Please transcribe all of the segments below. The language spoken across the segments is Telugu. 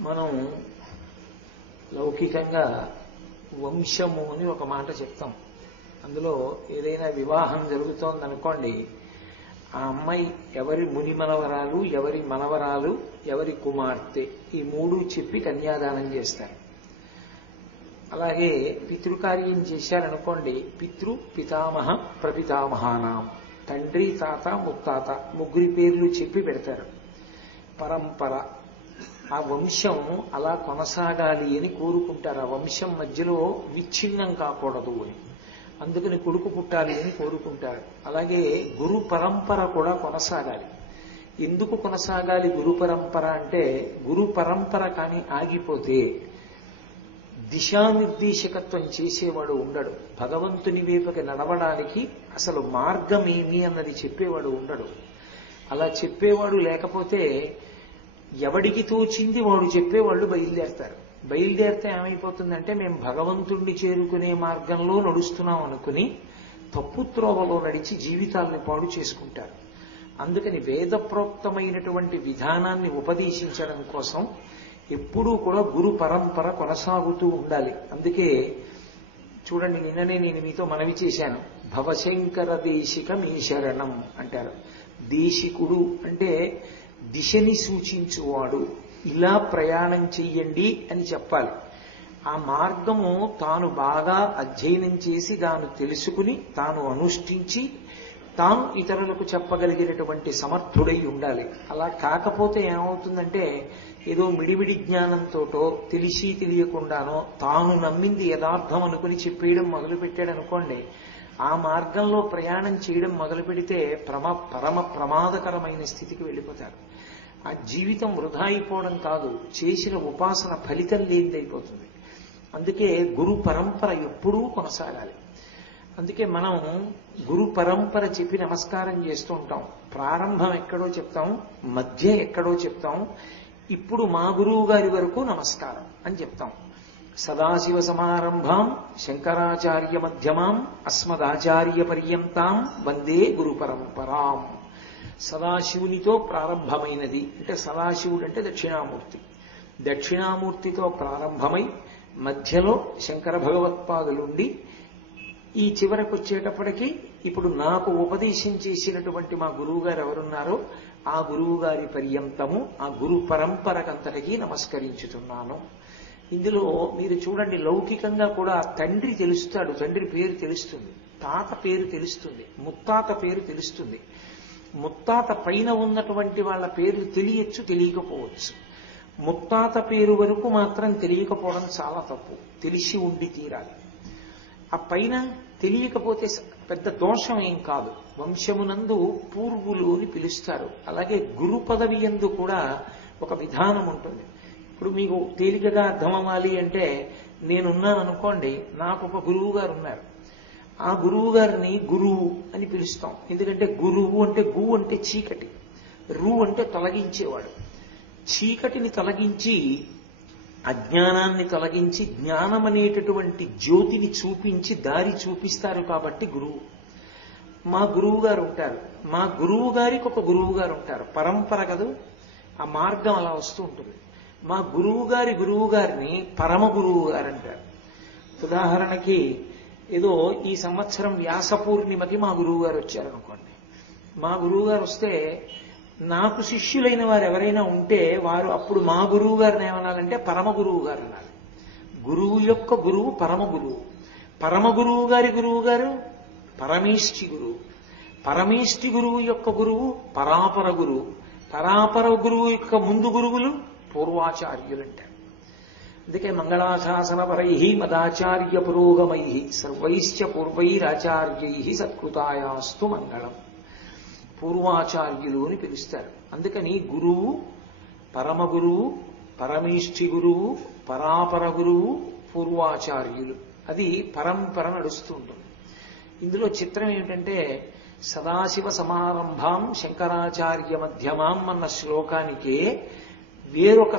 మనం లౌకికంగా వంశము అని ఒక మాట చెప్తాం. అందులో ఏదైనా వివాహం జరుగుతోందనుకోండి, ఆ అమ్మాయి ఎవరి ముని మనవరాలు, ఎవరి మనవరాలు, ఎవరి కుమార్తె, ఈ మూడు చెప్పి కన్యాదానం చేస్తారు. అలాగే పితృకార్యం చేశారనుకోండి, పితృ పితామహ ప్రపితామహానాం, తండ్రి తాత ముత్తాత ముగ్గురి పేర్లు చెప్పి పెడతారు. పరంపర, ఆ వంశం అలా కొనసాగాలి అని కోరుకుంటారు. ఆ వంశం మధ్యలో విచ్ఛిన్నం కాకూడదు అని, అందుకని కొడుకు పుట్టాలి అని కోరుకుంటారు. అలాగే గురు పరంపర కూడా కొనసాగాలి. ఎందుకు కొనసాగాలి గురు పరంపర అంటే, గురు పరంపర కానీ ఆగిపోతే దిశానిర్దేశకత్వం చేసేవాడు ఉండడు. భగవంతుని వైపుకి నడవడానికి అసలు మార్గం ఏమి అన్నది చెప్పేవాడు ఉండడు. అలా చెప్పేవాడు లేకపోతే ఎవడికి తోచింది వాడు చెప్పేవాళ్ళు బయలుదేరతారు. బయలుదేరితే ఏమైపోతుందంటే, మేము భగవంతుణ్ణి చేరుకునే మార్గంలో నడుస్తున్నాం అనుకుని తప్పు త్రోవలో నడిచి జీవితాలను పాడు చేసుకుంటారు. అందుకని వేదప్రోక్తమైనటువంటి విధానాన్ని ఉపదేశించడం కోసం ఎప్పుడూ కూడా గురు పరంపర కొనసాగుతూ ఉండాలి. అందుకే చూడండి, నిన్ననే నేను మీతో మనవి చేశాను, భవశంకర దేశికమే శరణం అంటారు. దేశికుడు అంటే దిశని సూచించువాడు. ఇలా ప్రయాణం చెయ్యండి అని చెప్పాలి. ఆ మార్గము తాను బాగా అధ్యయనం చేసి, తాను తెలుసుకుని, తాను అనుష్ఠించి, తాను ఇతరులకు చెప్పగలిగినటువంటి సమర్థుడై ఉండాలి. అలా కాకపోతే ఏమవుతుందంటే, ఏదో మిడిమిడి జ్ఞానంతోటో తెలిసి తెలియకుండానో తాను నమ్మింది యథార్థం అనుకుని చెప్పేయడం మొదలు పెట్టాడు అనుకోండి, ఆ మార్గంలో ప్రయాణం చేయడం మొదలు పెడితే పరమ ప్రమాదకరమైన స్థితికి వెళ్ళిపోతారు. ఆ జీవితం వృధా అయిపోవడం కాదు, చేసిన ఉపాసన ఫలితం లేనిదైపోతుంది. అందుకే గురు పరంపర ఎప్పుడూ కొనసాగాలి. అందుకే మనం గురు పరంపర చెప్పి నమస్కారం చేస్తూ ఉంటాం. ప్రారంభం ఎక్కడో చెప్తాం, మధ్య ఎక్కడో చెప్తాం, ఇప్పుడు మా గురువు గారి వరకు నమస్కారం అని చెప్తాం. సదాశివ సమారంభాం శంకరాచార్య మధ్యమాం అస్మదాచార్య పర్యంతాం వందే గురు పరంపరాం. సదాశివునితో ప్రారంభమైనది అంటే, సదాశివుడు అంటే దక్షిణామూర్తి. దక్షిణామూర్తితో ప్రారంభమై మధ్యలో శంకర భగవత్పాదులుండి ఈ చివరకు వచ్చేటప్పటికీ ఇప్పుడు నాకు ఉపదేశం చేసినటువంటి మా గురువు గారు ఎవరున్నారో ఆ గురువు గారి పర్యంతము, ఆ గురు పరంపరకంతటికీ నమస్కరించుతున్నాను. ఇందులో మీరు చూడండి, లౌకికంగా కూడా తండ్రి తెలుస్తాడు, తండ్రి పేరు తెలుస్తుంది, తాత పేరు తెలుస్తుంది, ముత్తాత పేరు తెలుస్తుంది. ముత్తాత పైన ఉన్నటువంటి వాళ్ళ పేర్లు తెలియచ్చు, తెలియకపోవచ్చు. ముత్తాత పేరు వరకు మాత్రం తెలియకపోవడం చాలా తప్పు, తెలిసి ఉండి తీరాలి. ఆ పైన తెలియకపోతే పెద్ద దోషం ఏం కాదు. వంశమునందు పూర్వులు అని పిలుస్తారు. అలాగే గురు పదవి యందు కూడా ఒక విధానం ఉంటుంది. ఇప్పుడు మీకు తేలికగా అర్థం అవ్వాలి అంటే, నేనున్నాను అనుకోండి, నాకు ఒక గురువు గారు ఉన్నారు. ఆ గురువు గారిని గురువు అని పిలుస్తాం. ఎందుకంటే గురువు అంటే గు అంటే చీకటి, రు అంటే తొలగించేవాడు. చీకటిని తొలగించి అజ్ఞానాన్ని తొలగించి జ్ఞానం అనేటటువంటి జ్యోతిని చూపించి దారి చూపిస్తారు కాబట్టి గురువు. మా గురువు గారు ఉంటారు, మా గురువు గారికి ఒక గురువు గారు ఉంటారు. పరంపర కదూ, ఆ మార్గం అలా వస్తూ ఉంటుంది. మా గురువు గారిని పరమ గురువు గారు అంటారు. ఉదాహరణకి ఏదో ఈ సంవత్సరం వ్యాస పూర్ణిమకి మా గురువు గారు వచ్చారనుకోండి. మా గురువు గారు వస్తే నాకు శిష్యులైన వారు ఎవరైనా ఉంటే వారు అప్పుడు మా గురువు గారిని ఏమనాలంటే పరమ గురువు గారు అనాలి. గురువు యొక్క గురువు పరమ గురువు. పరమ గురువు గారు పరమేష్టి గురువు. పరమేష్టి గురువు యొక్క గురువు పరాపర గురువు. పరాపర గురువు యొక్క ముందు గురువులు పూర్వాచార్యులు అంటారు. అందుకే మంగళాశాసనపరై మదాచార్య పురోగమై సర్వైశ్చ పూర్వైరాచార్యై సత్కృతాయాస్తు మంగళం. పూర్వాచార్యులు అని పిలుస్తారు. అందుకని గురువు, పరమ గురువు, పరమేష్ఠి గురువు, పరాపర గురువు, పూర్వాచార్యులు, అది పరంపర నడుస్తూ ఉంటుంది. ఇందులో చిత్రం ఏమిటంటే, సదాశివ సమారంభాం శంకరాచార్య మధ్యమాం అన్న శ్లోకానికే వేరొక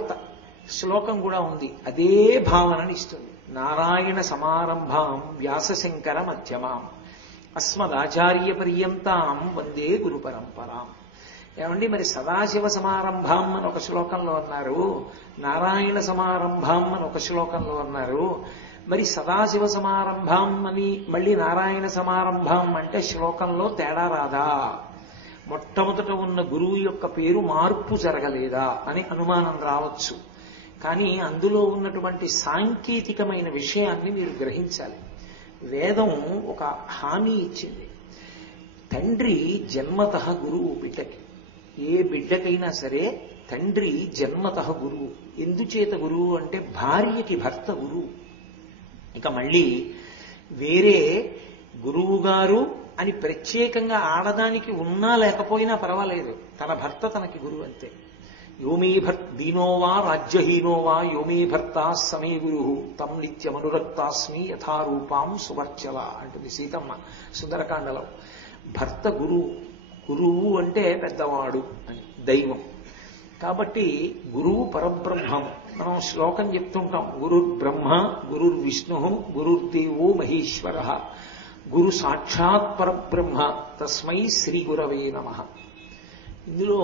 శ్లోకం కూడా ఉంది, అదే భావనని ఇస్తుంది. నారాయణ సమారంభాం వ్యాసశంకర మధ్యమాం అస్మదాచార్య పర్యంతాం వందే గురు పరంపరాం. ఏమండి మరి సదాశివ సమారంభం అని ఒక శ్లోకంలో అన్నారు, నారాయణ సమారంభం అని ఒక శ్లోకంలో అన్నారు. మరి సదాశివ సమారంభం అని మళ్ళీ నారాయణ సమారంభం అంటే శ్లోకంలో తేడా రాదా? మొట్టమొదట ఉన్న గురువు యొక్క పేరు మార్పు జరగలేదా అని అనుమానం రావచ్చు. కానీ అందులో ఉన్నటువంటి సాంకేతికమైన విషయాన్ని మీరు గ్రహించాలి. వేదం ఒక హామీ ఇచ్చింది. తండ్రి జన్మతః గురువు బిడ్డకి. ఏ బిడ్డకైనా సరే తండ్రి జన్మతః గురువు. ఎందుచేత గురువు అంటే భార్యకి భర్త గురువు. ఇక మళ్ళీ వేరే గురువు గారు అని ప్రత్యేకంగా ఆడదానికి ఉన్నా లేకపోయినా పర్వాలేదు, తన భర్త తనకి గురువు అంతే. యోమీ దీనోవా రాజ్యహీనోవా యోమీ భర్త సమే గురు తం నిత్యమనురక్తాస్మి యథారూపాం సువర్చల అంటుంది సీతమ్మ సుందరకాండలో. భర్త గురువు. గురువు అంటే పెద్దవాడు అని, దైవం. కాబట్టి గురువు పరబ్రహ్మం. మనం శ్లోకం చెప్తుంటాం, గురుర్బ్రహ్మ గురుర్విష్ణు గురుర్దేవో మహేశ్వర గురు సాక్షాత్ పరబ్రహ్మ తస్మై శ్రీ గురవే నమః. ఇందులో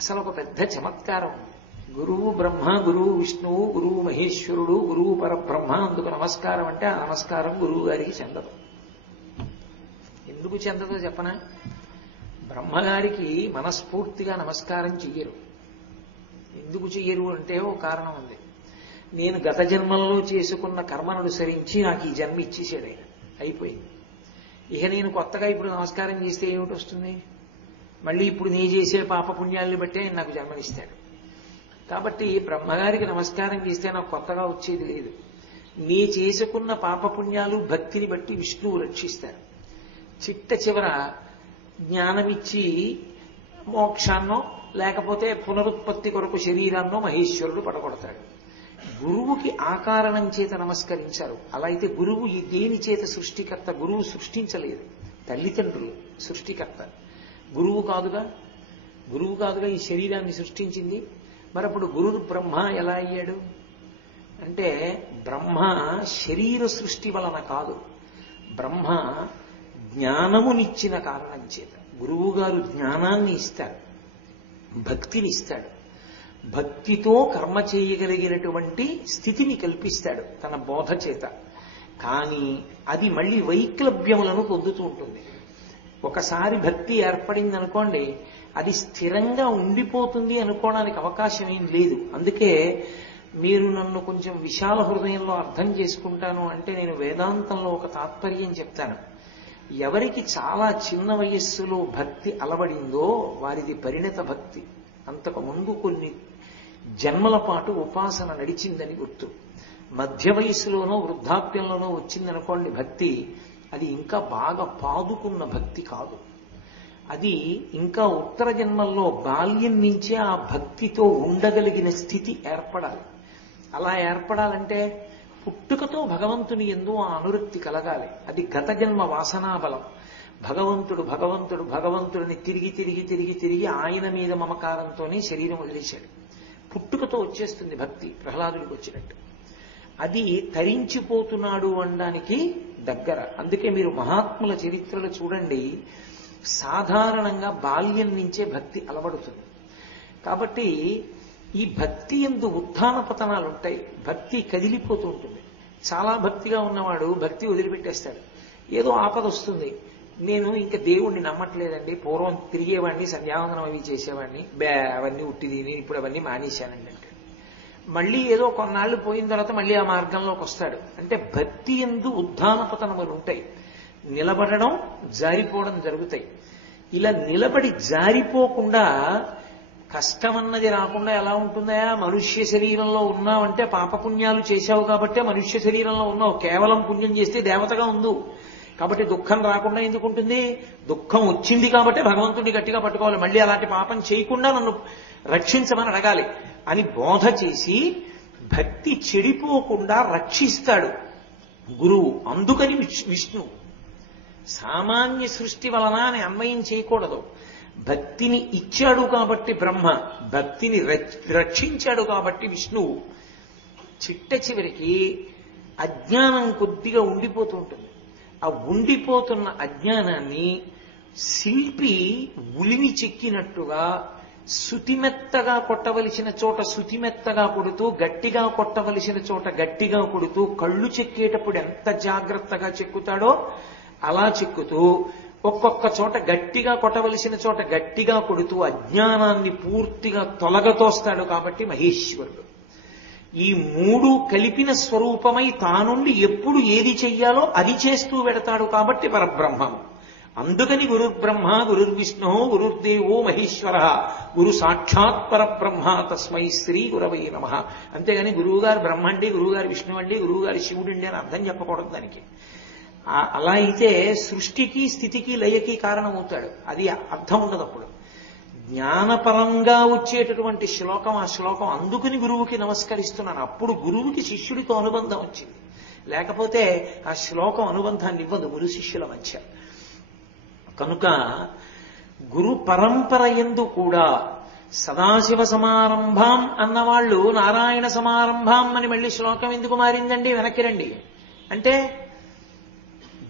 అసలు ఒక పెద్ద చమత్కారం ఉంది. గురువు బ్రహ్మ, గురువు విష్ణువు, గురువు మహేశ్వరుడు, గురువు పరబ్రహ్మ, అందుకు నమస్కారం అంటే ఆ నమస్కారం గురువు గారికి చెందదు. ఎందుకు చెందదో చెప్పనా? బ్రహ్మగారికి మనస్ఫూర్తిగా నమస్కారం చెయ్యరు. ఎందుకు చెయ్యరు అంటే ఓ కారణం ఉంది. నేను గత జన్మల్లో చేసుకున్న కర్మను అనుసరించి నాకు ఈ జన్మ ఇచ్చేసాడు ఆయన, అయిపోయింది. ఇక నేను కొత్తగా ఇప్పుడు నమస్కారం చేస్తే ఏమిటి వస్తుంది? మళ్ళీ ఇప్పుడు నీ చేసే పాపపుణ్యాలని బట్టే ఆయన నాకు జన్మనిస్తాడు. కాబట్టి బ్రహ్మగారికి నమస్కారం చేస్తే నాకు కొత్తగా వచ్చేది లేదు. నీ చేసుకున్న పాపపుణ్యాలు భక్తిని బట్టి విష్ణువు రక్షిస్తాడు. చిట్ట చివర జ్ఞానమిచ్చి మోక్షాన్నో లేకపోతే పునరుత్పత్తి కొరకు శరీరాన్నో మహేశ్వరుడు పడగొడతాడు. గురువుకి ఆ కారణం చేత నమస్కరించారు. అలా అయితే గురువు ఈ దేని చేత సృష్టికర్త? గురువు సృష్టించలేదు, తల్లిదండ్రులు సృష్టికర్త. గురువు కాదుగా, గురువు కాదుగా ఈ శరీరాన్ని సృష్టించింది. మరి అప్పుడు గురువు బ్రహ్మ ఎలా అయ్యాడు అంటే, బ్రహ్మ శరీర సృష్టి వలన కాదు, బ్రహ్మ జ్ఞానమునిచ్చిన కారణం చేత. గురువు గారు జ్ఞానాన్ని ఇస్తాడు, భక్తిని ఇస్తాడు, భక్తితో కర్మ చేయగలిగినటువంటి స్థితిని కల్పిస్తాడు తన బోధ చేత. కానీ అది మళ్ళీ వైక్లభ్యములను పొందుతూ ఉంటుంది. ఒకసారి భక్తి ఏర్పడింది అనుకోండి, అది స్థిరంగా ఉండిపోతుంది అనుకోవడానికి అవకాశం ఏం లేదు. అందుకే మీరు నన్ను కొంచెం విశాల హృదయంలో అర్థం చేసుకుంటాను అంటే నేను వేదాంతంలో ఒక తాత్పర్యం చెప్తాను. ఎవరికి చాలా చిన్న వయస్సులో భక్తి అలవడిందో వారిది పరిణత భక్తి. అంతకు ముందు కొన్ని జన్మల పాటు ఉపాసన నడిచిందని గుర్తు. మధ్య వయస్సులోనో వృద్ధాప్యంలోనో వచ్చిందనుకోండి భక్తి, అది ఇంకా బాగా పాదుకున్న భక్తి కాదు. అది ఇంకా ఉత్తర జన్మల్లో బాల్యం నుంచే ఆ భక్తితో ఉండగలిగిన స్థితి ఏర్పడాలి. అలా ఏర్పడాలంటే పుట్టుకతో భగవంతుని యందు ఆ అనురక్తి కలగాలి. అది గత జన్మ వాసనాబలం. భగవంతుడు భగవంతుడు భగవంతుడిని తిరిగి తిరిగి తిరిగి తిరిగి ఆయన మీద మమకారంతోనే శరీరం వదిలేశాడు. పుట్టుకతో వచ్చేస్తుంది భక్తి, ప్రహ్లాదుడికి వచ్చినట్టు. అది తరించిపోతున్నాడు అనడానికి దగ్గర. అందుకే మీరు మహాత్ముల చరిత్రలు చూడండి, సాధారణంగా బాల్యం నుంచే భక్తి అలవడుతుంది. కాబట్టి ఈ భక్తి యందు ఉత్థాన పతనాలు ఉంటాయి. భక్తి కదిలిపోతూ ఉంటుంది. చాలా భక్తిగా ఉన్నవాడు భక్తి వదిలిపెట్టేస్తాడు. ఏదో ఆపద వస్తుంది, నేను ఇంకా దేవుణ్ణి నమ్మట్లేదండి, పూర్వం తిరిగేవాడిని, సంధ్యావందనం అవి చేసేవాడిని, అవన్నీ ఉట్టిది, నేను ఇప్పుడు అవన్నీ మానేశానండి అంటే మళ్ళీ ఏదో కొన్నాళ్ళు పోయిన తర్వాత మళ్ళీ ఆ మార్గంలోకి వస్తాడు. అంటే భక్తి యందు ఉత్థాన పతనములు ఉంటాయి. నిలబడడం జారిపోవడం జరుగుతాయి. ఇలా నిలబడి జారిపోకుండా కష్టమన్నది రాకుండా ఎలా ఉంటుందా? మనుష్య శరీరంలో ఉన్నావంటే పాపపుణ్యాలు చేశావు కాబట్టే మనుష్య శరీరంలో ఉన్నావు. కేవలం పుణ్యం చేస్తే దేవతగా ఉండు. కాబట్టి దుఃఖం రాకుండా ఎందుకు ఉంటుంది? దుఃఖం వచ్చింది కాబట్టి భగవంతుడిని గట్టిగా పట్టుకోవాలి. మళ్ళీ అలాంటి పాపం చేయకుండా నన్ను రక్షించమని అడగాలి అని బోధ చేసి భక్తి చెడిపోకుండా రక్షిస్తాడు గురువు. అందుకని విష్ణువు సామాన్య సృష్టి వలన అని అన్వయం చేయకూడదు. భక్తిని ఇచ్చాడు కాబట్టి బ్రహ్మ, భక్తిని రక్షించాడు కాబట్టి విష్ణువు. చిట్ట చివరికి అజ్ఞానం కొద్దిగా ఉండిపోతూ ఉంటుంది. ఆ ఉండిపోతున్న అజ్ఞానాన్ని శిల్పి ఉలిని చెక్కినట్టుగా శుతిమెత్తగా కొట్టవలసిన చోట శుతిమెత్తగా కొడుతూ గట్టిగా కొట్టవలసిన చోట గట్టిగా కొడుతూ కళ్ళు చెక్కేటప్పుడు ఎంత జాగ్రత్తగా చెక్కుతాడో అలా చెక్కుతూ ఒక్కొక్క చోట గట్టిగా కొట్టవలసిన చోట గట్టిగా కొడుతూ అజ్ఞానాన్ని పూర్తిగా తొలగతోస్తాడు కాబట్టి మహేశ్వరుడు. ఈ మూడు కలిపిన స్వరూపమై తానుండి ఎప్పుడు ఏది చెయ్యాలో అది చేస్తూ పెడతాడు కాబట్టి పరబ్రహ్మం. అందుకని గురుర్బ్రహ్మ గురుర్విష్ణు గురుర్దేవో మహేశ్వర గురు సాక్షాత్ పరబ్రహ్మ తస్మై శ్రీ గురవై నమః. అంతేగాని గురువుగారు బ్రహ్మ అండి, గురువుగారు విష్ణువు అండి, గురువుగారు శివుడండి అని అర్థం చెప్పకూడదు దానికి. అలా అయితే సృష్టికి స్థితికి లయకి కారణమవుతాడు, అది అర్థం ఉండదు. అప్పుడు జ్ఞానపరంగా వచ్చేటటువంటి శ్లోకం ఆ శ్లోకం. అందుకుని గురువుకి నమస్కరిస్తున్నాను. అప్పుడు గురువుకి శిష్యుడితో అనుబంధం వచ్చింది, లేకపోతే ఆ శ్లోకం అనుబంధాన్ని ఇవ్వదు గురు శిష్యుల మధ్య. కనుక గురు పరంపర యందు కూడా సదాశివ సమారంభం అన్నవాళ్ళు నారాయణ సమారంభం అని మళ్ళీ శ్లోకం ఎందుకు మారిందండి? వెనక్కి రండి అంటే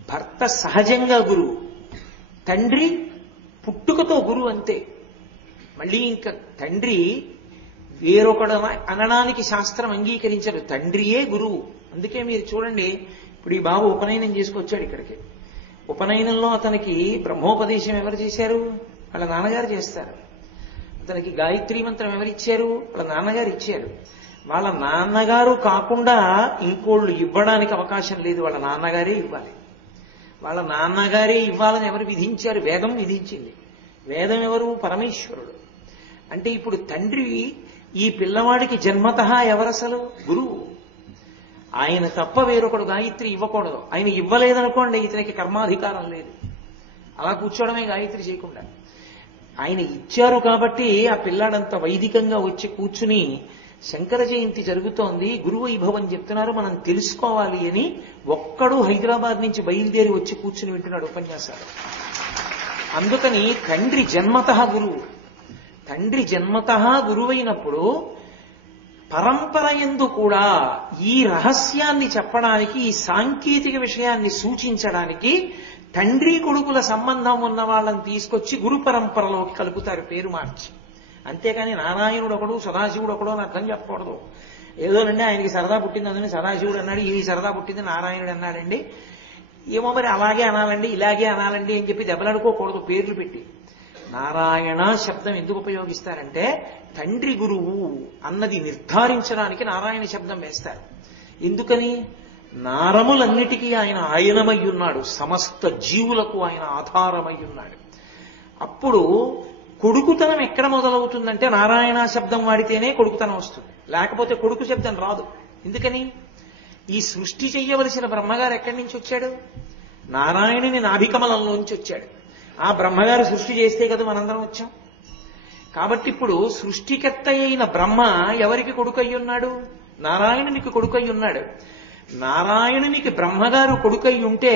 భర్త సహజంగా గురువు, తండ్రి పుట్టుకతో గురువు అంతే. మళ్ళీ ఇంకా తండ్రి వేరొకడు అనడానికి శాస్త్రం అంగీకరించదు, తండ్రియే గురువు. అందుకే మీరు చూడండి, ఇప్పుడు ఈ బాబు ఉపనయనం చేసుకొచ్చాడు ఇక్కడికి. ఉపనయనంలో అతనికి బ్రహ్మోపదేశం ఎవరు చేశారు? వాళ్ళ నాన్నగారు చేస్తారు. అతనికి గాయత్రీ మంత్రం ఎవరిచ్చారు? వాళ్ళ నాన్నగారు ఇచ్చారు. వాళ్ళ నాన్నగారు కాకుండా ఇంకోళ్ళు ఇవ్వడానికి అవకాశం లేదు, వాళ్ళ నాన్నగారే ఇవ్వాలి. వాళ్ళ నాన్నగారే ఇవ్వాలని ఎవరు విధించారు? వేదం విధించింది. వేదం ఎవరు? పరమేశ్వరుడు. అంటే ఇప్పుడు తండ్రి ఈ పిల్లవాడికి జన్మతః ఎవరసలు? గురువు. ఆయన తప్ప వేరొకడు గాయత్రి ఇవ్వకూడదు. ఆయన ఇవ్వలేదనుకోండి, ఇతనికి కర్మాధికారం లేదు. అలా కూర్చోవడమే గాయత్రి చేయకుండా. ఆయన ఇచ్చారు కాబట్టి ఆ పిల్లాడంత వైదికంగా వచ్చి కూర్చుని శంకర జయంతి జరుగుతోంది, గురువు వైభవం చెప్తున్నారు, మనం తెలుసుకోవాలి అని ఒక్కడు హైదరాబాద్ నుంచి బయలుదేరి వచ్చి కూర్చుని వింటున్నాడు ఉపన్యాసాలు. అందుకని తండ్రి జన్మతః గురువు. తండ్రి జన్మతః గురువైనప్పుడు పరంపర యందు కూడా ఈ రహస్యాన్ని చెప్పడానికి, ఈ సాంకేతిక విషయాన్ని సూచించడానికి తండ్రి కొడుకుల సంబంధం ఉన్న వాళ్ళని తీసుకొచ్చి గురు పరంపరలోకి కలుపుతారు, పేరు మార్చి. అంతేకాని నారాయణుడు ఒకడు సదాశివుడు ఒకడు అని అర్థం చెప్పకూడదు. ఏదోనండి ఆయనకి సరదా పుట్టింది అందుకని సదాశివుడు అన్నాడు, ఈ సరదా పుట్టింది నారాయణుడు అన్నాడండి, ఏమో మరి అలాగే అనాలండి ఇలాగే అనాలండి అని చెప్పి దెబ్బలాడుకోకూడదు పేర్లు పెట్టి. నారాయణ శబ్దం ఎందుకు ఉపయోగిస్తారంటే తండ్రి గురువు అన్నది నిర్ధారించడానికి నారాయణ శబ్దం వేస్తారు. ఎందుకని? నారములన్నిటికీ ఆయన ఆయనమై ఉన్నాడు, సమస్త జీవులకు ఆయన ఆధారమై ఉన్నాడు. అప్పుడు కొడుకుతనం ఎక్కడ మొదలవుతుందంటే నారాయణ శబ్దం వాడితేనే కొడుకుతనం వస్తుంది, లేకపోతే కొడుకు శబ్దం రాదు. ఎందుకని? ఈ సృష్టి చెయ్యవలసిన బ్రహ్మగారు ఎక్కడి నుంచి వచ్చాడు? నారాయణుని నాభికమలంలోంచి వచ్చాడు. ఆ బ్రహ్మగారు సృష్టి చేస్తే కదా మనందరం వచ్చాం. కాబట్టి ఇప్పుడు సృష్టికర్త అయిన బ్రహ్మ ఎవరికి కొడుకై ఉన్నాడు? నారాయణునికి కొడుకై ఉన్నాడు. నారాయణునికి బ్రహ్మగారు కొడుకై ఉంటే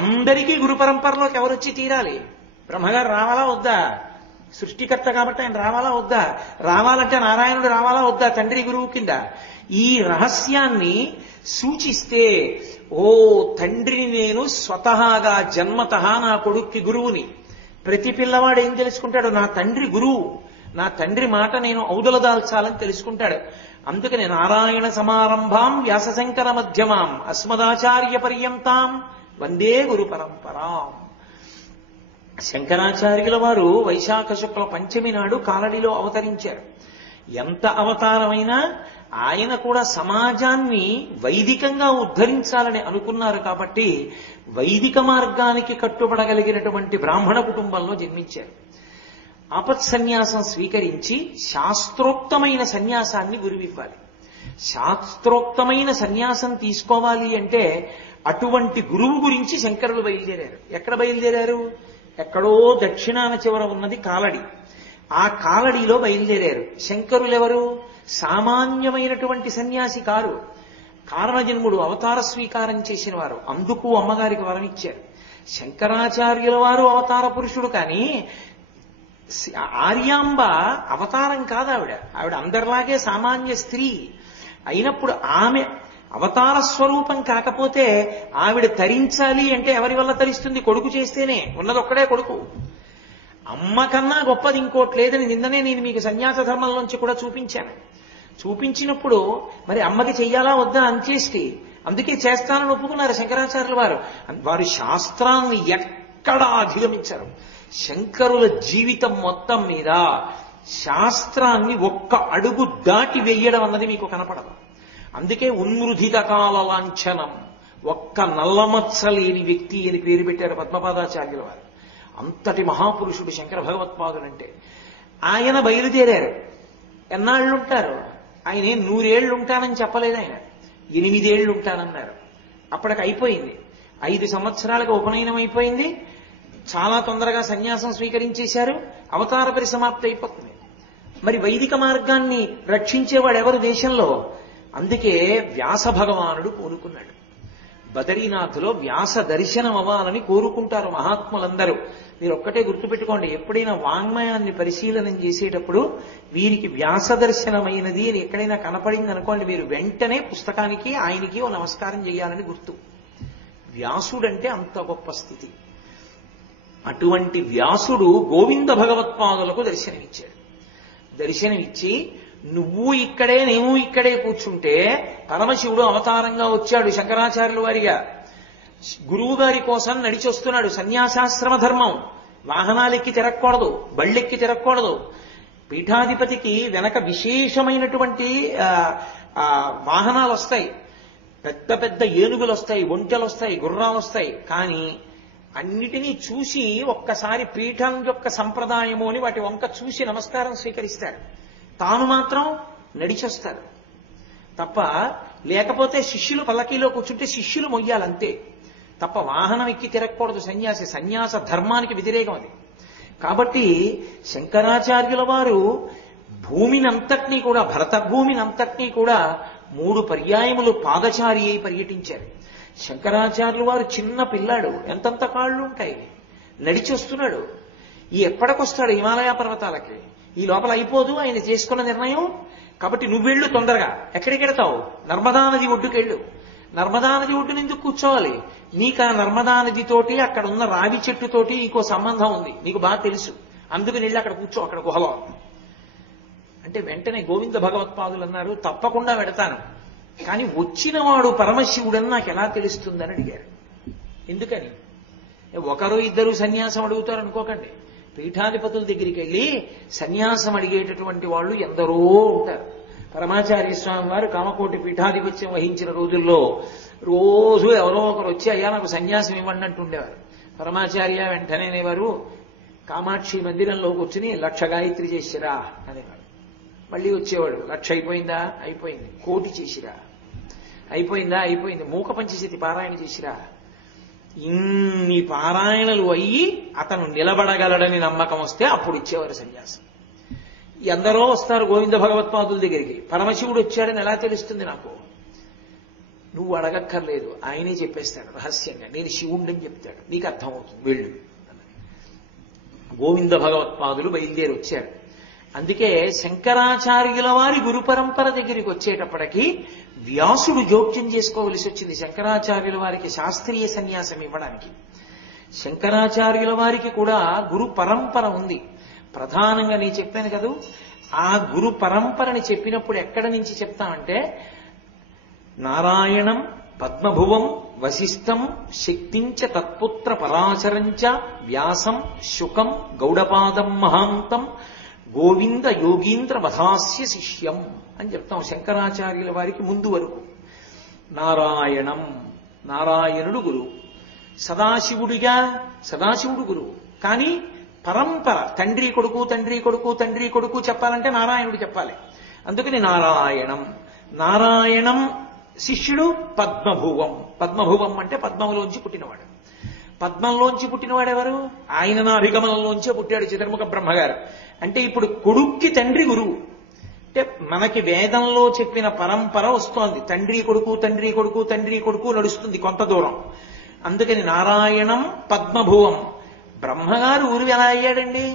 అందరికీ గురు పరంపరలోకి ఎవరొచ్చి తీరాలి? బ్రహ్మగారు రావాలా వద్దా? సృష్టికర్త కాబట్టి ఆయన రావాలా వద్దా? రావాలంటే నారాయణుడు రావాలా వద్దా తండ్రి గురువు కింద? ఈ రహస్యాన్ని సూచిస్తే, ఓ తండ్రిని నేను స్వతహాగా జన్మతః నా కొడుక్కి గురువుని. ప్రతి పిల్లవాడు ఏం తెలుసుకుంటాడు? నా తండ్రి గురువు, నా తండ్రి మాట నేను ఔదలదాల్చాలని తెలుసుకుంటాడు. అందుకని నారాయణ సమారంభాం వ్యాసశంకర మధ్యమాం అస్మదాచార్య పర్యంతాం వందే గురు పరంపరాం. శంకరాచార్యుల వారు వైశాఖ శుక్ల పంచమి నాడు కాలడిలో అవతరించారు. ఎంత అవతారమైనా ఆయన కూడా సమాజాన్ని వైదికంగా ఉద్ధరించాలని అనుకున్నారు కాబట్టి వైదిక మార్గానికి కట్టుబడగలిగినటువంటి బ్రాహ్మణ కుటుంబంలో జన్మించారు. ఆపత్సన్యాసం స్వీకరించి శాస్త్రోక్తమైన సన్యాసాన్ని గురువివ్వాలి. శాస్త్రోక్తమైన సన్యాసం తీసుకోవాలి అంటే అటువంటి గురువు గురించి శంకరులు బయలుదేరారు. ఎక్కడ బయలుదేరారు? ఎక్కడో దక్షిణాన చివర ఉన్నది కాలడి. ఆ కాలడిలో బయలుదేరారు. శంకరులెవరు? సామాన్యమైనటువంటి సన్యాసి కారు. కారణజన్ముడు, అవతార స్వీకారం చేసిన వారు. అందుకు అమ్మగారికి వరం ఇచ్చారు. శంకరాచార్యుల వారు అవతార పురుషుడు, కానీ ఆర్యాంబ అవతారం కాదు. ఆవిడ అందరిలాగే సామాన్య స్త్రీ అయినప్పుడు అవతార స్వరూపం కాకపోతే ఆవిడ తరించాలి అంటే ఎవరి వల్ల తరిస్తుంది? కొడుకు చేస్తేనే. ఉన్నదొక్కడే కొడుకు. అమ్మ కన్నా గొప్పది ఇంకోటి లేదని నిన్ననే నేను మీకు సన్యాస ధర్మంలోంచి కూడా చూపించాను. చూపించినప్పుడు మరి అమ్మకి చెయ్యాలా వద్దా అంత్యేష్టి, అందుకే చేస్తానని ఒప్పుకున్నారు శంకరాచార్యుల వారు. వారు శాస్త్రాన్ని ఎక్కడా అధిగమించారు. శంకరుల జీవితం మొత్తం మీద శాస్త్రాన్ని ఒక్క అడుగు దాటి వెయ్యడం అన్నది మీకు కనపడదు. అందుకే ఉన్మృధిత కాల లాంఛనం, ఒక్క నల్లమచ్చ లేని వ్యక్తి అని పేరు పెట్టారు పద్మపాదాచార్యుల వారు. అంతటి మహాపురుషుడు శంకర భగవత్పాదులంటే. ఆయన బయలుదేరారు. ఎన్నాళ్ళుంటారు? ఆయన 100 ఏళ్ళు ఉంటానని చెప్పలేదు. ఆయన 8 ఏళ్ళు ఉంటానన్నారు. అప్పటికి అయిపోయింది. 5 సంవత్సరాలకు ఉపనయనం అయిపోయింది. చాలా తొందరగా సన్యాసం స్వీకరించేశారు. అవతార పరిసమాప్తి అయిపోతుంది. మరి వైదిక మార్గాన్ని రక్షించేవాడు ఎవరు దేశంలో? అందుకే వ్యాస భగవానుడు కోరుకున్నాడు. బదరీనాథ్లో వ్యాస దర్శనం అవ్వాలని కోరుకుంటారు మహాత్ములందరూ. మీరు ఒక్కటే గుర్తుపెట్టుకోండి, ఎప్పుడైనా వాంగ్మయాన్ని పరిశీలనం చేసేటప్పుడు వీరికి వ్యాస దర్శనమైనది అని ఎక్కడైనా కనపడింది అనుకోండి, మీరు వెంటనే పుస్తకానికి ఆయనకి ఓ నమస్కారం చేయాలని గుర్తు. వ్యాసుడంటే అంత గొప్ప స్థితి. అటువంటి వ్యాసుడు గోవింద భగవత్పాదులకు దర్శనమిచ్చాడు. దర్శనమిచ్చి నువ్వు ఇక్కడే నేను ఇక్కడే కూర్చుంటే పరమశివుడు అవతారంగా వచ్చాడు శంకరాచార్యుల వారిగా. గురువు గారి కోసం నడిచొస్తున్నాడు. సన్యాసాశ్రమ ధర్మం. వాహనాలెక్కి తిరగకూడదు, బళ్ళెక్కి తిరగకూడదు. పీఠాధిపతికి వెనక విశేషమైనటువంటి వాహనాలు వస్తాయి. పెద్ద పెద్ద ఏనుగులు వస్తాయి, ఒంటెలు వస్తాయి, గుర్రాలు వస్తాయి. కానీ అన్నిటినీ చూసి ఒక్కసారి పీఠం యొక్క సంప్రదాయము అని వాటి వంక చూసి నమస్కారం స్వీకరిస్తాడు. తాను మాత్రం నడిచొస్తాడు తప్ప, లేకపోతే శిష్యులు పల్లకీలో కూర్చుంటే శిష్యులు మొయ్యాలంతే తప్ప వాహనం ఎక్కి తిరగకూడదు సన్యాసి. సన్యాస ధర్మానికి వ్యతిరేకం అది. కాబట్టి శంకరాచార్యుల వారు భూమినంతటినీ కూడా, భరత భూమినంతటినీ కూడా 3 పర్యాయములు పాదచారి అయి పర్యటించారు. శంకరాచార్యుల వారు చిన్న పిల్లాడు, ఎంతంత కాళ్ళు ఉంటాయి, నడిచొస్తున్నాడు. ఈ ఎప్పటికొస్తాడు హిమాలయ పర్వతాలకి? ఈ లోపల అయిపోదు ఆయన చేసుకున్న నిర్ణయం. కాబట్టి నువ్వెళ్ళు తొందరగా. ఎక్కడికి వెడతావు? నర్మదా నది ఒడ్డుకెళ్ళు. నర్మదా నది ఒడ్డున ఎందుకు కూర్చోవాలి? నీకు ఆ నర్మదా నదితోటి అక్కడ ఉన్న రావి చెట్టుతోటి ఇంకో సంబంధం ఉంది, నీకు బాగా తెలుసు. అందుకని వెళ్ళి అక్కడ కూర్చో, అక్కడ గుహలో అంటే. వెంటనే గోవింద భగవత్పాదులు అన్నారు, తప్పకుండా వెడతాను, కానీ వచ్చినవాడు పరమశివుడని నాకు ఎలా తెలుస్తుందని అడిగారు. ఎందుకని? 1-2 సన్యాసం అడుగుతారు అనుకోకండి. పీఠాధిపతుల దగ్గరికి వెళ్ళి సన్యాసం అడిగేటటువంటి వాళ్ళు ఎందరో ఉంటారు. పరమాచార్య స్వామి వారు కామకోటి పీఠాధిపత్యం వహించిన రోజుల్లో రోజు ఎవరో ఒకరు వచ్చి అయ్యా నాకు సన్యాసం ఇవ్వండి అంటుండేవారు. పరమాచార్య వెంటనే అనేవారు, కామాక్షి మందిరంలో కూర్చుని 1,00,000 గాయత్రి చేసిరా అనేవారు. మళ్ళీ వచ్చేవాడు, 1,00,000 అయిపోయిందా? అయిపోయింది. 1,00,000 చేసిరా? అయిపోయిందా? అయిపోయింది. మూక పంచశతి పారాయణ చేసిరా? ఇన్ని పారాయణలు అయ్యి అతను నిలబడగలడని నమ్మకం వస్తే అప్పుడు ఇచ్చేవారు సన్యాసం. ఎందరో వస్తారు గోవింద భగవత్పాదుల దగ్గరికి. పరమశివుడు వచ్చాడని ఎలా తెలుస్తుంది నాకు? నువ్వు అడగక్కర్లేదు, ఆయనే చెప్పేస్తాడు రహస్యంగా. నేను శివుణ్ణని చెప్తాడు, నీకు అర్థమవుతుంది, వెళ్ళు. గోవింద భగవత్పాదులు బయలుదేరి వచ్చారు. అందుకే శంకరాచార్యుల వారి గురు పరంపర దగ్గరికి వచ్చేటప్పటికీ వ్యాసుడు జోక్యం చేసుకోవలసి వచ్చింది శంకరాచార్యుల వారికి శాస్త్రీయ సన్యాసం ఇవ్వడానికి. శంకరాచార్యుల వారికి కూడా గురు పరంపర ఉంది. ప్రధానంగా నేను చెప్పాను కదూ, ఆ గురు పరంపరని చెప్పినప్పుడు ఎక్కడి నుంచి చెప్తామంటే, నారాయణం పద్మభువం వశిష్టం శక్తించ తత్పుత్ర పరాశరంచ వ్యాసం శుకం గౌడపాదం మహాంతం గోవింద యోగీంద్ర మధాస్య శిష్యం అని చెప్తాం శంకరాచార్యుల వారికి ముందు వరకు. నారాయణం, నారాయణుడు గురువు. సదాశివుడు గురువు. కానీ పరంపర తండ్రి కొడుకు తండ్రి కొడుకు తండ్రి కొడుకు చెప్పాలంటే నారాయణుడు చెప్పాలి. అందుకని నారాయణం. నారాయణం శిష్యుడు పద్మభువం. పద్మభువం అంటే పద్మంలోంచి పుట్టినవాడు. పద్మంలోంచి పుట్టినవాడు ఎవరు? ఆయన నాభిగమనంలోంచే పుట్టాడు చతుర్ముఖ బ్రహ్మగారు. అంటే ఇప్పుడు కొడుక్కి తండ్రి గురువు. అంటే మనకి వేదంలో చెప్పిన పరంపర వస్తోంది. తండ్రి కొడుకు తండ్రి కొడుకు తండ్రి కొడుకు నడుస్తుంది కొంత దూరం. అందుకని నారాయణం పద్మభువం. బ్రహ్మగారు ఊరు ఎలా అయ్యాడండి?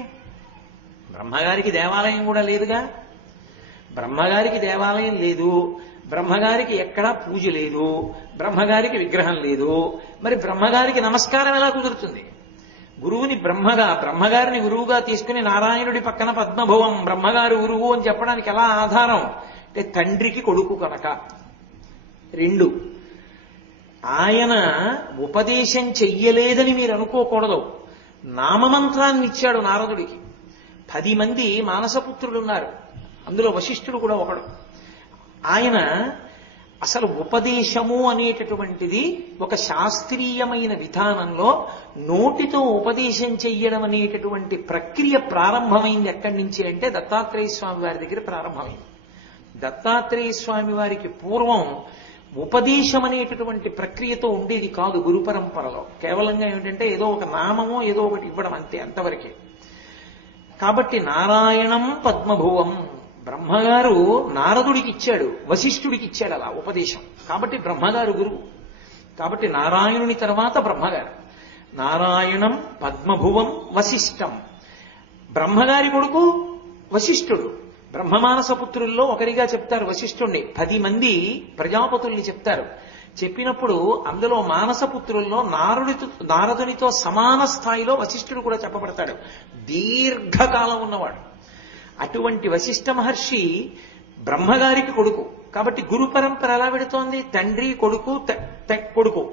బ్రహ్మగారికి దేవాలయం కూడా లేదుగా. బ్రహ్మగారికి దేవాలయం లేదు. బ్రహ్మగారికి ఎక్కడా పూజ లేదు, బ్రహ్మగారికి విగ్రహం లేదు. మరి బ్రహ్మగారికి నమస్కారం ఎలా కుదురుతుంది? గురువుని బ్రహ్మగారిని గురువుగా తీసుకుని నారాయణుడి పక్కన పద్మభువం బ్రహ్మగారు గురువు అని చెప్పడానికి ఎలా ఆధారం అంటే తండ్రికి కొడుకు కనుక. 2, ఆయన ఉపదేశం చెయ్యలేదని మీరు అనుకోకూడదు. నామమంత్రాన్ని ఇచ్చాడు నారదుడికి. 10 మంది మానసపుత్రులున్నారు, అందులో వశిష్ఠుడు కూడా ఒకడు. ఆయన అసలు ఉపదేశము అనేటటువంటిది ఒక శాస్త్రీయమైన విధానంలో నోటితో ఉపదేశం చెయ్యడం అనేటటువంటి ప్రక్రియ ప్రారంభమైంది ఎక్కడి నుంచి అంటే దత్తాత్రేయ స్వామి వారి దగ్గర ప్రారంభమైంది. దత్తాత్రేయ స్వామి వారికి పూర్వం ఉపదేశం అనేటటువంటి ప్రక్రియతో ఉండేది కాదు గురు పరంపరలో. కేవలంగా ఏమిటంటే ఏదో ఒక నామమో ఏదో ఒకటి ఇవ్వడం అంతే, అంతవరకే. కాబట్టి నారాయణం పద్మభువం బ్రహ్మగారు నారదుడికి ఇచ్చాడు, వశిష్ఠుడికి ఇచ్చాడు అలా ఉపదేశం. కాబట్టి బ్రహ్మగారు గురువు. కాబట్టి నారాయణుని తర్వాత బ్రహ్మగారు. నారాయణం పద్మభువం వశిష్టం. బ్రహ్మగారి కొడుకు వశిష్ఠుడు. బ్రహ్మమానసపుత్రుల్లో ఒకరిగా చెప్తారు వశిష్ఠుణ్ణి. 10 మంది ప్రజాపతుల్ని చెప్తారు. చెప్పినప్పుడు అందులో మానసపుత్రుల్లో నారదునితో సమాన స్థాయిలో వశిష్ఠుడు కూడా చెప్పబడతాడు. దీర్ఘకాలం ఉన్నవాడు. అటువంటి వశిష్ఠ మహర్షి బ్రహ్మగారికి కొడుకు. కాబట్టి గురు పరంపర ఎలా పెడుతోంది? తండ్రి కొడుకు కొడుకు.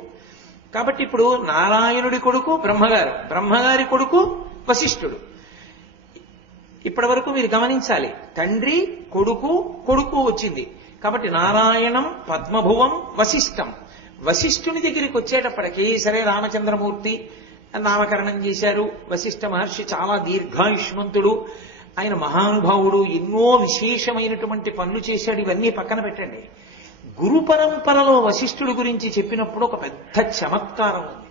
కాబట్టి ఇప్పుడు నారాయణుడి కొడుకు బ్రహ్మగారు, బ్రహ్మగారి కొడుకు వశిష్ఠుడు. ఇప్పటి వరకు మీరు గమనించాలి, తండ్రి కొడుకు కొడుకు వచ్చింది. కాబట్టి నారాయణం పద్మభువం వశిష్టం. వశిష్ఠుని దగ్గరికి వచ్చేటప్పటికీ సరే రామచంద్రమూర్తి నామకరణం చేశారు. వశిష్ఠ మహర్షి చాలా దీర్ఘాయుష్మంతుడు, ఆయన మహానుభావుడు, ఎన్నో విశేషమైనటువంటి పనులు చేశాడు. ఇవన్నీ పక్కన పెట్టండి. గురు పరంపరలో వశిష్ఠుడి గురించి చెప్పినప్పుడు ఒక పెద్ద చమత్కారం ఉంది,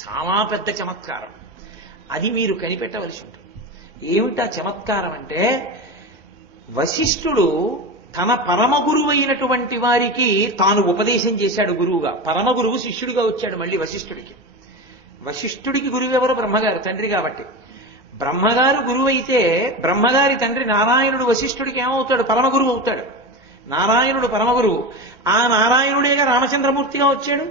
చాలా పెద్ద చమత్కారం. అది మీరు కనిపెట్టవలసి ఉంటుంది. ఏమిటా చమత్కారం అంటే, వశిష్ఠుడు తన పరమ గురువు అయినటువంటి వారికి తాను ఉపదేశం చేశాడు గురువుగా. పరమ గురువు శిష్యుడిగా వచ్చాడు మళ్ళీ వశిష్ఠుడికి. వశిష్ఠుడికి గురువు ఎవరు? బ్రహ్మగారు, తండ్రి కాబట్టి. బ్రహ్మగారు గురువు అయితే బ్రహ్మగారి తండ్రి నారాయణుడు వశిష్ఠుడికి ఏమవుతాడు? పరమ గురువు అవుతాడు. నారాయణుడు పరమ గురువు. ఆ నారాయణుడేగా రామచంద్రమూర్తిగా వచ్చాడు.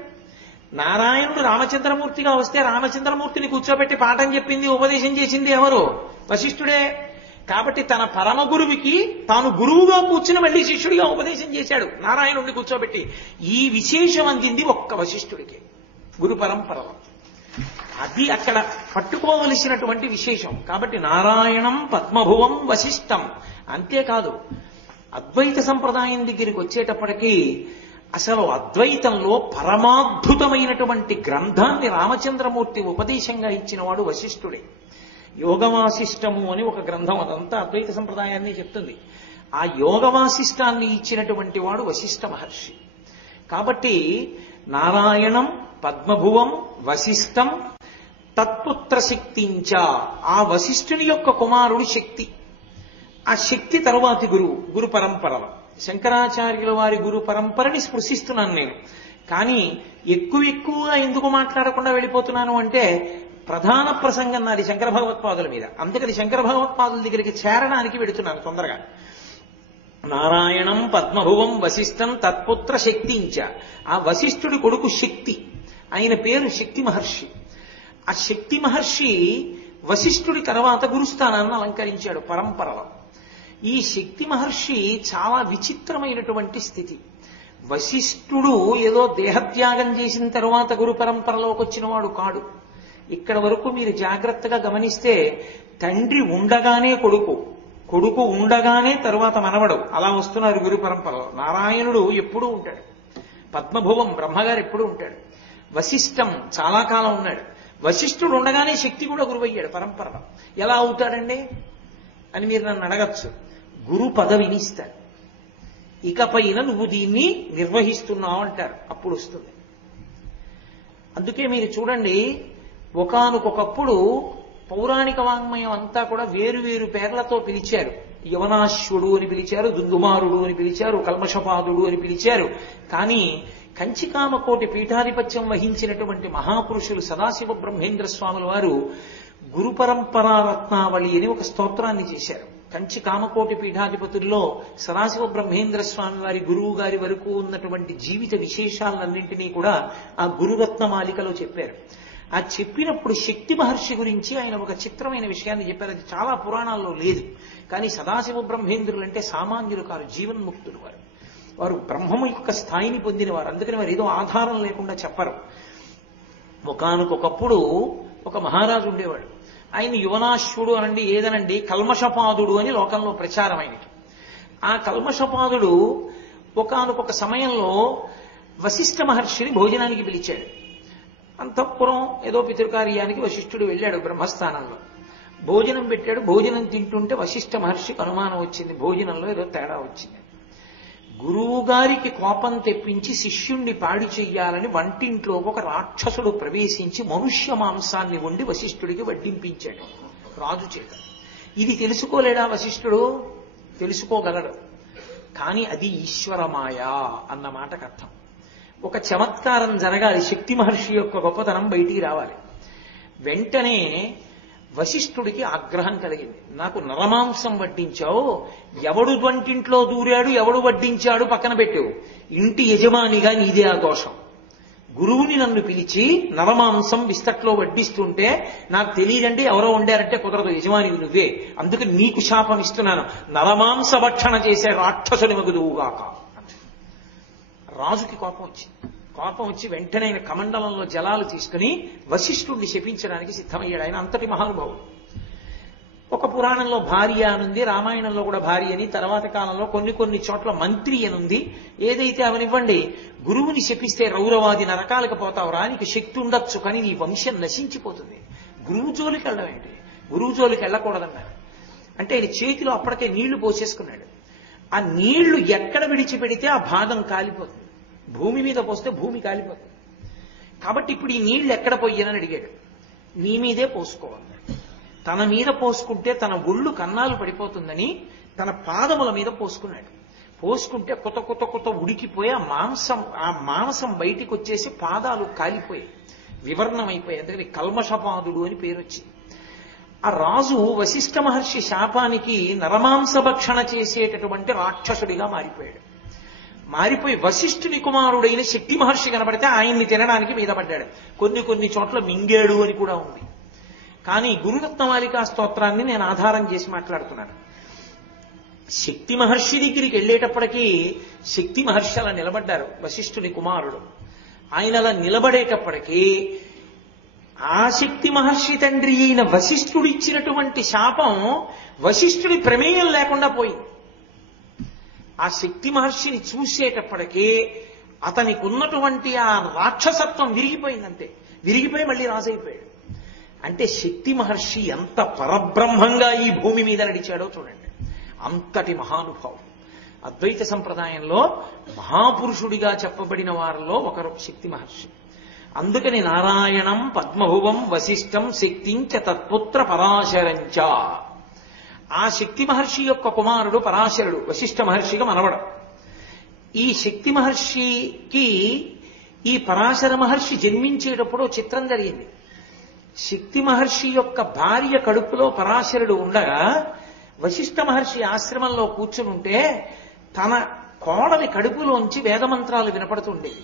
నారాయణుడు రామచంద్రమూర్తిగా వస్తే రామచంద్రమూర్తిని కూర్చోబెట్టి పాఠం చెప్పింది, ఉపదేశం చేసింది ఎవరు? వశిష్ఠుడే. కాబట్టి తన పరమ గురువుకి తాను గురువుగా కూర్చుని మళ్ళీ శిష్యుడిగా ఉపదేశం చేశాడు నారాయణుడిని కూర్చోబెట్టి. ఈ విశేషం అందింది ఒక్క వశిష్ఠుడికి గురు పరంపరలో. అది అక్కడ పట్టుకోవలసినటువంటి విశేషం. కాబట్టి నారాయణం పద్మభువం వశిష్టం. అంతేకాదు, అద్వైత సంప్రదాయం దగ్గరికి వచ్చేటప్పటికీ అసలు అద్వైతంలో పరమాద్భుతమైనటువంటి గ్రంథాన్ని రామచంద్రమూర్తి ఉపదేశంగా ఇచ్చినవాడు వశిష్ఠుడే. యోగవాసిష్టము అని ఒక గ్రంథం, అదంతా అద్వైత సంప్రదాయాన్ని చెప్తుంది. ఆ యోగవాసిష్టాన్ని ఇచ్చినటువంటి వాడు వశిష్ఠ మహర్షి. కాబట్టి నారాయణం పద్మభువం వశిష్టం తత్పుత్ర శక్తించ. ఆ వశిష్ఠుని యొక్క కుమారుడు శక్తి. ఆ శక్తి తరువాతి గురు పరంపరలో శంకరాచార్యుల వారి గురు పరంపరని స్పృశిస్తున్నాను నేను. కానీ ఎక్కువగా ఎందుకు మాట్లాడకుండా వెళ్ళిపోతున్నాను అంటే, ప్రధాన ప్రసంగం నాది శంకర భగవత్పాదుల మీద. అందుకని శంకర భగవత్పాదుల దగ్గరికి చేరడానికి వెడుతున్నాను తొందరగా. నారాయణం పద్మభువం వశిష్టం తత్పుత్ర శక్తించ. ఆ వశిష్ఠుడి కొడుకు శక్తి, ఆయన పేరు శక్తి మహర్షి. ఆ శక్తి మహర్షి వశిష్ఠుడి తర్వాత గురుస్థానాన్ని అలంకరించాడు పరంపరలో. ఈ శక్తి మహర్షి చాలా విచిత్రమైనటువంటి స్థితి. వశిష్ఠుడు ఏదో దేహత్యాగం చేసిన తర్వాత గురు పరంపరలోకి వచ్చిన వాడు కాడు. ఇక్కడ వరకు మీరు జాగ్రత్తగా గమనిస్తే తండ్రి ఉండగానే కొడుకు, కొడుకు ఉండగానే తరువాత మనవడు, అలా వస్తున్నారు గురు పరంపరలో. నారాయణుడు ఎప్పుడూ ఉంటాడు, పద్మభువం బ్రహ్మగారు ఎప్పుడూ ఉంటాడు, వశిష్టం చాలా కాలం ఉన్నాడు. వశిష్ఠుడు ఉండగానే శక్తి కూడా గురువయ్యాడు పరంపరలో. ఎలా అవుతాడండి అని మీరు నన్ను అడగచ్చు. గురు పదవిని ఇస్తాడు. ఇకపైన నువ్వు దీన్ని నిర్వహిస్తున్నావు అంటారు, అప్పుడు వస్తుంది. అందుకే మీరు చూడండి, ఒకానొకప్పుడు పౌరాణిక వాంగ్మయం అంతా కూడా వేరు వేరు పేర్లతో పిలిచారు. యవనాశ్వుడు అని పిలిచారు, దుందుమారుడు అని పిలిచారు, కల్మషపాదుడు అని పిలిచారు. కానీ కంచికామకోటి పీఠాధిపత్యం వహించినటువంటి మహాపురుషులు సదాశివ బ్రహ్మేంద్ర స్వాముల వారు గురు పరంపరా రత్నావళి అని ఒక స్తోత్రాన్ని చేశారు. కంచి కామకోటి పీఠాధిపతుల్లో సదాశివ బ్రహ్మేంద్ర స్వామి వారి గురువు గారి వరకు ఉన్నటువంటి జీవిత విశేషాలన్నింటినీ కూడా ఆ గురురత్నమాలికలో చెప్పారు. ఆ చెప్పినప్పుడు శక్తి మహర్షి గురించి ఆయన ఒక చిత్రమైన విషయాన్ని చెప్పారు. అది చాలా పురాణాల్లో లేదు. కానీ సదాశివ బ్రహ్మేంద్రులు అంటే సామాన్యులు కారు, జీవన్ముక్తులు వారు. వారు బ్రహ్మము యొక్క స్థాయిని పొందిన వారు. అందుకని వారు ఏదో ఆధారం లేకుండా చెప్పరు. ఒకానొకప్పుడు ఒక మహారాజు ఉండేవాడు. ఆయన యువనాశ్వుడు అనండి, ఏదనండి, కల్మషపాదుడు అని లోకంలో ప్రచారం ఆయనకి. ఆ కల్మషపాదుడు ఒకానొక సమయంలో వశిష్ఠ మహర్షిని భోజనానికి పిలిచాడు. అంతఃపురం ఏదో పితృకార్యానికి వశిష్ఠుడు వెళ్ళాడు బ్రహ్మస్థానంలో. భోజనం పెట్టాడు. భోజనం తింటుంటే వశిష్ఠ మహర్షికి అనుమానం వచ్చింది, భోజనంలో ఏదో తేడా వచ్చింది. గురువు గారికి కోపం తెప్పించి శిష్యుణ్ణి పాడి చెయ్యాలని వంటింట్లో ఒక రాక్షసుడు ప్రవేశించి మనుష్య మాంసాన్ని వండి వశిష్ఠుడికి వడ్డింపించాడు రాజు చేత. ఇది తెలుసుకోలేడా వశిష్ఠుడు? తెలుసుకోగలడు. కానీ అది ఈశ్వరమాయ అన్న మాటకు అర్థం. ఒక చమత్కారం జరగాలి, శక్తి మహర్షి యొక్క గొప్పతనం బయటికి రావాలి. వెంటనే వశిష్ఠుడికి ఆగ్రహం కలిగింది. నాకు నరమాంసం వడ్డించావు, ఎవడు వంటింట్లో దూరాడు, ఎవడు వడ్డించాడు పక్కన పెట్టావు, ఇంటి యజమానిగా నీదే ఆ దోషం. గురువుని నన్ను పిలిచి నరమాంసం విస్తట్లో వడ్డిస్తుంటే నాకు తెలియదంటే ఎవరో వండారంటే కుదరదు, యజమానివి నువ్వే, అందుకు నీకు శాపం ఇస్తున్నాను, నరమాంస భక్షణ చేసే రాక్షసుని మగుదువుగాక. రాజుకి కోపం వచ్చి వెంటనే ఆయన కమండలంలో జలాలు తీసుకుని వశిష్ఠుడిని శపించడానికి సిద్ధమయ్యాడు. ఆయన అంతటి మహానుభావుడు. ఒక పురాణంలో భార్య అనుంది, రామాయణంలో కూడా భార్య అని, తర్వాత కాలంలో కొన్ని చోట్ల మంత్రి అనుంది. ఏదైతే అవనివ్వండి, గురువుని శపిస్తే రౌరవాది నరకాలకు పోతావురా, నీకు శక్తి ఉండొచ్చు కానీ నీ వంశం నశించిపోతుంది, గురువు జోలికి వెళ్ళడం ఏంటి, గురువు జోలికి వెళ్ళకూడదన్నారు. అంటే ఆయన చేతిలో అప్పటికే నీళ్లు పోసేసుకున్నాడు. ఆ నీళ్లు ఎక్కడ విడిచిపెడితే ఆ భాగం కాలిపోతుంది, భూమి మీద పోస్తే భూమి కాలిపోతుంది. కాబట్టి ఇప్పుడు ఈ నీళ్లు ఎక్కడ పోయానని అడిగాడు. నీ మీదే పోసుకోవాలి. తన మీద పోసుకుంటే తన ఒళ్ళు కన్నాలు పడిపోతుందని తన పాదముల మీద పోసుకున్నాడు. పోసుకుంటే కొత్త ఉడికిపోయి ఆ మాంసం బయటికి వచ్చేసి పాదాలు కాలిపోయాయి, వివర్ణమైపోయాయి. అందుకని కల్మషపాదుడు అని పేరు వచ్చింది. ఆ రాజు వశిష్ఠ మహర్షి శాపానికి నరమాంస భక్షణ చేసేటటువంటి రాక్షసుడిగా మారిపోయి వశిష్ఠుని కుమారుడైన శక్తి మహర్షి కనబడితే ఆయన్ని తినడానికి మీద పడ్డాడు. కొన్ని చోట్ల మింగేడు అని కూడా ఉంది. కానీ గురురత్నమాలికా స్తోత్రాన్ని నేను ఆధారం చేసి మాట్లాడుతున్నాను. శక్తి మహర్షి దగ్గరికి వెళ్ళేటప్పటికీ శక్తి మహర్షి అలా నిలబడ్డారు, వశిష్ఠుని కుమారుడు. ఆయన అలా నిలబడేటప్పటికీ ఆ శక్తి మహర్షి తండ్రి అయిన వశిష్ఠుడిచ్చినటువంటి శాపం వశిష్ఠుడి ప్రమేయం లేకుండా పోయింది. ఆ శక్తి మహర్షిని చూసేటప్పటికీ అతనికి ఉన్నటువంటి ఆ రాక్షసత్వం విరిగిపోయిందంతే, విరిగిపోయి మళ్ళీ రాజైపోయాడు. అంటే శక్తి మహర్షి ఎంత పరబ్రహ్మంగా ఈ భూమి మీద నడిచాడో చూడండి. అంతటి మహానుభావుడు. అద్వైత సంప్రదాయంలో మహాపురుషుడిగా చెప్పబడిన వారిలో ఒకరు శక్తి మహర్షి. అందుకని నారాయణం పద్మభువం వశిష్టం శక్తించ తత్పుత్ర పరాశరంచ. ఆ శక్తి మహర్షి యొక్క కుమారుడు పరాశరుడు వశిష్ఠ మహర్షిగా మనవడం. ఈ శక్తి మహర్షికి ఈ పరాశర మహర్షి జన్మించేటప్పుడు చిత్రం జరిగింది. శక్తి మహర్షి యొక్క భార్య కడుపులో పరాశరుడు ఉండగా వశిష్ఠ మహర్షి ఆశ్రమంలో కూర్చుని ఉంటే తన కోడలి కడుపులోంచి వేదమంత్రాలు వినపడుతుండేవి.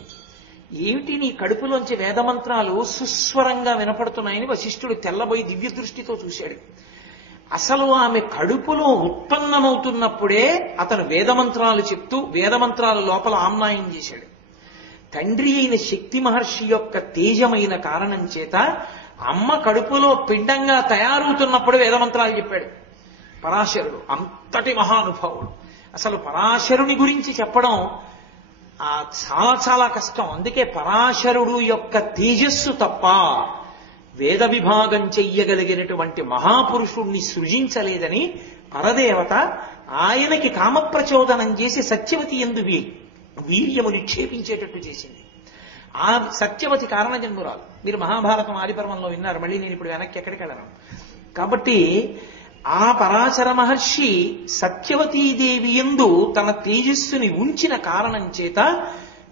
ఏమిటి నీ కడుపులోంచి వేదమంత్రాలు సుస్వరంగా వినపడుతున్నాయని వశిష్ఠుడు తెల్లబోయి దివ్య దృష్టితో చూశాడు. అసలు ఆమె కడుపులో ఉత్పన్నమవుతున్నప్పుడే అతను వేదమంత్రాలు చెప్తూ వేదమంత్రాల లోపల ఆమ్నాయం చేశాడు. తండ్రి అయిన శక్తి మహర్షి యొక్క తేజమైన కారణం చేత అమ్మ కడుపులో పిండంగా తయారవుతున్నప్పుడు వేదమంత్రాలు చెప్పాడు పరాశరుడు. అంతటి మహానుభావుడు. అసలు పరాశరుని గురించి చెప్పడం చాలా చాలా కష్టం. అందుకే పరాశరుడు యొక్క తేజస్సు తప్ప వేద విభాగం చెయ్యగలిగినటువంటి మహాపురుషుణ్ణి సృజించలేదని పరదేవత ఆయనకి కామప్రచోదనం చేసి సత్యవతి యందు వీర్యము నిక్షేపించేటట్టు చేసింది. ఆ సత్యవతి కారణ జన్మురాలు. మీరు మహాభారతం ఆదిపర్వంలో విన్నారు, మళ్ళీ నేను ఇప్పుడు వెనక్కి ఎక్కడికి వెళ్ళను. కాబట్టి ఆ పరాశర మహర్షి సత్యవతీదేవి యందు తన తేజస్సుని ఉంచిన కారణం చేత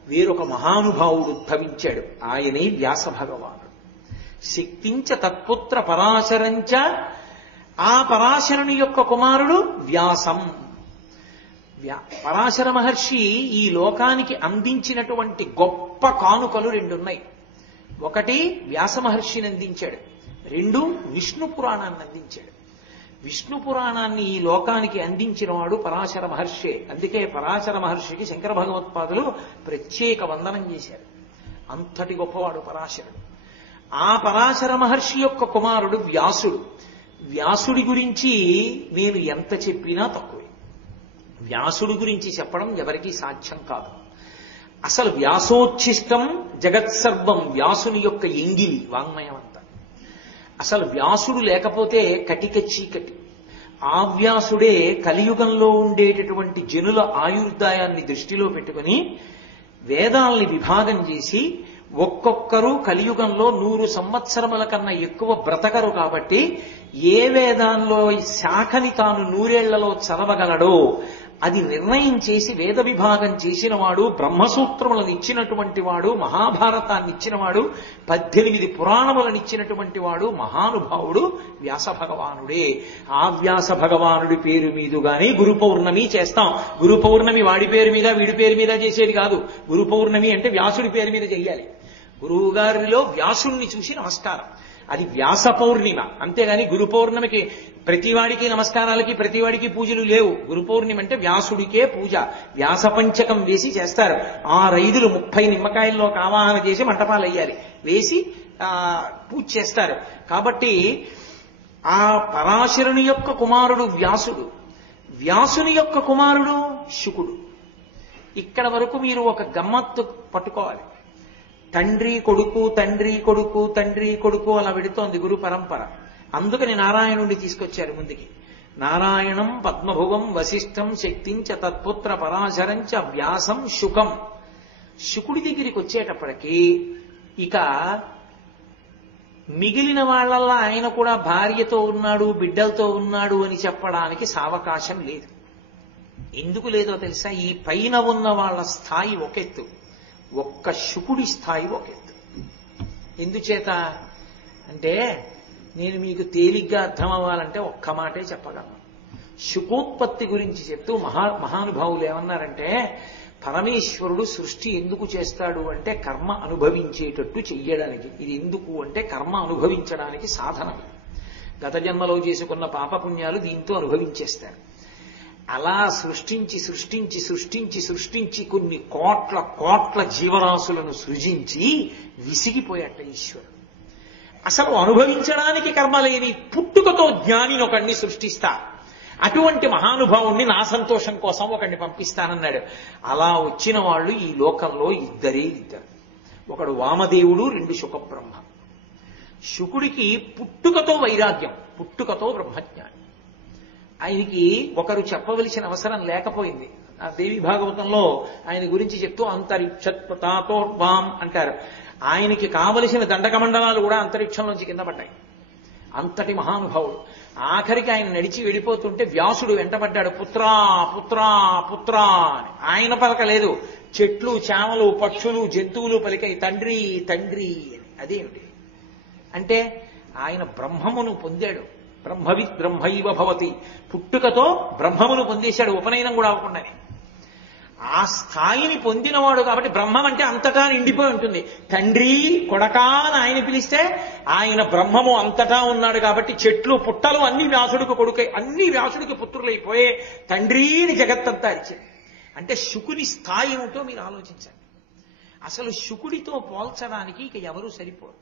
వేరొక మహానుభావుడు ఉద్భవించాడు. ఆయనే వ్యాస భగవానుడు. శక్తించ తత్పుత్ర పరాశరంచ. ఆ పరాశరుని యొక్క కుమారుడు వ్యాసం. పరాశర మహర్షి ఈ లోకానికి అందించినటువంటి గొప్ప కానుకలు రెండున్నాయి. ఒకటి వ్యాస మహర్షిని అందించాడు, రెండు విష్ణు పురాణాన్ని అందించాడు. విష్ణు పురాణాన్ని ఈ లోకానికి అందించిన వాడు పరాశర మహర్షే. అందుకే పరాశర మహర్షికి శంకర భగవత్పాదులు ప్రత్యేక వందనం చేశారు. అంతటి గొప్పవాడు పరాశరుడు. ఆ పరాశర మహర్షి యొక్క కుమారుడు వ్యాసుడు. వ్యాసుడి గురించి నేను ఎంత చెప్పినా తక్కువే. వ్యాసుడి గురించి చెప్పడం ఎవరికీ సాధ్యం కాదు. అసలు వ్యాసోచ్ఛిష్టం జగత్సర్వం, వ్యాసుని యొక్క ఎంగిలి వాంగ్మయం అంతా. అసలు వ్యాసుడు లేకపోతే కటిక చీకటి. ఆ వ్యాసుడే కలియుగంలో ఉండేటటువంటి జనుల ఆయుర్దాయాన్ని దృష్టిలో పెట్టుకుని వేదాల్ని విభాగం చేసి ఒక్కొక్కరు కలియుగంలో 100 సంవత్సరముల కన్నా ఎక్కువ బ్రతకరు కాబట్టి ఏ వేదాల్లో శాఖని తాను 100 ఏళ్లలో చదవగలడో అది నిర్ణయం చేసి వేద విభాగం చేసిన వాడు, బ్రహ్మసూత్రములను ఇచ్చినటువంటి వాడు, మహాభారతాన్ని ఇచ్చినవాడు, 18 పురాణములను ఇచ్చినటువంటి వాడు మహానుభావుడు వ్యాస భగవానుడే. ఆ వ్యాస భగవానుడి పేరు మీదుగానే గురు పౌర్ణమి చేస్తాం. గురు పౌర్ణమి వాడి పేరు మీద వీడి పేరు మీద చేసేది కాదు. గురు పౌర్ణమి అంటే వ్యాసుడి పేరు మీద చెయ్యాలి. గురువు గారిలో వ్యాసుణ్ణి చూసి నమస్కారం, అది వ్యాస పౌర్ణిమ. అంతేగాని గురు పౌర్ణమికి ప్రతివాడికి నమస్కారాలకి ప్రతివాడికి పూజలు లేవు. గురు పౌర్ణిమ అంటే వ్యాసుడికే పూజ. వ్యాస పంచకం వేసి చేస్తారు. 6 30 నిమ్మకాయల్లో ఆవాహన చేసి మంటపాలు వేయాలి, వేసి పూజ చేస్తారు. కాబట్టి ఆ పరాశరుని యొక్క కుమారుడు వ్యాసుడు, వ్యాసుని యొక్క కుమారుడు శుకుడు. ఇక్కడ వరకు మీరు ఒక గమ్మత్తు పట్టుకోవాలి. తండ్రి కొడుకు తండ్రి కొడుకు తండ్రి కొడుకు అలా వెడుతోంది గురు పరంపర. అందుకని నారాయణుడిని తీసుకొచ్చారు ముందుకి. నారాయణం పద్మభువం వశిష్ఠం శక్తించ తత్పుత్ర పరాశరంచ వ్యాసం శుకం. శుకుడి దగ్గరికి వచ్చేటప్పటికి ఇక మిగిలిన వాళ్ళల్లా ఆయన కూడా భార్యతో ఉన్నాడు, బిడ్డలతో ఉన్నాడు అని చెప్పడానికి సావకాశం లేదు. ఎందుకు లేదో తెలుసా? ఈ పైన ఉన్న వాళ్ళ స్థాయి ఒకెత్తు, ఒక్క శుకుడి స్థాయి ఒకెత్తు. ఎందుచేత అంటే నేను మీకు తేలిగ్గా అర్థం అవ్వాలంటే ఒక్క మాటే చెప్పగలను. శుకోత్పత్తి గురించి చెప్తూ మహానుభావులు ఏమన్నారంటే, పరమేశ్వరుడు సృష్టి ఎందుకు చేస్తాడు అంటే కర్మ అనుభవించేటట్టు చెయ్యడానికి. ఇది ఎందుకు అంటే కర్మ అనుభవించడానికి సాధనం. గత జన్మలో చేసుకున్న పాపపుణ్యాలు దీంతో అనుభవించేస్తారు. అలా సృష్టించి సృష్టించి సృష్టించి సృష్టించి కొన్ని కోట్ల కోట్ల జీవరాశులను సృజించి విసిగిపోయాట ఈశ్వరుడు. అసలు అనుభవించడానికి కర్మ లేని పుట్టుకతో జ్ఞానిని ఒకడిని సృష్టిస్తా, అటువంటి మహానుభావుణ్ణి నా సంతోషం కోసం ఒకడిని పంపిస్తానన్నాడు. అలా వచ్చిన వాళ్ళు ఈ లోకంలో ఇద్దరు. ఒకడు వామదేవుడు, 2 శుకబ్రహ్మ. శుకుడికి పుట్టుకతో వైరాగ్యం, పుట్టుకతో బ్రహ్మజ్ఞానం. ఆయనకి ఒకరు చెప్పవలసిన అవసరం లేకపోయింది. ఆ దేవి భాగవతంలో ఆయన గురించి చెప్తూ అంతరిక్షత్తాతోర్వాం అంటారు. ఆయనకి కావలసిన దండకమండలాలు కూడా అంతరిక్షంలోంచి కింద పడ్డాయి. అంతటి మహానుభావుడు. ఆఖరికి ఆయన నడిచి వెళ్ళిపోతుంటే వ్యాసుడు వెంటబడ్డాడు. పుత్రా పుత్రా పుత్రా అని. ఆయన పలకలేదు, చెట్లు చేమలు పక్షులు జంతువులు పలికాయి తండ్రి తండ్రి అని. అదేమిటి అంటే ఆయన బ్రహ్మమును పొందాడు. బ్రహ్మవిత్ బ్రహ్మైవ భవతి. పుట్టుకతో బ్రహ్మమును పొందేశాడు, ఉపనయనం కూడా అవ్వకుండానే. ఆ స్థాయిని పొందినవాడు కాబట్టి బ్రహ్మం అంటే అంతటా నిండిపోయి ఉంటుంది. తండ్రి కొడకా అని ఆయన పిలిస్తే ఆయన బ్రహ్మము అంతటా ఉన్నాడు కాబట్టి చెట్లు పుట్టలు అన్ని వ్యాసుడికి కొడుకై, అన్ని వ్యాసుడికి పుత్రులైపోయే తండ్రిని జగత్తంతా ఇచ్చింది. అంటే శుకుని స్థాయి ఏమిటో మీరు ఆలోచించండి. అసలు శుకుడితో పోల్చడానికి ఇక ఎవరూ సరిపోరు.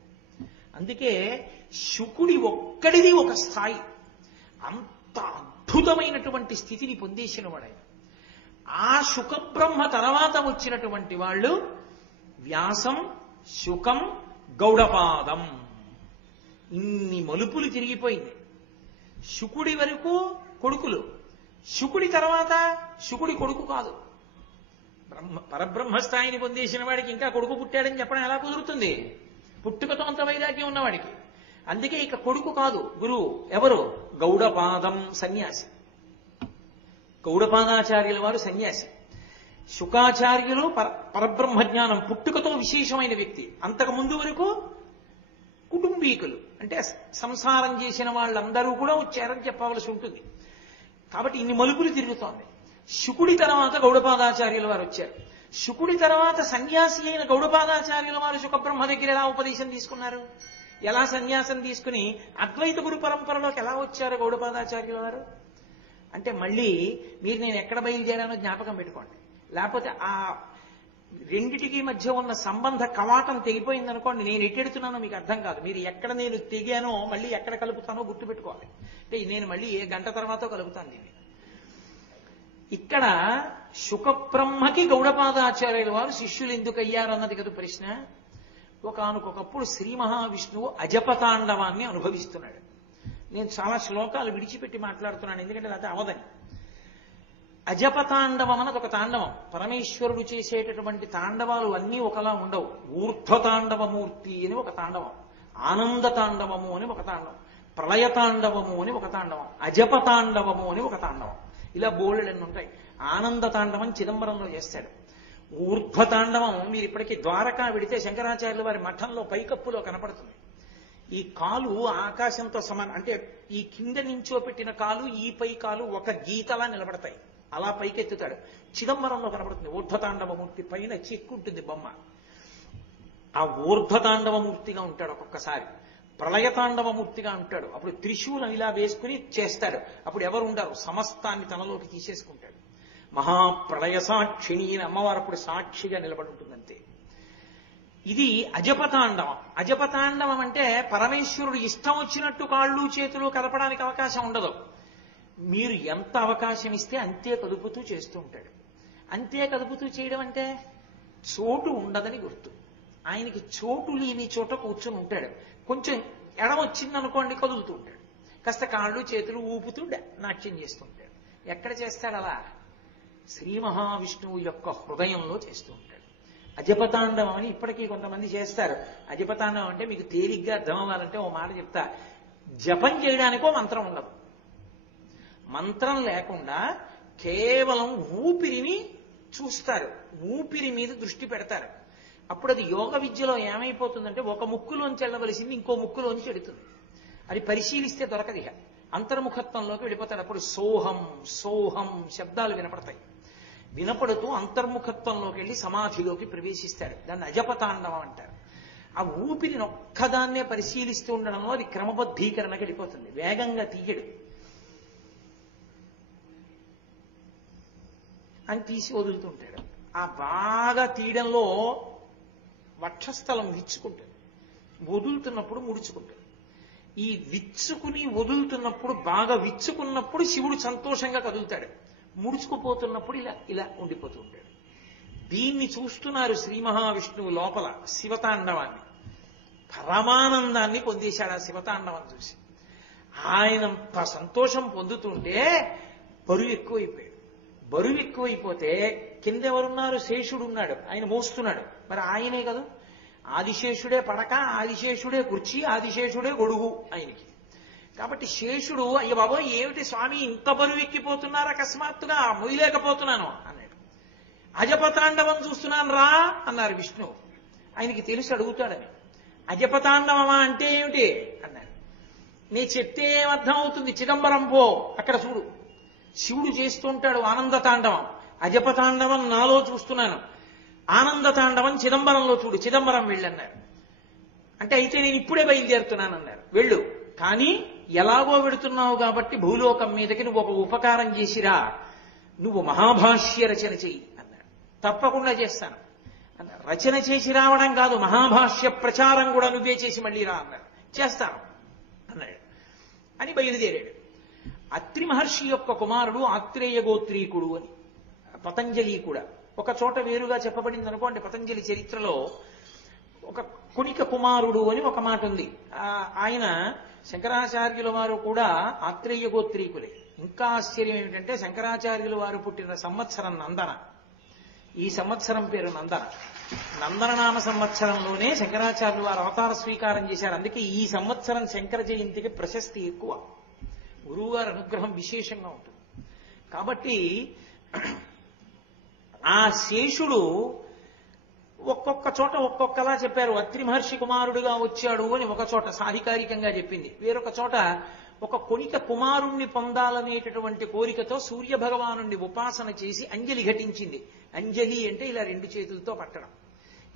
అందుకే శుకుడి ఒక్కడిది ఒక స్థాయి. అంత అద్భుతమైనటువంటి స్థితిని పొందేసిన వాడు. ఆ శుకబ్రహ్మ తర్వాత వచ్చినటువంటి వాళ్ళు వ్యాసం, శుకం, గౌడపాదం. ఇన్ని మలుపులు తిరిగిపోయింది. శుకుడి వరకు కొడుకులు, శుకుడి తర్వాత శుకుడి కొడుకు కాదు. పరబ్రహ్మస్థాయిని పొందేసిన వాడికి ఇంకా కొడుకు పుట్టాడని చెప్పడం ఎలా కుదురుతుంది? పుట్టుకతో అంత వైరాగ్యం ఉన్నవాడికి. అందుకే ఇక కొడుకు కాదు గురువు. ఎవరు? గౌడపాదం సన్యాసి. గౌడపాదాచార్యుల వారు సన్యాసి. శుకాచార్యులు పరబ్రహ్మజ్ఞానం పుట్టుకతో విశేషమైన వ్యక్తి. అంతకు ముందు వరకు కుటుంబీకులు. అంటే సంసారం చేసిన వాళ్ళందరూ కూడా వచ్చారని చెప్పవలసి ఉంటుంది. కాబట్టి ఇన్ని మలుపులు తిరుగుతోంది. శుకుడి తర్వాత గౌడపాదాచార్యుల వారు వచ్చారు. శుకుడి తర్వాత సన్యాసి అయిన గౌడపాదాచార్యుల వారు శుకబ్రహ్మ దగ్గర ఎలా ఉపదేశం తీసుకున్నారు, ఎలా సన్యాసం తీసుకుని అద్వైత గురు పరంపరలోకి ఎలా వచ్చారు గౌడపాదాచార్యుల వారు అంటే, మళ్ళీ మీరు నేను ఎక్కడ బయలుదేరానో జ్ఞాపకం పెట్టుకోండి. లేకపోతే ఆ రెండిటికి మధ్య ఉన్న సంబంధ కవాటం తెగిపోయిందనుకోండి, నేను ఎట్టెడుతున్నానో మీకు అర్థం కాదు. మీరు ఎక్కడ నేను తెగానో మళ్ళీ ఎక్కడ కలుపుతానో గుర్తుపెట్టుకోవాలి. అంటే నేను మళ్ళీ ఏ గంట తర్వాత కలుపుతాను దీన్ని. ఇక్కడ శుకబ్రహ్మకి గౌడపాదాచార్యుల వారు శిష్యులు ఎందుకు అయ్యారు అన్నది కదా ప్రశ్న. ఒకానొకప్పుడు శ్రీ మహావిష్ణువు అజపతాండవాన్ని అనుభవిస్తున్నాడు. నేను చాలా శ్లోకాలు విడిచిపెట్టి మాట్లాడుతున్నాను, ఎందుకంటే అది అవదని. అజపతాండవం అన్నది ఒక తాండవం. పరమేశ్వరుడు చేసేటటువంటి తాండవాలు అన్నీ ఒకలా ఉండవు. ఊర్ధ్వతాండవమూర్తి అని ఒక తాండవం, ఆనంద తాండవము అని ఒక తాండవం, ప్రళయతాండవము అని ఒక తాండవం, అజపతాండవము అని ఒక తాండవం. ఇలా బోళ్ళెన్ని ఉంటాయి. ఆనంద తాండవం చిదంబరంలో చేస్తాడు. ఊర్ధ్వతాండవం మీరు ఇప్పటికీ ద్వారకా విడితే శంకరాచార్యుల వారి మఠంలో పైకప్పులో కనపడుతుంది. ఈ కాలు ఆకాశంతో సమానం, అంటే ఈ కింద నుంచో పెట్టిన కాలు ఈ పై కాలు ఒక గీతలా నిలబడతాయి, అలా పైకెత్తుతాడు. చిదంబరంలో కనపడుతుంది. ఊర్ధ్వతాండవమూర్తి పైన చిక్కుంటుంది బొమ్మ. ఆ ఊర్ధ్వతాండవమూర్తిగా ఉంటాడు ఒక్కొక్కసారి, ప్రళయతాండవమూర్తిగా ఉంటాడు. అప్పుడు త్రిశూలం ఇలా వేసుకుని చేస్తాడు. అప్పుడు ఎవరు ఉండరు, సమస్తాన్ని తనలోకి తీసేసుకుంటాడు. మహాప్రళయ సాక్షిణి అని అమ్మవారు అప్పుడు సాక్షిగా నిలబడి ఉంటుందంతే. ఇది అజపతాండవం. అజపతాండవం అంటే పరమేశ్వరుడు ఇష్టం వచ్చినట్టు కాళ్ళు చేతులు కదపడానికి అవకాశం ఉండదు. మీరు ఎంత అవకాశం ఇస్తే అంతే కదుపుతూ చేస్తూ ఉంటాడు. అంతే కదుపుతూ చేయడం అంటే చోటు ఉండదని గుర్తు. ఆయనకి చోటు లేని చోట కూర్చుని ఉంటాడు. కొంచెం ఎడం వచ్చిందనుకోండి కదులుతూ ఉంటాడు. కాస్త కాళ్ళు చేతులు ఊపుతూ నాట్యం చేస్తూ ఉంటాడు. ఎక్కడ చేస్తాడు అలా? శ్రీ మహావిష్ణువు యొక్క హృదయంలో చేస్తూ ఉంటాడు. అజపతాండవం అని ఇప్పటికీ కొంతమంది చేస్తారు. అజపతాండవం అంటే మీకు తేలిగ్గా అర్థం అవ్వాలంటే ఓ మాట చెప్తా. జపం చేయడానికో మంత్రం ఉండదు. మంత్రం లేకుండా కేవలం ఊపిరిని చూస్తారు, ఊపిరి మీద దృష్టి పెడతారు. అప్పుడు అది యోగ విద్యలో ఏమైపోతుందంటే ఒక ముక్కులోంచి వెళ్ళవలసింది ఇంకో ముక్కులోంచి వెళుతుంది. అది పరిశీలిస్తే దొరకదు. ఇక అంతర్ముఖత్వంలోకి వెళ్ళిపోతాడు. అప్పుడు సోహం సోహం శబ్దాలు వినపడతాయి. వినపడుతూ అంతర్ముఖత్వంలోకి వెళ్ళి సమాధిలోకి ప్రవేశిస్తాడు. దాన్ని అజపతాండవం అంటారు. ఆ ఊపిరిని ఒక్కదాన్నే పరిశీలిస్తూ ఉండడంలో అది క్రమబద్ధీకరణకి వెళ్ళిపోతుంది. వేగంగా తీయడు అని తీసి వదులుతుంటాడు. ఆ బాగా తీయడంలో వక్షస్థలం విచ్చుకుంటుంది, వదులుతున్నప్పుడు ముడుచుకుంటుంది. ఈ విచ్చుకుని వదులుతున్నప్పుడు బాగా విచ్చుకున్నప్పుడు శివుడు సంతోషంగా కదులుతాడు, ముడుచుకుపోతున్నప్పుడు ఇలా ఇలా ఉండిపోతూ ఉంటాడు. దీన్ని చూస్తున్నారు శ్రీ మహావిష్ణువు లోపల శివతాండవాన్ని. పరమానందాన్ని పొందేశాడు ఆ శివతాండవం చూసి. ఆయనంత సంతోషం పొందుతుంటే బరువు ఎక్కువైపోయాడు. బరువు ఎక్కువైపోతే కిందెవరున్నారు? శేషుడు ఉన్నాడు, ఆయన మోస్తున్నాడు. మరి ఆయనే కదా, ఆదిశేషుడే పడక, ఆదిశేషుడే కుర్చీ, ఆదిశేషుడే గొడుగు ఆయనకి. కాబట్టి శేషుడు అయ్య బాబో ఏమిటి స్వామి ఇంత బరువు ఎక్కిపోతున్నారు, అకస్మాత్తుగా మొయ్యలేకపోతున్నాను అన్నాడు. అజపతాండవం చూస్తున్నాను రా అన్నారు విష్ణువు. ఆయనకి తెలిసి అడుగుతాడని. అజపతాండవమా అంటే ఏమిటి అన్నాడు. నీ చెప్తే ఏమర్థం అవుతుంది? చిదంబరం పో, అక్కడ చూడు. శివుడు చేస్తుంటాడు ఆనందతాండవం. అజపతాండవం నాలో చూస్తున్నాను, ఆనందతాండవం చిదంబరంలో చూడు, చిదంబరం వెళ్ళన్నారు. అంటే అయితే నేను ఇప్పుడే బయలుదేరుతున్నాను అన్నారు. వెళ్ళు, కానీ ఎలాగో వెడుతున్నావు కాబట్టి భూలోకం మీదకి నువ్వు ఒక ఉపకారం చేసిరా, నువ్వు మహాభాష్య రచన చెయ్యి అన్నాడు. తప్పకుండా చేస్తాను అన్నారు. రచన చేసి రావడం కాదు, మహాభాష్య ప్రచారం కూడా నువ్వే చేసి మళ్ళీ రా అన్నారు. చేస్తాను అన్నాడు. అని బయలుదేరాడు. అత్రి మహర్షి యొక్క కుమారుడు ఆత్రేయ గోత్రీకుడు అని పతంజలి కూడా ఒక చోట వేరుగా చెప్పబడింది అనుకోండి. పతంజలి చరిత్రలో ఒక కునిక కుమారుడు అని ఒక మాట ఉంది. ఆయన శంకరాచార్యుల వారు కూడా ఆత్రేయ గోత్రీకులే. ఇంకా ఆశ్చర్యం ఏమిటంటే శంకరాచార్యుల వారు పుట్టిన సంవత్సరం నందన. ఈ సంవత్సరం పేరు నందన. నందననామ సంవత్సరంలోనే శంకరాచార్యుల వారు అవతార స్వీకారం చేశారు. అందుకే ఈ సంవత్సరం శంకర జయంతికి ప్రశస్తి ఎక్కువ, గురువుగారి అనుగ్రహం విశేషంగా ఉంటుంది. కాబట్టి ఆ శేషుడు ఒక్కొక్క చోట ఒక్కొక్కలా చెప్పారు. అత్రి మహర్షి కుమారుడుగా వచ్చాడు అని ఒక చోట సాధికారికంగా చెప్పింది. వేరొక చోట ఒక కొనిక కుమారుణ్ణి పొందాలనేటటువంటి కోరికతో సూర్య భగవానుణ్ణి ఉపాసన చేసి అంజలి ఘటించింది. అంజలి అంటే ఇలా రెండు చేతులతో పట్టడం.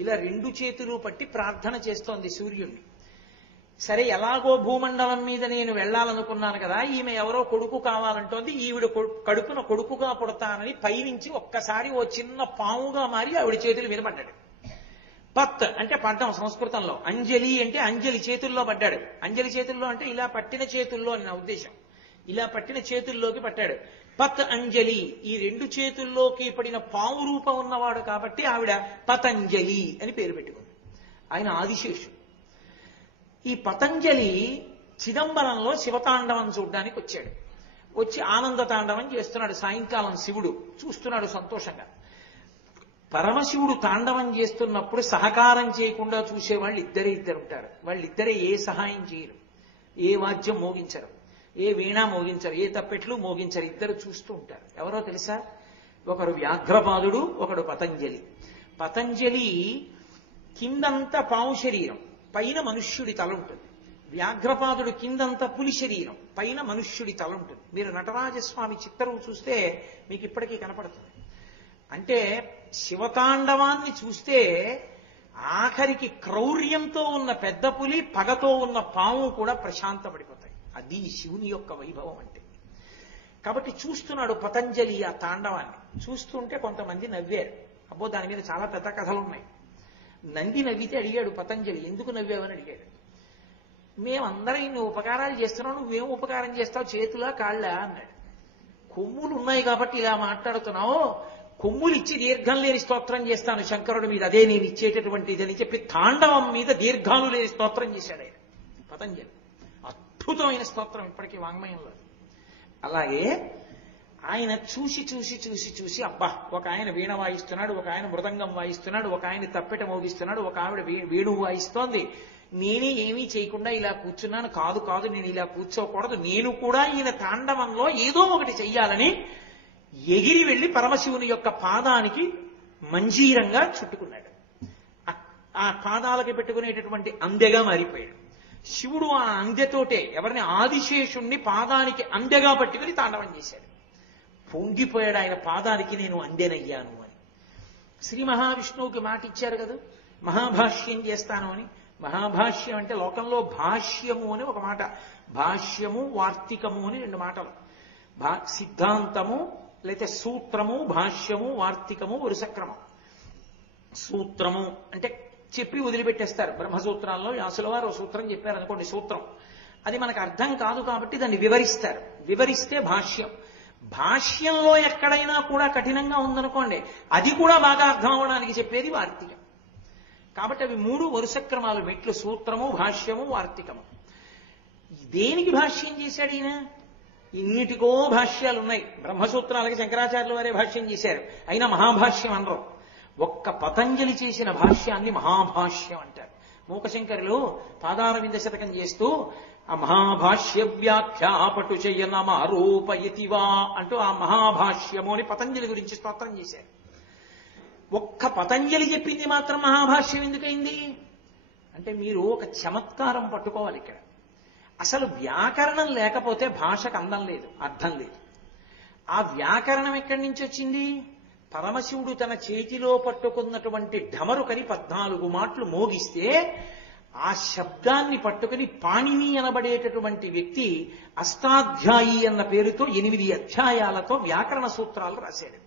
ఇలా రెండు చేతులు పట్టి ప్రార్థన చేస్తోంది సూర్యుణ్ణి. సరే, ఎలాగో భూమండలం మీద నేను వెళ్ళాలనుకున్నాను కదా, ఈమె ఎవరో కొడుకు కావాలంటోంది, ఈవిడ కడుపున కొడుకుగా పుడతానని పైనుంచి ఒక్కసారి ఓ చిన్న పాముగా మారి ఆవిడ చేతుల మీద పడ్డాడు. పత్ అంటే పడ్డం సంస్కృతంలో, అంజలి అంటే అంజలి చేతుల్లో పడ్డాడు. అంజలి చేతుల్లో అంటే ఇలా పట్టిన చేతుల్లో అని నా ఉద్దేశం. ఇలా పట్టిన చేతుల్లోకి పట్టాడు. పత్ అంజలి, ఈ రెండు చేతుల్లోకి పడిన పాము రూపం ఉన్నవాడు కాబట్టి ఆవిడ పతంజలి అని పేరు పెట్టుకుంది. ఆయన ఆదిశేషుడు. ఈ పతంజలి చిదంబరంలో శివతాండవం చూడ్డానికి వచ్చాడు. వచ్చి ఆనంద తాండవం చేస్తున్నాడు. సాయంకాలం శివుడు చూస్తున్నాడు సంతోషంగా. పరమశివుడు తాండవం చేస్తున్నప్పుడు సహకారం చేయకుండా చూసేవాళ్ళు ఇద్దరు ఉంటారు. వాళ్ళిద్దరే ఏ సహాయం చేయరు, ఏ వాద్యం మోగించరు, ఏ వీణా మోగించరు, ఏ తప్పెట్లు మోగించరు. ఇద్దరు చూస్తూ ఉంటారు. ఎవరో తెలుసా? ఒకడు వ్యాఘ్రపాదుడు, ఒకడు పతంజలి. పతంజలి కిందంతా పాము శరీరం, పైన మనుష్యుడి తల ఉంటుంది. వ్యాఘ్రపాదుడు కిందంతా పులి శరీరం, పైన మనుష్యుడి తల ఉంటుంది. మీరు నటరాజస్వామి చిత్తరువు చూస్తే మీకు ఇప్పటికీ కనపడుతుంది. అంటే శివతాండవాన్ని చూస్తే ఆఖరికి క్రౌర్యంతో ఉన్న పెద్ద పులి, పగతో ఉన్న పాము కూడా ప్రశాంతపడిపోతాయి. అది శివుని యొక్క వైభవం అంటే. కాబట్టి చూస్తున్నాడు పతంజలి ఆ తాండవాన్ని. చూస్తుంటే కొంతమంది నవ్వారు. అబ్బో, దాని మీద చాలా పెద్ద కథలున్నాయి. నంది నవ్వితే అడిగాడు పతంజలి, ఎందుకు నవ్వావని అడిగాడు. మేమందరం ఇన్ని ఉపకారాలు చేస్తున్నావు, నువ్వేం ఉపకారం చేస్తావు, చేతులా కాళ్ళా అన్నాడు. కొమ్ములు ఉన్నాయి కాబట్టి ఇలా మాట్లాడుతున్నావు, కొమ్ములు ఇచ్చి దీర్ఘం లేని స్తోత్రం చేస్తాను శంకరుడి మీద, అదే నేను ఇచ్చేటటువంటిది అని చెప్పి తాండవం మీద దీర్ఘాలు లేని స్తోత్రం చేశాడు ఆయన పతంజలి. అద్భుతమైన స్తోత్రం ఇప్పటికీ వాంగ్మయంలో. అలాగే ఆయన చూసి చూసి చూసి చూసి అబ్బా, ఒక ఆయన వీణ వాయిస్తున్నాడు, ఒక ఆయన మృదంగం వాయిస్తున్నాడు, ఒక ఆయన తప్పెట మోగిస్తున్నాడు, ఒక ఆవిడ వేణువు వాయిస్తోంది, నేనే ఏమీ చేయకుండా ఇలా కూర్చున్నాను. కాదు కాదు, నేను ఇలా కూర్చోకూడదు, నేను కూడా ఈయన తాండవంలో ఏదో ఒకటి చెయ్యాలని ఎగిరి వెళ్లి పరమశివుని యొక్క పాదానికి మంజీరంగా చుట్టుకున్నాడు. ఆ పాదాలకి పెట్టుకునేటటువంటి అందెగా మారిపోయాడు. శివుడు ఆ అందెతోటే ఎవరిని, ఆదిశేషుణ్ణి పాదానికి అందెగా పట్టుకుని తాండవం చేశాడు. పొంగిపోయాడు ఆయన పాదానికి, నేను అందెనయ్యాను అని. శ్రీ మహావిష్ణువుకి మాట ఇచ్చారు కదా, మహాభాష్యం చేస్తాను అని. మహాభాష్యం అంటే లోకంలో భాష్యము అని ఒక మాట, భాష్యము వార్తికము అని రెండు మాటలు. సిద్ధాంతము లేకపోతే సూత్రము, భాష్యము, వార్తికము, వరుసక్రమం. సూత్రము అంటే చెప్పి వదిలిపెట్టేస్తారు. బ్రహ్మసూత్రాల్లో వ్యాసుల వారు ఓ సూత్రం చెప్పారనుకోండి, సూత్రం, అది మనకు అర్థం కాదు కాబట్టి దాన్ని వివరిస్తారు. వివరిస్తే భాష్యం. భాష్యంలో ఎక్కడైనా కూడా కఠినంగా ఉందనుకోండి, అది కూడా బాగా అర్థం అవడానికి చెప్పేది వార్తికం. కాబట్టి అవి మూడు వరుసక్రమాలు, మెట్లు: సూత్రము, భాష్యము, వార్తికము. దేనికి భాష్యం చేశాడు ఈయన? ఇన్నిటికో భాష్యాలు ఉన్నాయి. బ్రహ్మసూత్రాలకి శంకరాచార్యుల వారే భాష్యం చేశారు, అయినా మహాభాష్యం అనరు. ఒక్క పతంజలి చేసిన భాష్యాన్ని మహాభాష్యం అంటారు. మూకశంకరులు పాదారవింద శతకం చేస్తూ ఆ మహాభాష్య వ్యాఖ్యాపటు చెయ్యనమారూపయతివా అంటూ ఆ మహాభాష్యము అని పతంజలి గురించి స్తోత్రం చేశారు. ఒక్క పతంజలి చెప్పింది మాత్రం మహాభాష్యం ఎందుకైంది అంటే, మీరు ఒక చమత్కారం పట్టుకోవాలి ఇక్కడ. అసలు వ్యాకరణం లేకపోతే భాషకు అందం లేదు, అర్థం లేదు. ఆ వ్యాకరణం ఎక్కడి నుంచి వచ్చింది? పరమశివుడు తన చేతిలో పట్టుకున్నటువంటి ఢమరుకని 14 మాటలు మోగిస్తే ఆ శబ్దాన్ని పట్టుకుని పాణిని అనబడేటటువంటి వ్యక్తి అష్టాధ్యాయి అన్న పేరుతో 8 అధ్యాయాలతో వ్యాకరణ సూత్రాలు రాశాడు.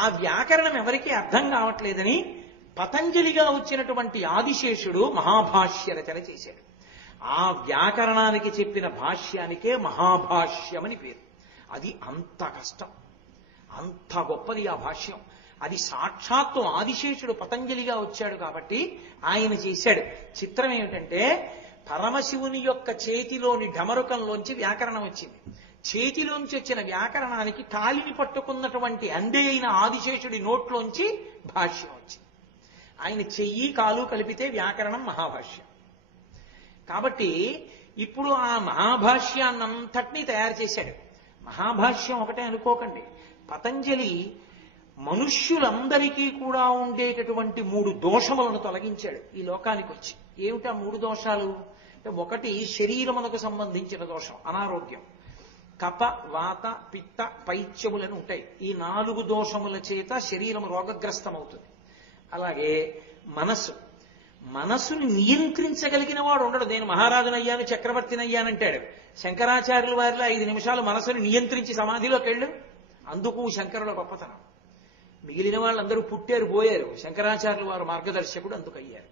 ఆ వ్యాకరణం ఎవరికీ అర్థం కావట్లేదని పతంజలిగా వచ్చినటువంటి ఆదిశేషుడు మహాభాష్య రచన చేశాడు. ఆ వ్యాకరణానికి చెప్పిన భాష్యానికే మహాభాష్యమని పేరు. అది అంత కష్టం, అంత గొప్పది ఆ భాష్యం. అది సాక్షాత్తు ఆదిశేషుడు పతంజలిగా వచ్చాడు కాబట్టి ఆయన చేశాడు. చిత్రం ఏమిటంటే, పరమశివుని యొక్క చేతిలోని ఢమరుకంలోంచి వ్యాకరణం వచ్చింది. చేతిలోంచి వచ్చిన వ్యాకరణానికి కాలిని పట్టుకున్నటువంటి అందే అయిన ఆదిశేషుడి నోట్లోంచి భాష్యం వచ్చింది. ఆయన చెయ్యి కాలు కలిపితే వ్యాకరణం మహాభాష్యం. కాబట్టి ఇప్పుడు ఆ మహాభాష్యాన్నంతటినీ తయారు చేశాడు. మహాభాష్యం ఒకటే అనుకోకండి, పతంజలి మనుష్యులందరికీ కూడా ఉండేటటువంటి 3 దోషములను తొలగించాడు ఈ లోకానికి వచ్చి. ఏమిటా 3 దోషాలు? ఒకటి శరీరమునకు సంబంధించిన దోషం, అనారోగ్యం. కప, వాత, పిత్త, పైత్యములను ఉంటాయి. ఈ 4 దోషముల చేత శరీరం రోగగ్రస్తమవుతుంది. అలాగే మనస్సుని నియంత్రించగలిగిన వాడు ఉండడు. నేను మహారాజునయ్యాను, చక్రవర్తినయ్యానంటాడు. శంకరాచార్యుల వారిలో 5 నిమిషాలు మనసుని నియంత్రించి సమాధిలోకి వెళ్ళు. అందుకు శంకరుల గొప్పతనం. మిగిలిన వాళ్ళందరూ పుట్టారు పోయారు, శంకరాచార్యుల వారు మార్గదర్శకుడు అందుకయ్యారు.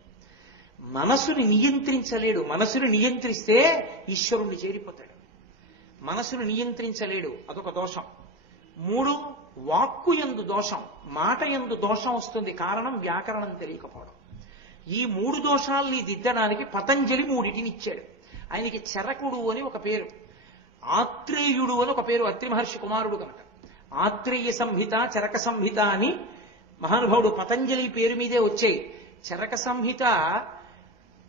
మనసుని నియంత్రించలేడు. మనసుని నియంత్రిస్తే ఈశ్వరుణ్ణి చేరిపోతాడు. మనసును నియంత్రించలేడు, అదొక దోషం. 3, వాక్కు యందు దోషం, మాట యందు దోషం వస్తుంది. కారణం వ్యాకరణం తెలియకపోవడం. ఈ 3 దోషాల్ని దిద్దడానికి పతంజలి 3టిని ఇచ్చాడు. ఆయనకి చరకుడు అని ఒక పేరు, ఆత్రేయుడు అని ఒక పేరు. అత్రి మహర్షి కుమారుడు కనుక ఆత్రేయ సంహిత, చరక సంహిత అని మహానుభావుడు పతంజలి పేరు మీదే వచ్చాయి. చరక సంహిత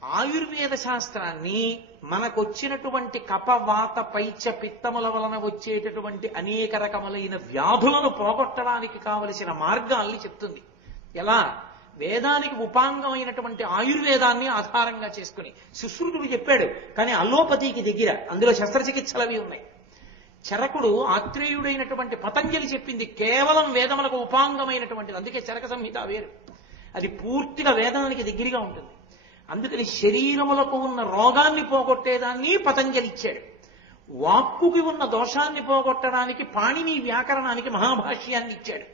ఆయుర్వేద శాస్త్రాన్ని మనకొచ్చినటువంటి కపవాత పైత్య పిత్తముల వలన వచ్చేటటువంటి అనేక రకములైన వ్యాధులను పోగొట్టడానికి కావలసిన మార్గాల్ని చెప్తుంది. ఎలా? వేదానికి ఉపాంగమైనటువంటి ఆయుర్వేదాన్ని ఆధారంగా చేసుకుని సుశ్రుతుడు చెప్పాడు. కానీ అల్లోపతికి దగ్గర అందులో శస్త్రచికిత్సలు అవి ఉన్నాయి. చరకుడు ఆత్రేయుడైనటువంటి పతంజలి చెప్పింది కేవలం వేదములకు ఉపాంగమైనటువంటిది. అందుకే చరక సంహిత వేరు, అది పూర్తిగా వేదానికి దగ్గరగా ఉంటుంది. అందుకని శరీరములకు ఉన్న రోగాన్ని పోగొట్టేదాన్ని పతంజలి ఇచ్చాడు. వాక్కుకి ఉన్న దోషాన్ని పోగొట్టడానికి పాణిని వ్యాకరణానికి మహాభాష్యాన్ని ఇచ్చాడు.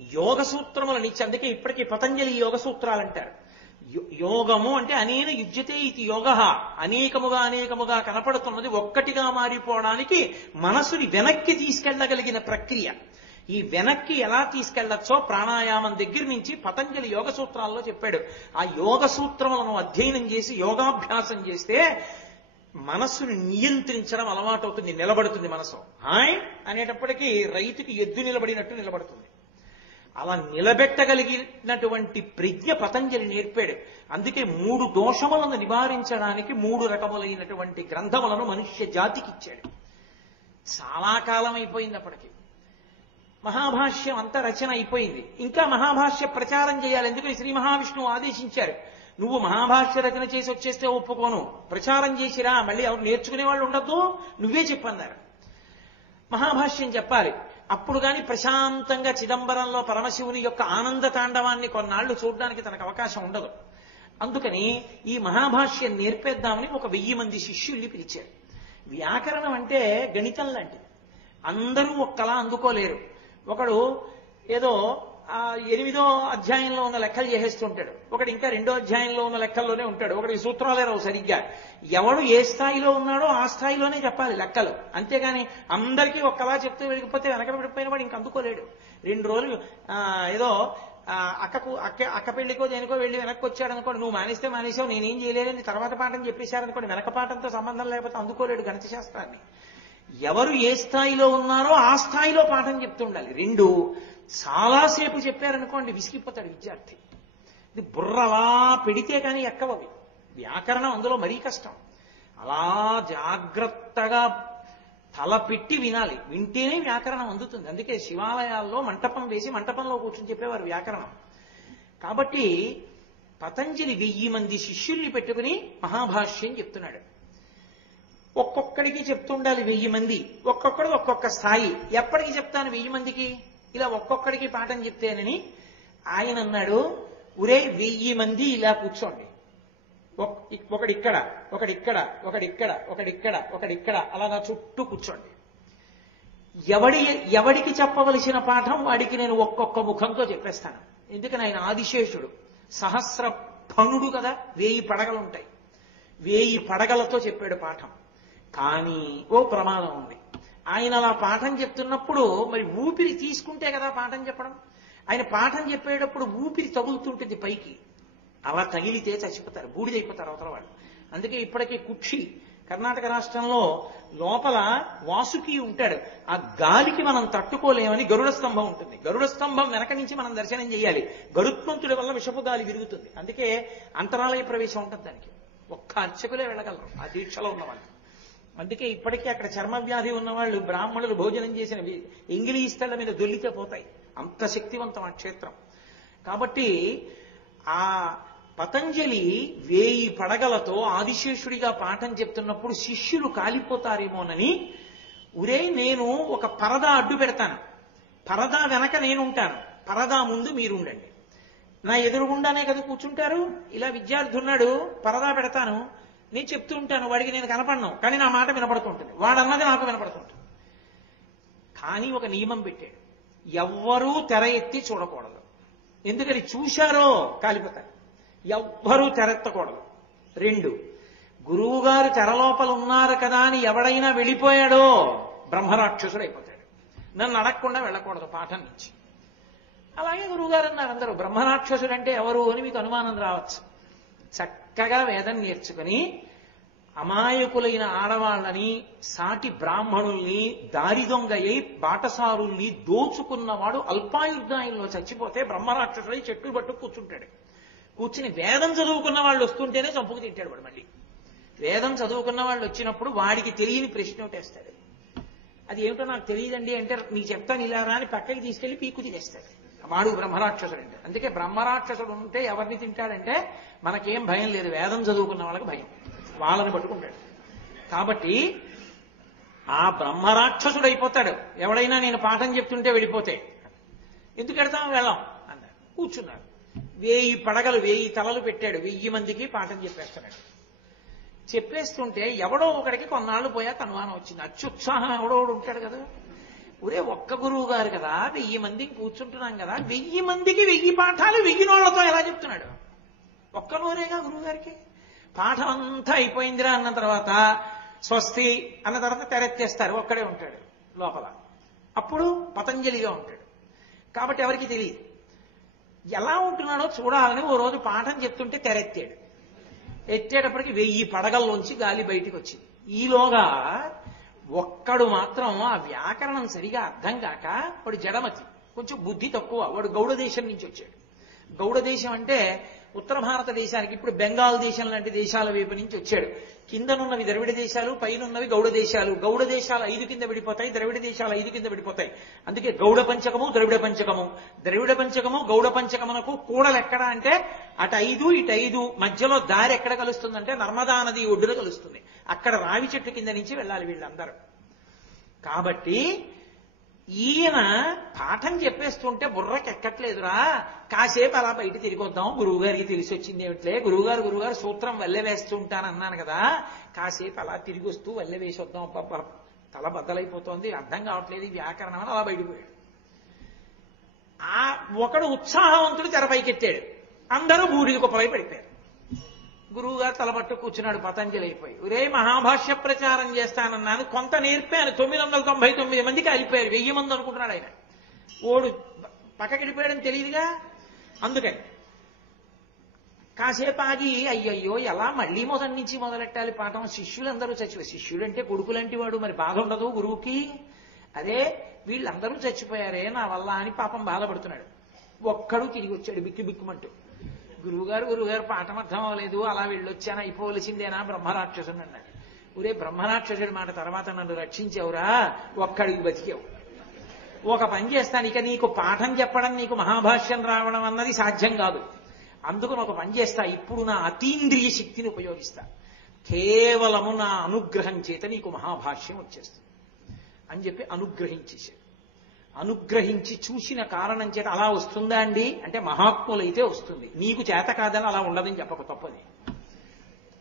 యోగ సూత్రములను ఇచ్చి, అందుకే ఇప్పటికీ పతంజలి యోగ సూత్రాలు అంటారు. యోగము అంటే అనేన యుజ్యతే ఇది యోగ, అనేకముగా కనపడుతున్నది ఒక్కటిగా మారిపోవడానికి మనసుని వెనక్కి తీసుకెళ్లగలిగిన ప్రక్రియ. ఈ వెనక్కి ఎలా తీసుకెళ్లొచ్చో ప్రాణాయామం దగ్గర నుంచి పతంజలి యోగ సూత్రాల్లో చెప్పాడు. ఆ యోగ సూత్రములను అధ్యయనం చేసి యోగాభ్యాసం చేస్తే మనస్సుని నియంత్రించడం అలవాటు అవుతుంది, నిలబడుతుంది. మనసు హాయ్ అనేటప్పటికీ రైతుకి ఎద్దు నిలబడినట్టు నిలబడుతుంది. అలా నిలబెట్టగలిగినటువంటి ప్రజ్ఞ పతంజలి నేర్పాడు. అందుకే 3 దోషములను నివారించడానికి 3 రకములైనటువంటి గ్రంథములను మనుష్య జాతికి ఇచ్చాడు. చాలా కాలం అయిపోయింది. అప్పటికి మహాభాష్యం అంతా రచన అయిపోయింది. ఇంకా మహాభాష్య ప్రచారం చేయాలి. ఎందుకని శ్రీ మహావిష్ణువు ఆదేశించారు, నువ్వు మహాభాష్య రచన చేసి వచ్చేస్తే ఒప్పుకోను, ప్రచారం చేసిరా, మళ్ళీ ఎవరు నేర్చుకునే వాళ్ళు ఉండద్దు, నువ్వే చెప్పన్నారు. మహాభాష్యం చెప్పాలి. అప్పుడు కానీ ప్రశాంతంగా చిదంబరంలో పరమశివుని యొక్క ఆనంద తాండవాన్ని కొన్నాళ్లు చూడడానికి తనకు అవకాశం ఉండదు. అందుకని ఈ మహాభాష్యం నేర్పేద్దామని ఒక 1000 మంది శిష్యుల్ని పిలిచారు. వ్యాకరణం అంటే గణితం లాంటిది, అందరూ ఒక్కలా అందుకోలేరు. ఒకడు ఏదో 8వ అధ్యాయంలో ఉన్న లెక్కలు చేసేస్తుంటాడు, ఒకడు ఇంకా 2వ అధ్యాయంలో ఉన్న లెక్కల్లోనే ఉంటాడు, ఒకడికి సూత్రాలే రావు సరిగ్గా. ఎవడు ఏ స్థాయిలో ఉన్నాడో ఆ స్థాయిలోనే చెప్పాలి లెక్కలు, అంతేగాని అందరికీ ఒక్కలా చెప్తూ వెళ్ళిపోతే వెనకబడిపోయిన వాడు ఇంక అందుకోలేడు. 2 రోజులు ఏదో అక్క పెళ్లికో దేనికో వెళ్ళి వెనక్కి వచ్చాడు అనుకోండి, నువ్వు మానేసావు, నేనేం చేయలేదని తర్వాత పాఠం చెప్పేశారనుకోండి, వెనక పాఠంతో సంబంధం లేకపోతే అందుకోలేడు గణిత శాస్త్రాన్ని. ఎవరు ఏ స్థాయిలో ఉన్నారో ఆ స్థాయిలో పాఠం చెప్తుండాలి. 2 చాలాసేపు చెప్పారనుకోండి విసిగిపోతాడు విద్యార్థి. ఇది బుర్రలా పెడితే కానీ ఎక్కవవి. వ్యాకరణం అందులో మరీ కష్టం. అలా జాగ్రత్తగా తలపెట్టి వినాలి, వింటేనే వ్యాకరణం అందుతుంది. అందుకే శివాలయాల్లో మంటపం వేసి మంటపంలో కూర్చొని చెప్పేవారు వ్యాకరణం. కాబట్టి పతంజలి 1000 మంది శిష్యుల్ని పెట్టుకుని మహాభాష్యం చెప్తున్నాడు. ఒక్కొక్కడికి చెప్తుండాలి 1000 మంది, ఒక్కొక్కడు ఒక్కొక్క స్థాయి. ఎప్పటికి చెప్తాను 1000 మందికి? ఇలా ఒక్కొక్కడికి పాఠం చెప్తేనని ఆయన అన్నాడు, ఒరే 1000 మంది ఇలా కూర్చోండి, ఒకడిక్కడ ఒకడిక్కడ ఒకడిక్కడ ఒకడిక్కడ ఒకడిక్కడ అలా నా చుట్టూ కూర్చోండి. ఎవడికి చెప్పవలసిన పాఠం వాడికి నేను ఒక్కొక్క ముఖంతో చెప్పేస్తాను. ఎందుకని ఆయన ఆదిశేషుడు, సహస్ర ఫణుడు కదా, 1000 పడగలుంటాయి. 1000 పడగలతో చెప్పాడు పాఠం. కానీ ఓ ప్రమాదం ఉంది. ఆయన అలా పాఠం చెప్తున్నప్పుడు మరి ఊపిరి తీసుకుంటే కదా పాఠం చెప్పడం. ఆయన పాఠం చెప్పేటప్పుడు ఊపిరి తగులుతుంటుంది పైకి, అలా తగిలితే చచ్చిపోతారు, బూడిదైపోతారు అవతల వాళ్ళు. అందుకే ఇప్పటికీ కుక్షి కర్ణాటక రాష్ట్రంలో లోపల వాసుకి ఉంటాడు, ఆ గాలికి మనం తట్టుకోలేమని గరుడ స్తంభం ఉంటుంది. గరుడ స్తంభం వెనక నుంచి మనం దర్శనం చేయాలి. గరుత్మంతుడి వల్ల విషపు గాలి విరుగుతుంది. అందుకే అంతరాలయ ప్రవేశం ఉంటుంది దానికి. ఒక్క అర్చకులే వెళ్ళగలరు ఆ దీక్షలో ఉన్న వాళ్ళు. అందుకే ఇప్పటికీ అక్కడ చర్మ వ్యాధి ఉన్నవాళ్ళు బ్రాహ్మణులు భోజనం చేసిన ఇంగిలీష్ తళ్ళ మీద దొల్లితే పోతాయి, అంత శక్తివంతం ఆ క్షేత్రం. కాబట్టి ఆ పతంజలి 1000 పడగలతో ఆదిశేషుడిగా పాఠం చెప్తున్నప్పుడు శిష్యులు కాలిపోతారేమోనని, ఉరే నేను ఒక పరదా అడ్డు పెడతాను, పరదా వెనక నేనుంటాను, పరదా ముందు మీరుండండి, నా ఎదురుగుండానే కదా కూర్చుంటారు, ఇలా విద్యార్థి ఉన్నాడు పరదా పెడతాను, నేను చెప్తూ ఉంటాను, వాడికి నేను కనపడను కానీ నా మాట వినపడుతుంటుంది, వాడన్నది నాకు వినపడుతుంటుంది. కానీ ఒక నియమం పెట్టాడు, ఎవ్వరూ తెర ఎత్తి చూడకూడదు, ఎందుకని చూశారో కాలిపోతారు, ఎవ్వరూ తెరెత్తకూడదు. 2, గురువుగారు తెరలోపల ఉన్నారు కదా అని ఎవడైనా వెళ్ళిపోయాడో బ్రహ్మరాక్షసుడు అయిపోతాడు, నన్ను అడగకుండా వెళ్ళకూడదు పాఠం నుంచి. అలాగే గురువుగారు అన్నారు అందరూ, బ్రహ్మరాక్షసుడు అంటే ఎవరు అని మీకు అనుమానం రావచ్చు. చక్కగా వేదం నేర్చుకుని అమాయకులైన ఆడవాళ్ళని, సాటి బ్రాహ్మణుల్ని, దారి దొంగయ్యి బాటసారుల్ని దోచుకున్నవాడు అల్పాయుర్దాయంలో చచ్చిపోతే బ్రహ్మరాక్షసుడై చెట్లు పట్టు కూర్చుంటాడు. కూర్చుని వేదం చదువుకున్న వాళ్ళు వస్తుంటేనే చంపుకు తింటాడు వాడు. మళ్ళీ వేదం చదువుకున్న వాళ్ళు వచ్చినప్పుడు వాడికి తెలియని ప్రశ్న ఒకటేస్తాడు, అది ఏమిటో నాకు తెలియదండి అంటే, నీకు చెప్తాను ఇలా అని పక్కకి తీసుకెళ్లి పీక్కు తినేస్తాడు. వాడు బ్రహ్మరాక్షసుడు అంటే. అందుకే బ్రహ్మరాక్షసుడు ఉంటే ఎవరిని తింటాడంటే మనకేం భయం లేదు, వేదం చదువుకున్న వాళ్ళకి భయం, వాళ్ళని పట్టుకుంటాడు. కాబట్టి ఆ బ్రహ్మరాక్షసుడు అయిపోతాడు ఎవడైనా నేను పాఠం చెప్తుంటే వెళ్ళిపోతే. ఎందుకు వెళ్తాం, వెళ్ళాం అన్నాడు. కూర్చున్నాడు. 1000 పడగలు 1000 తలలు పెట్టాడు, 1000 మందికి పాఠం చెప్పేస్తున్నాడు. చెప్పేస్తుంటే ఎవడో ఒకడికి కొన్నాళ్ళు పోయాక అనుమానం వచ్చింది, అత్యుత్సాహం ఎవడో ఉంటాడు కదా, ఒరే ఒక్క గురువు గారు కదా 1000 మందికి కూర్చుంటున్నాం కదా, 1000 మందికి 1000 పాఠాలు 1000 నోళ్లతో ఎలా చెప్తున్నాడు, ఒక్క నోరేగా గురువు గారికి. పాఠం అంతా అయిపోయిందిరా అన్న తర్వాత స్వస్తి అన్న తర్వాత తెరెత్తేస్తారు, ఒక్కడే ఉంటాడు లోపల. అప్పుడు పతంజలిగా ఉంటాడు. కాబట్టి ఎవరికి తెలియదు, ఎలా ఉంటున్నాడో చూడాలని ఓ రోజు పాఠం చెప్తుంటే తెరెత్తాడు. ఎత్తేటప్పటికి 1000 పడగల్లోంచి గాలి బయటికి వచ్చింది. ఈలోగా ఒక్కడు మాత్రం ఆ వ్యాకరణం సరిగా అర్థం కాక, వాడు జడమతి, కొంచెం బుద్ధి తక్కువ, వాడు గౌడ దేశం నుంచి వచ్చాడు. గౌడ దేశం అంటే ఉత్తర భారతదేశానికి, ఇప్పుడు బెంగాల్ దేశం లాంటి దేశాల వైపు నుంచి వచ్చాడు. కిందనున్నవి ద్రవిడ దేశాలు, పైనున్నవి గౌడ దేశాలు. గౌడ దేశాలు 5 కింద విడిపోతాయి, ద్రవిడ దేశాలు 5 కింద విడిపోతాయి. అందుకే గౌడ పంచకము, ద్రవిడ పంచకము. ద్రవిడ పంచకము గౌడ పంచకమునకు కూడలు ఎక్కడ అంటే అటు 5 ఇటు 5, మధ్యలో దారి ఎక్కడ కలుస్తుందంటే నర్మదా నది ఒడ్డున కలుస్తుంది. అక్కడ రావి చెట్టు కింద నుంచి వెళ్ళాలి వీళ్ళందరూ. కాబట్టి ఈయన పాఠం చెప్పేస్తుంటే బుర్రకి ఎక్కట్లేదురా, కాసేపు అలా బయట తిరిగొద్దాం, గురువు గారికి తెలిసి వచ్చింది ఏమిట్లే, గురువుగారు సూత్రం వల్లె వేస్తుంటానన్నాను కదా, కాసేపు అలా తిరిగి వస్తూ వల్లె వేసి వద్దాం, అబ్బా తల బద్దలైపోతోంది, అర్థం కావట్లేదు ఈ వ్యాకరణం అని అలా బయటపోయాడు. ఆ ఒకడు ఉత్సాహవంతుడు తెరపైకెత్తాడు, అందరూ బూడిద కుప్పలై పడిపోయారు. గురువు గారు తలపట్టు కూర్చున్నాడు పతంజలి అయిపోయి. ఒరే మహాభాష్య ప్రచారం చేస్తానన్నాను, కొంత నేర్పాను, 999 మందికి అయిపోయారు, 1000 మంది అనుకుంటున్నాడు ఆయన. ఓడు పక్కకిడిపోయాడని తెలియదుగా, అందుకని కాసేపు ఆగి అయ్యయ్యో ఎలా మళ్ళీ మొదటి నుంచి మొదలెట్టాలి పాఠం, శిష్యులందరూ చచ్చిపోయారు. శిష్యుడు అంటే కొడుకులంటి వాడు, మరి బాధ ఉండదు గురువుకి, అదే వీళ్ళందరూ చచ్చిపోయారే నా వల్ల అని పాపం బాధపడుతున్నాడు. ఒక్కడు తిరిగి వచ్చాడు బిక్కు బిక్కుమంటూ, గురువుగారు పాఠం అర్థం అవ్వలేదు, అలా వెళ్ళొచ్చానా, అయిపోవలసిందేనా బ్రహ్మరాక్షసుని అన్నాడు. ఊరే బ్రహ్మరాక్షసుడి మాట తర్వాత నన్ను రక్షించావురా, ఒక్కడికి బతికావు. ఒక పని చేస్తాను, ఇక నీకు పాఠం చెప్పడం, నీకు మహాభాష్యం రావడం అన్నది సాధ్యం కాదు, అందుకు ఒక పని చేస్తా, ఇప్పుడు నా అతీంద్రియ శక్తిని ఉపయోగిస్తా, కేవలము నా అనుగ్రహం చేత నీకు మహాభాష్యం వచ్చేస్తుంది అని చెప్పి అనుగ్రహించేశాడు. అనుగ్రహించి చూసిన కారణం చేత అలా వస్తుందా అండి అంటే మహాత్ములైతే వస్తుంది, నీకు చేత కాదని అలా ఉండదని చెప్పక తప్పది.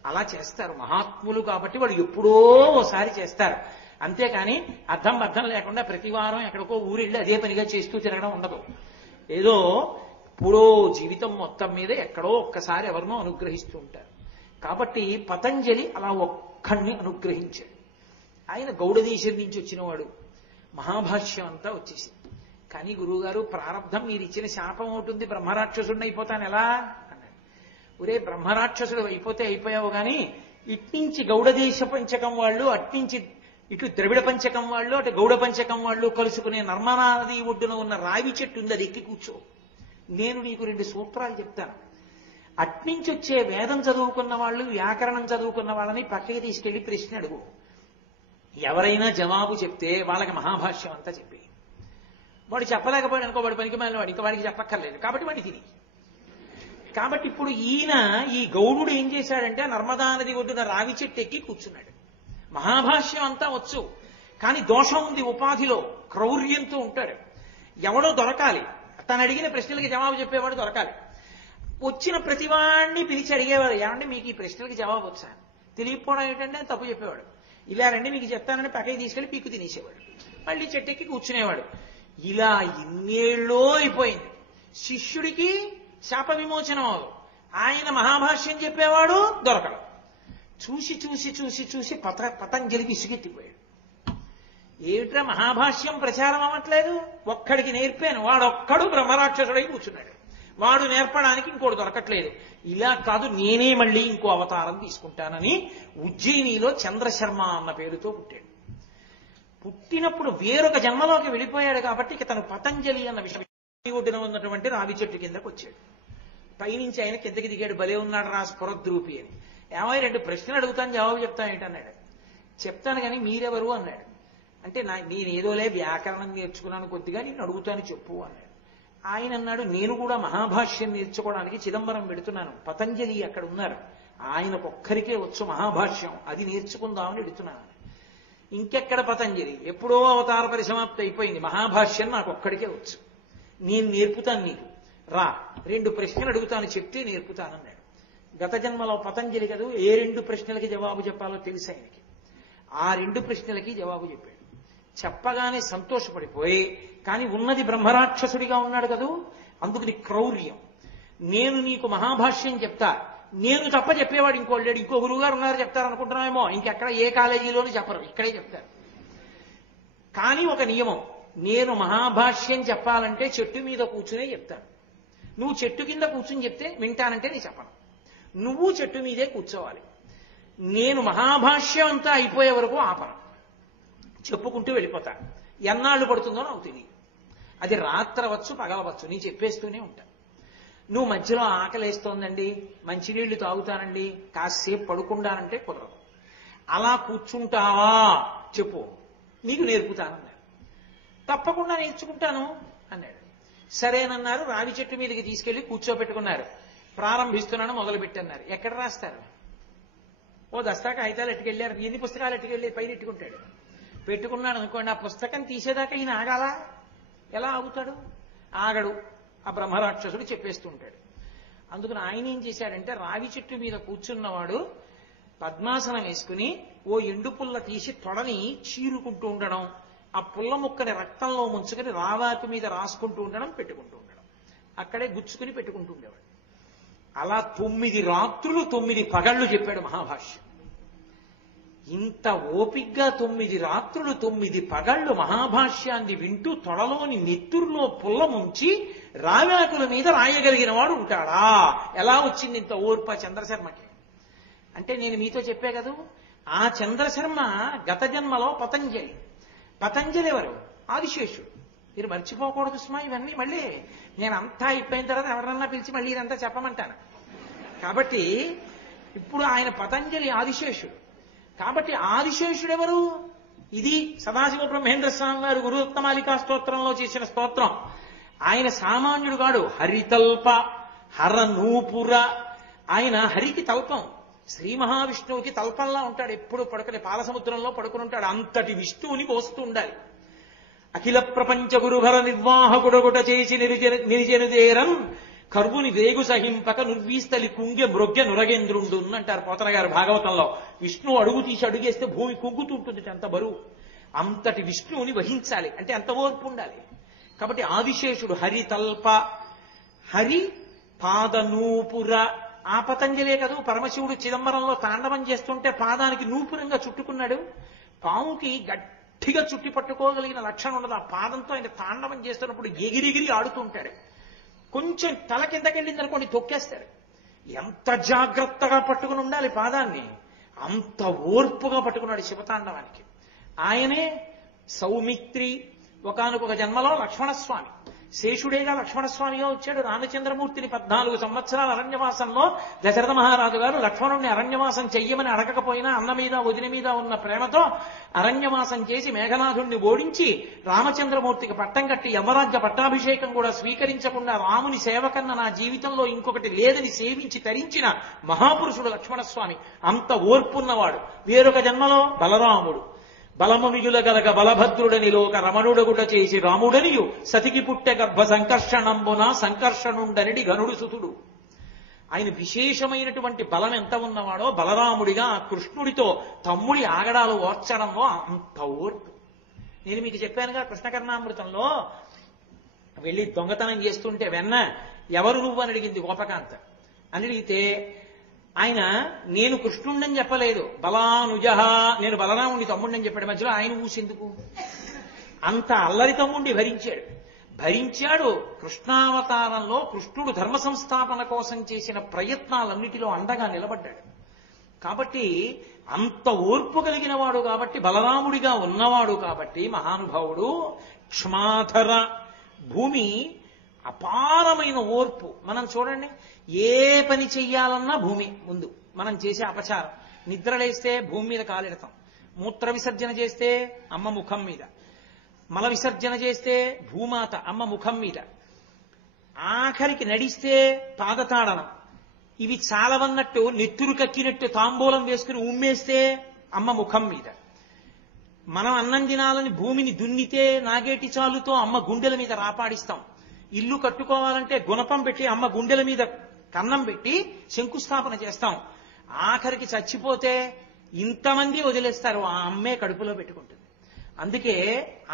అలా చేస్తారు మహాత్ములు కాబట్టి, వాళ్ళు ఎప్పుడో ఓసారి చేస్తారు, అంతేకాని అర్థం లేకుండా ప్రతి వారం ఎక్కడికో ఊరిళ్ళి అదే పనిగా చేస్తూ తిరగడం ఉండదు. ఏదో ఎప్పుడో జీవితం మొత్తం మీద ఎక్కడో ఒక్కసారి ఎవరినో అనుగ్రహిస్తూ ఉంటారు. కాబట్టి పతంజలి అలా ఒక్కడిని అనుగ్రహించాడు. ఆయన గౌడదేశం నుంచి వచ్చినవాడు, మహాభాష్యం అంతా వచ్చేసింది. కానీ గురువుగారు ప్రారంధం మీరు ఇచ్చిన శాపం అవుతుంది, బ్రహ్మరాక్షసుడిని అయిపోతాను ఎలా అన్నాడు. ఒరే బ్రహ్మరాక్షసుడు అయిపోతే అయిపోయావు కానీ, ఇట్నుంచి గౌడదేశ పంచకం వాళ్ళు, అట్నుంచి ఇటు ద్రవిడ పంచకం వాళ్ళు, అటు గౌడ పంచకం వాళ్ళు కలుసుకునే నర్మదా నది ఒడ్డున ఉన్న రావి చెట్టు ఉంది, అది ఎక్కి కూర్చో, నేను నీకు 2 సూత్రాలు చెప్తాను. అట్నుంచి వచ్చే వేదం చదువుకున్న వాళ్ళు, వ్యాకరణం చదువుకున్న వాళ్ళని పక్కకి తీసుకెళ్లి ప్రశ్న అడుగు, ఎవరైనా జవాబు చెప్తే వాళ్ళకి మహాభాష్యం అంతా చెప్పి, వాడు చెప్పలేకపోయాడు అనుకో, వాడు పనికి మాలిన వాడు, ఇంకా వాడికి చెప్పక్కర్లేదు కాబట్టి వాడిని తిని. కాబట్టి ఇప్పుడు ఈయన ఈ గౌడుడు ఏం చేశాడంటే నర్మదా నది ఒడ్డున రావి చెట్టు ఎక్కి కూర్చున్నాడు. మహాభాష్యం అంతా వచ్చు, కానీ దోషం ఉంది, ఉపాధిలో క్రౌర్యంతో ఉంటాడు. ఎవడో దొరకాలి, తను అడిగిన ప్రశ్నలకి జవాబు చెప్పేవాడు దొరకాలి. వచ్చిన ప్రతివాడిని పిలిచి అడిగేవాడు, ఏమంటే మీకు ఈ ప్రశ్నలకి జవాబు వచ్చా? తెలియకపోవడం ఏంటంటే తప్పు చెప్పేవాడు. ఇలా రండి మీకు చెప్తానని పక్కకి తీసుకెళ్లి పీక్కు తినేసేవాడు. మళ్ళీ చెట్టెక్కి కూర్చునేవాడు. ఇలా ఇన్నేళ్ళో అయిపోయింది. శిష్యుడికి శాప విమోచనం అవదు. ఆయన మహాభాష్యం చెప్పేవాడు దొరకడు. చూసి చూసి చూసి చూసి పతంజలికి విసుగెత్తిపోయాడు. ఏమిట్రా మహాభాష్యం ప్రచారం అవ్వట్లేదు, ఒక్కడికి నేర్పాను, వాడొక్కడు బ్రహ్మరాక్షసుడై కూర్చున్నాడు, వాడు నేర్పడానికి ఇంకోటి దొరకట్లేదు. ఇలా కాదు, నేనే మళ్ళీ ఇంకో అవతారం తీసుకుంటానని ఉజ్జయినిలో చంద్రశర్మ అన్న పేరుతో పుట్టాడు. పుట్టినప్పుడు వేరొక జన్మలోకి వెళ్ళిపోయాడు కాబట్టి ఇక తను పతంజలి అన్న విషయం ఒడ్డున ఉన్నటువంటి రావి చెట్టు కిందకు వచ్చాడు. పైనుంచి ఆయన కిందకి దిగాడు. భలే ఉన్నాడు రా స్ఫురద్రూపి అని. ఏమో 2 ప్రశ్నలు అడుగుతాను జవాబు చెప్తాను ఏంటన్నాడు. చెప్తాను కానీ మీరెవరు అన్నాడు. అంటే నేనేదోలే వ్యాకరణం నేర్చుకున్నాను కొద్దిగా, నిన్ను అడుగుతాను చెప్పు అన్నాడు. ఆయన అన్నాడు, నేను కూడా మహాభాష్యం నేర్చుకోవడానికి చిదంబరం పెడుతున్నాను, పతంజలి అక్కడ ఉన్నారు, ఆయనకొక్కరికే వచ్చు మహాభాష్యం, అది నేర్చుకుందామని పెడుతున్నాను. ఇంకెక్కడ పతంజలి, ఎప్పుడో అవతార పరిసమాప్తి అయిపోయింది, మహాభాష్యం నాకు ఒక్కడికే వచ్చు, నేను నేర్పుతాను నీకు, రా 2 ప్రశ్నలు అడుగుతాను చెప్తే నేర్పుతానన్నాడు. గత జన్మలో పతంజలి కదూ, ఏ 2 ప్రశ్నలకి జవాబు చెప్పాలో తెలుసు ఆయనకి. ఆ 2 ప్రశ్నలకి జవాబు చెప్పాడు. చెప్పగానే సంతోషపడిపోయి, కానీ ఉన్నది బ్రహ్మరాక్షసుడిగా ఉన్నాడు కదూ, అందుకని క్రౌర్యం. నేను నీకు మహాభాష్యం చెప్తా, నేను తప్ప చెప్పేవాడు ఇంకోళ్ళు లేడు, ఇంకో గురువు గారు ఉన్నారు చెప్తారనుకుంటున్నామేమో, ఇంకెక్కడ ఏ కాలేజీలోనూ చెప్పరు, ఇక్కడే చెప్తారు. కానీ ఒక నియమం, నేను మహాభాష్యం చెప్పాలంటే చెట్టు మీద కూర్చునే చెప్తాను. నువ్వు చెట్టు కింద కూర్చుని చెప్తే వింటానంటే నేను చెప్పను. నువ్వు చెట్టు మీదే కూర్చోవాలి. నేను మహాభాష్యం అంతా అయిపోయే వరకు ఆపను, చెప్పుకుంటూ వెళ్ళిపోతా. ఎన్నాళ్ళు పడుతుందో నాకు తెలియదు. అది రాత్రవచ్చు పగలవచ్చు, నీ చెప్పేస్తూనే ఉంటా. నువ్వు మధ్యలో ఆకలేస్తోందండి, మంచినీళ్లు తాగుతానండి, కాసేపు పడుకుంటానంటే కుదరదు. అలా కూర్చుంటావా చెప్పు, నీకు నేర్పుతానన్నాడు. తప్పకుండా నేర్చుకుంటాను అన్నాడు. సరేనన్నారు. రావి చెట్టు మీదకి తీసుకెళ్లి కూర్చోబెట్టుకున్నారు. ప్రారంభిస్తున్నాను మొదలుపెట్టన్నారు. ఎక్కడ రాస్తారు? ఓ దస్తా కాగితాలు ఎట్టుకెళ్ళారు. ఎన్ని పుస్తకాలు ఎట్టుకెళ్ళి పైన ఎట్టుకుంటాడు. పెట్టుకున్నాడు అనుకోండి, ఆ పుస్తకం తీసేదాకా ఈయన ఆగాలా? ఎలా ఆగుతాడు? ఆగడు. ఆ బ్రహ్మరాక్షసుడు చెప్పేస్తుంటాడు. అందుకని ఆయన ఏం చేశాడంటే, రావి చెట్టు మీద కూర్చున్నవాడు పద్మాసనం వేసుకుని ఓ ఎండు పుల్ల తీసి తొడని చీరుకుంటూ ఉండడం, ఆ పుల్ల ముక్కని రక్తంలో ముంచుకొని రావాకు మీద రాసుకుంటూ ఉండడం, పెట్టుకుంటూ ఉండడం, అక్కడే గుచ్చుకుని పెట్టుకుంటూ ఉండేవాడు. అలా 9 రాత్రులు 9 పగళ్ళు చెప్పాడు మహాభాష్యం. ఇంత ఓపిగ్గా 9 రాత్రులు 9 పగళ్ళు మహాభాష్యాన్ని వింటూ తొడలోని నెత్తురులో పుల్ల ముంచి రావాకుల మీద రాయగలిగిన వాడు ఉంటాడా? ఎలా వచ్చింది ఇంత ఓర్ప చంద్రశర్మకి? అంటే నేను మీతో చెప్పే కదూ, ఆ చంద్రశర్మ గత జన్మలో పతంజలి. పతంజలి ఎవరు? ఆదిశేషుడు. మీరు మర్చిపోకూడదు సుమా ఇవన్నీ. మళ్ళీ నేను అంతా అయిపోయిన తర్వాత ఎవరన్నా పిలిచి మళ్ళీ ఇదంతా చెప్పమంటాను. కాబట్టి ఇప్పుడు ఆయన పతంజలి ఆదిశేషుడు. కాబట్టి ఆదిశేషుడు ఎవరు? ఇది సదాశివ బ్రహ్మేంద్ర స్వామి వారు గురురత్నమాలికా స్తోత్రంలో చేసిన స్తోత్రం. ఆయన సామాన్యుడు కాడు. హరితల్ప హరనూపుర. ఆయన హరికి తల్పం, శ్రీ మహావిష్ణువుకి తల్పంలా ఉంటాడు. ఎప్పుడు పడుకుని పాలసముద్రంలో పడుకుని ఉంటాడు. అంతటి విష్ణువుని పోస్తూ ఉండాలి. అఖిల ప్రపంచ గురుభర నిర్వాహకుడొగుట చేసి నిరిజనుదేరన్ కర్వుని వేగు సహింపక నుర్వీస్తలి కుంగె మృగ్య నురగేంద్రుండు అంటారు పోతన గారు భాగవతంలో. విష్ణువు అడుగు తీసి అడుగేస్తే భూమి కుంగుతూ ఉంటుంది, అంత బరువు. అంతటి విష్ణువుని వహించాలి అంటే అంత ఓర్పు ఉండాలి. కాబట్టి ఆదిశేషుడు హరితల్ప, హరి పాదనూపుర. ఆ పతంజలే కదూ పరమశివుడు చిదంబరంలో తాండవం చేస్తుంటే పాదానికి నూపురంగా చుట్టుకున్నాడు. పాముకి గట్టిగా చుట్టి పట్టుకోగలిగిన లక్షణం ఉండదు. ఆ పాదంతో ఆయన తాండవం చేస్తున్నప్పుడు ఎగిరిగిరి ఆడుతుంటాడు. కొంచెం తల కిందకెళ్ళింది అనుకోండి తొక్కేస్తాడు. ఎంత జాగ్రత్తగా పట్టుకుని ఉండాలి పాదాన్ని, అంత ఓర్పుగా పట్టుకున్నాడు శివతాండవానికి. ఆయనే సౌమిత్రి, ఒకానొక జన్మలో లక్ష్మణస్వామి. శేషుడేగా లక్ష్మణస్వామిగా వచ్చాడు. రామచంద్రమూర్తిని 14 సంవత్సరాల అరణ్యవాసంలో దశరథ మహారాజు గారు లక్ష్మణుడిని అరణ్యవాసం చెయ్యమని అడగకపోయినా అన్న మీద వదిన మీద ఉన్న ప్రేమతో అరణ్యవాసం చేసి మేఘనాథుణ్ణి ఓడించి రామచంద్రమూర్తికి పట్టం కట్టి యమరాజ్య పట్టాభిషేకం కూడా స్వీకరించకుండా రాముని సేవ కన్నా నా జీవితంలో ఇంకొకటి లేదని సేవించి తరించిన మహాపురుషుడు లక్ష్మణస్వామి. అంత ఓర్పున్నవాడు. వేరొక జన్మలో బలరాముడు. బలమునియుల గలగ బలభద్రుడని లోక రమణుడగుట చేసి రాముడనియు సతికి పుట్టె గర్భ సంకర్షణంబున సంకర్షణుండనిడి గనుడు సుతుడు. ఆయన విశేషమైనటువంటి బలం ఎంత ఉన్నవాడో బలరాముడిగా కృష్ణుడితో తమ్ముడి ఆగడాలు ఓర్చడంలో అంత ఓర్పు. నేను మీకు చెప్పానుగా కృష్ణకర్ణామృతంలో వెళ్ళి దొంగతనం చేస్తుంటే వెన్న ఎవరు నువ్వు అని అడిగింది గోపకాంత. అని అడిగితే ఆయన నేను కృష్ణుణ్ణని చెప్పలేదు, బలానుజహ నేను బలరాముని తమ్ముడిని చెప్పాడు. మధ్యలో ఆయన ఊసెందుకు? అంత అల్లరి తమ్ముడిని భరించాడు. కృష్ణావతారంలో కృష్ణుడు ధర్మ సంస్థాపన కోసం చేసిన ప్రయత్నాలన్నిటిలో అండగా నిలబడ్డాడు. కాబట్టి అంత ఓర్పు కలిగిన వాడు కాబట్టి, బలరాముడిగా ఉన్నవాడు కాబట్టి మహానుభావుడు. క్షమాధర భూమి అపారమైన ఓర్పు. మనం చూడండి, ఏ పని చెయ్యాలన్నా భూమి ముందు. మనం చేసే అపచారం, నిద్రలేస్తే భూమి మీద కాలెడతాం, మూత్ర విసర్జన చేస్తే అమ్మ ముఖం మీద, మల విసర్జన చేస్తే భూమాత అమ్మ ముఖం మీద, ఆఖరికి నడిస్తే పాదతాడనం. ఇవి చాలవన్నట్టు నెత్తురు కక్కినట్టు తాంబూలం వేసుకుని ఉమ్మేస్తే అమ్మ ముఖం మీద. మనం అన్నం తినాలని భూమిని దున్నితే నాగేటి చాలుతో అమ్మ గుండెల మీద రాపాడిస్తాం. ఇల్లు కట్టుకోవాలంటే గుణపం పెట్టి అమ్మ గుండెల మీద కన్నం పెట్టి శంకుస్థాపన చేస్తాం. ఆఖరికి చచ్చిపోతే ఇంతమంది వదిలేస్తారు, ఆ అమ్మే కడుపులో పెట్టుకుంటుంది. అందుకే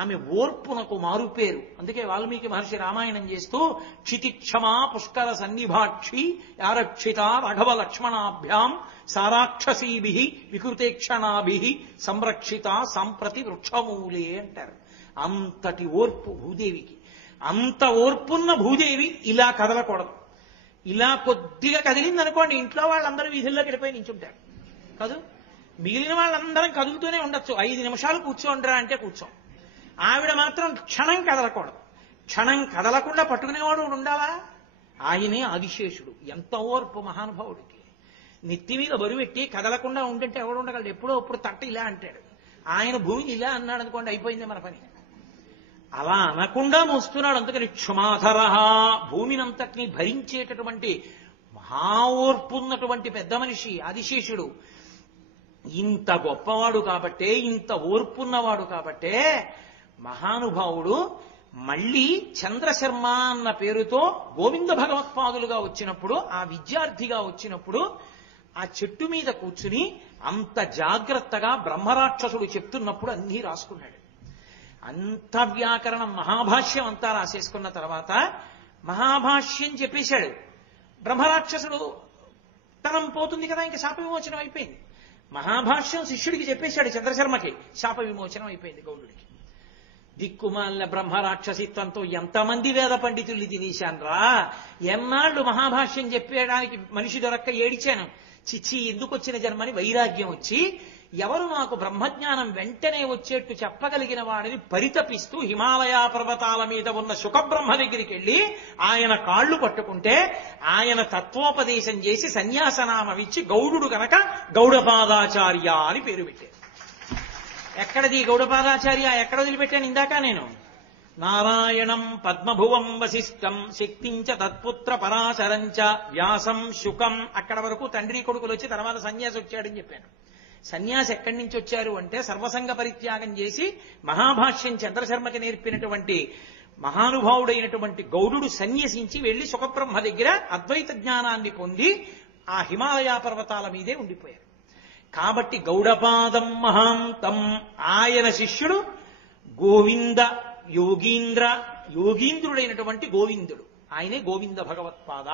ఆమె ఓర్పునకు మారుపేరు. అందుకే వాల్మీకి మహర్షి రామాయణం చేస్తూ క్షితిక్షమా పుష్కర సన్నిభాక్షి యారక్షిత రాఘవ లక్ష్మణాభ్యాం సారాక్షసీభి వికృతేక్షణాభి సంరక్షిత సంప్రతి వృక్షమూలే అంటారు. అంతటి ఓర్పు భూదేవికి. అంత ఓర్పున్న భూదేవి ఇలా కదలకూడదు. ఇలా కొద్దిగా కదిలిందనుకోండి, ఇంట్లో వాళ్ళందరూ వీధుల్లోకి వెళ్ళిపోయి నించుంటారు కాదు. మిగిలిన వాళ్ళందరం కదులుతూనే ఉండొచ్చు. 5 నిమిషాలు కూర్చోండిరా అంటే కూర్చోం. ఆవిడ మాత్రం క్షణం కదలకూడదు. క్షణం కదలకుండా పట్టుకునేవాడు ఉండాలా? ఆయనే ఆదిశేషుడు. ఎంత ఓర్పు మహానుభావుడికి. నెత్తి మీద బరువెట్టి కదలకుండా ఉంటుంటే ఎవడు ఉండగలడు? ఎప్పుడో అప్పుడు తట్ట ఇలా అంటాడు. ఆయన భూమిని ఇలా అన్నాడు అనుకోండి, అయిపోయింది మన పని. అలా అనకుండా మోస్తున్నాడు. అందుకని క్షమాధర, భూమినంతటినీ భరించేటటువంటి మహా ఓర్పున్నటువంటి పెద్ద మనిషి ఆదిశేషుడు. ఇంత గొప్పవాడు కాబట్టే, ఇంత ఓర్పున్నవాడు కాబట్టే మహానుభావుడు మళ్ళీ చంద్రశర్మ అన్న పేరుతో గోవింద భగవత్పాదులుగా వచ్చినప్పుడు, ఆ విద్యార్థిగా వచ్చినప్పుడు ఆ చెట్టు మీద కూర్చుని అంత జాగ్రత్తగా బ్రహ్మరాక్షసుడు చెప్తున్నప్పుడు అన్నీ రాసుకున్నాడు. అంత వ్యాకరణం మహాభాష్యం అంతా రాసేసుకున్న తర్వాత మహాభాష్యం చెప్పేశాడు. బ్రహ్మరాక్షసుడు తనం పోతుంది కదా, ఇంకా శాప విమోచనం అయిపోయింది. మహాభాష్యం శిష్యుడికి చెప్పేశాడు చంద్రశర్మకి, శాప విమోచనం అయిపోయింది గౌడుడికి. దిక్కుమాలిన బ్రహ్మరాక్షసిత్వంతో ఎంతమంది వేద పండితుల్ని తినేశాన్రా. ఎన్నాళ్ళు మహాభాష్యం చెప్పేయడానికి మనిషి దొరక్క ఏడిచాను. చిచ్చి ఎందుకు వచ్చిన జన్మని వైరాగ్యం వచ్చి, ఎవరు నాకు బ్రహ్మజ్ఞానం వెంటనే వచ్చేట్టు చెప్పగలిగిన వాడిని పరితపిస్తూ హిమాలయ పర్వతాల మీద ఉన్న శుకబ్రహ్మ దగ్గరికి వెళ్ళి ఆయన కాళ్లు పట్టుకుంటే ఆయన తత్వోపదేశం చేసి సన్యాసనామమిచ్చి గౌడుడు గనక గౌడపాదాచార్య అని పేరు పెట్టారు. ఎక్కడది గౌడపాదాచార్య? ఎక్కడ వదిలిపెట్టాను ఇందాక నేను? నారాయణం పద్మభువం వశిష్టం శక్తించ తత్పుత్ర పరాశరంచ వ్యాసం శుకం. అక్కడ వరకు తండ్రి కొడుకులు వచ్చి తర్వాత సన్యాసి వచ్చాడని చెప్పాను. సన్యాసి ఎక్కడి నుంచి వచ్చారు అంటే సర్వసంగ పరిత్యాగం చేసి మహాభాష్యం చంద్రశర్మకి నేర్పినటువంటి మహానుభావుడైనటువంటి గౌడుడు సన్యసించి వెళ్లి సుఖబ్రహ్మ దగ్గర అద్వైత జ్ఞానాన్ని పొంది ఆ హిమాలయ పర్వతాల మీదే ఉండిపోయారు. కాబట్టి గౌడపాదం మహాంతం. ఆయన శిష్యుడు గోవింద యోగీంద్రుడైనటువంటి గోవిందుడు. ఆయనే గోవింద భగవత్పాద.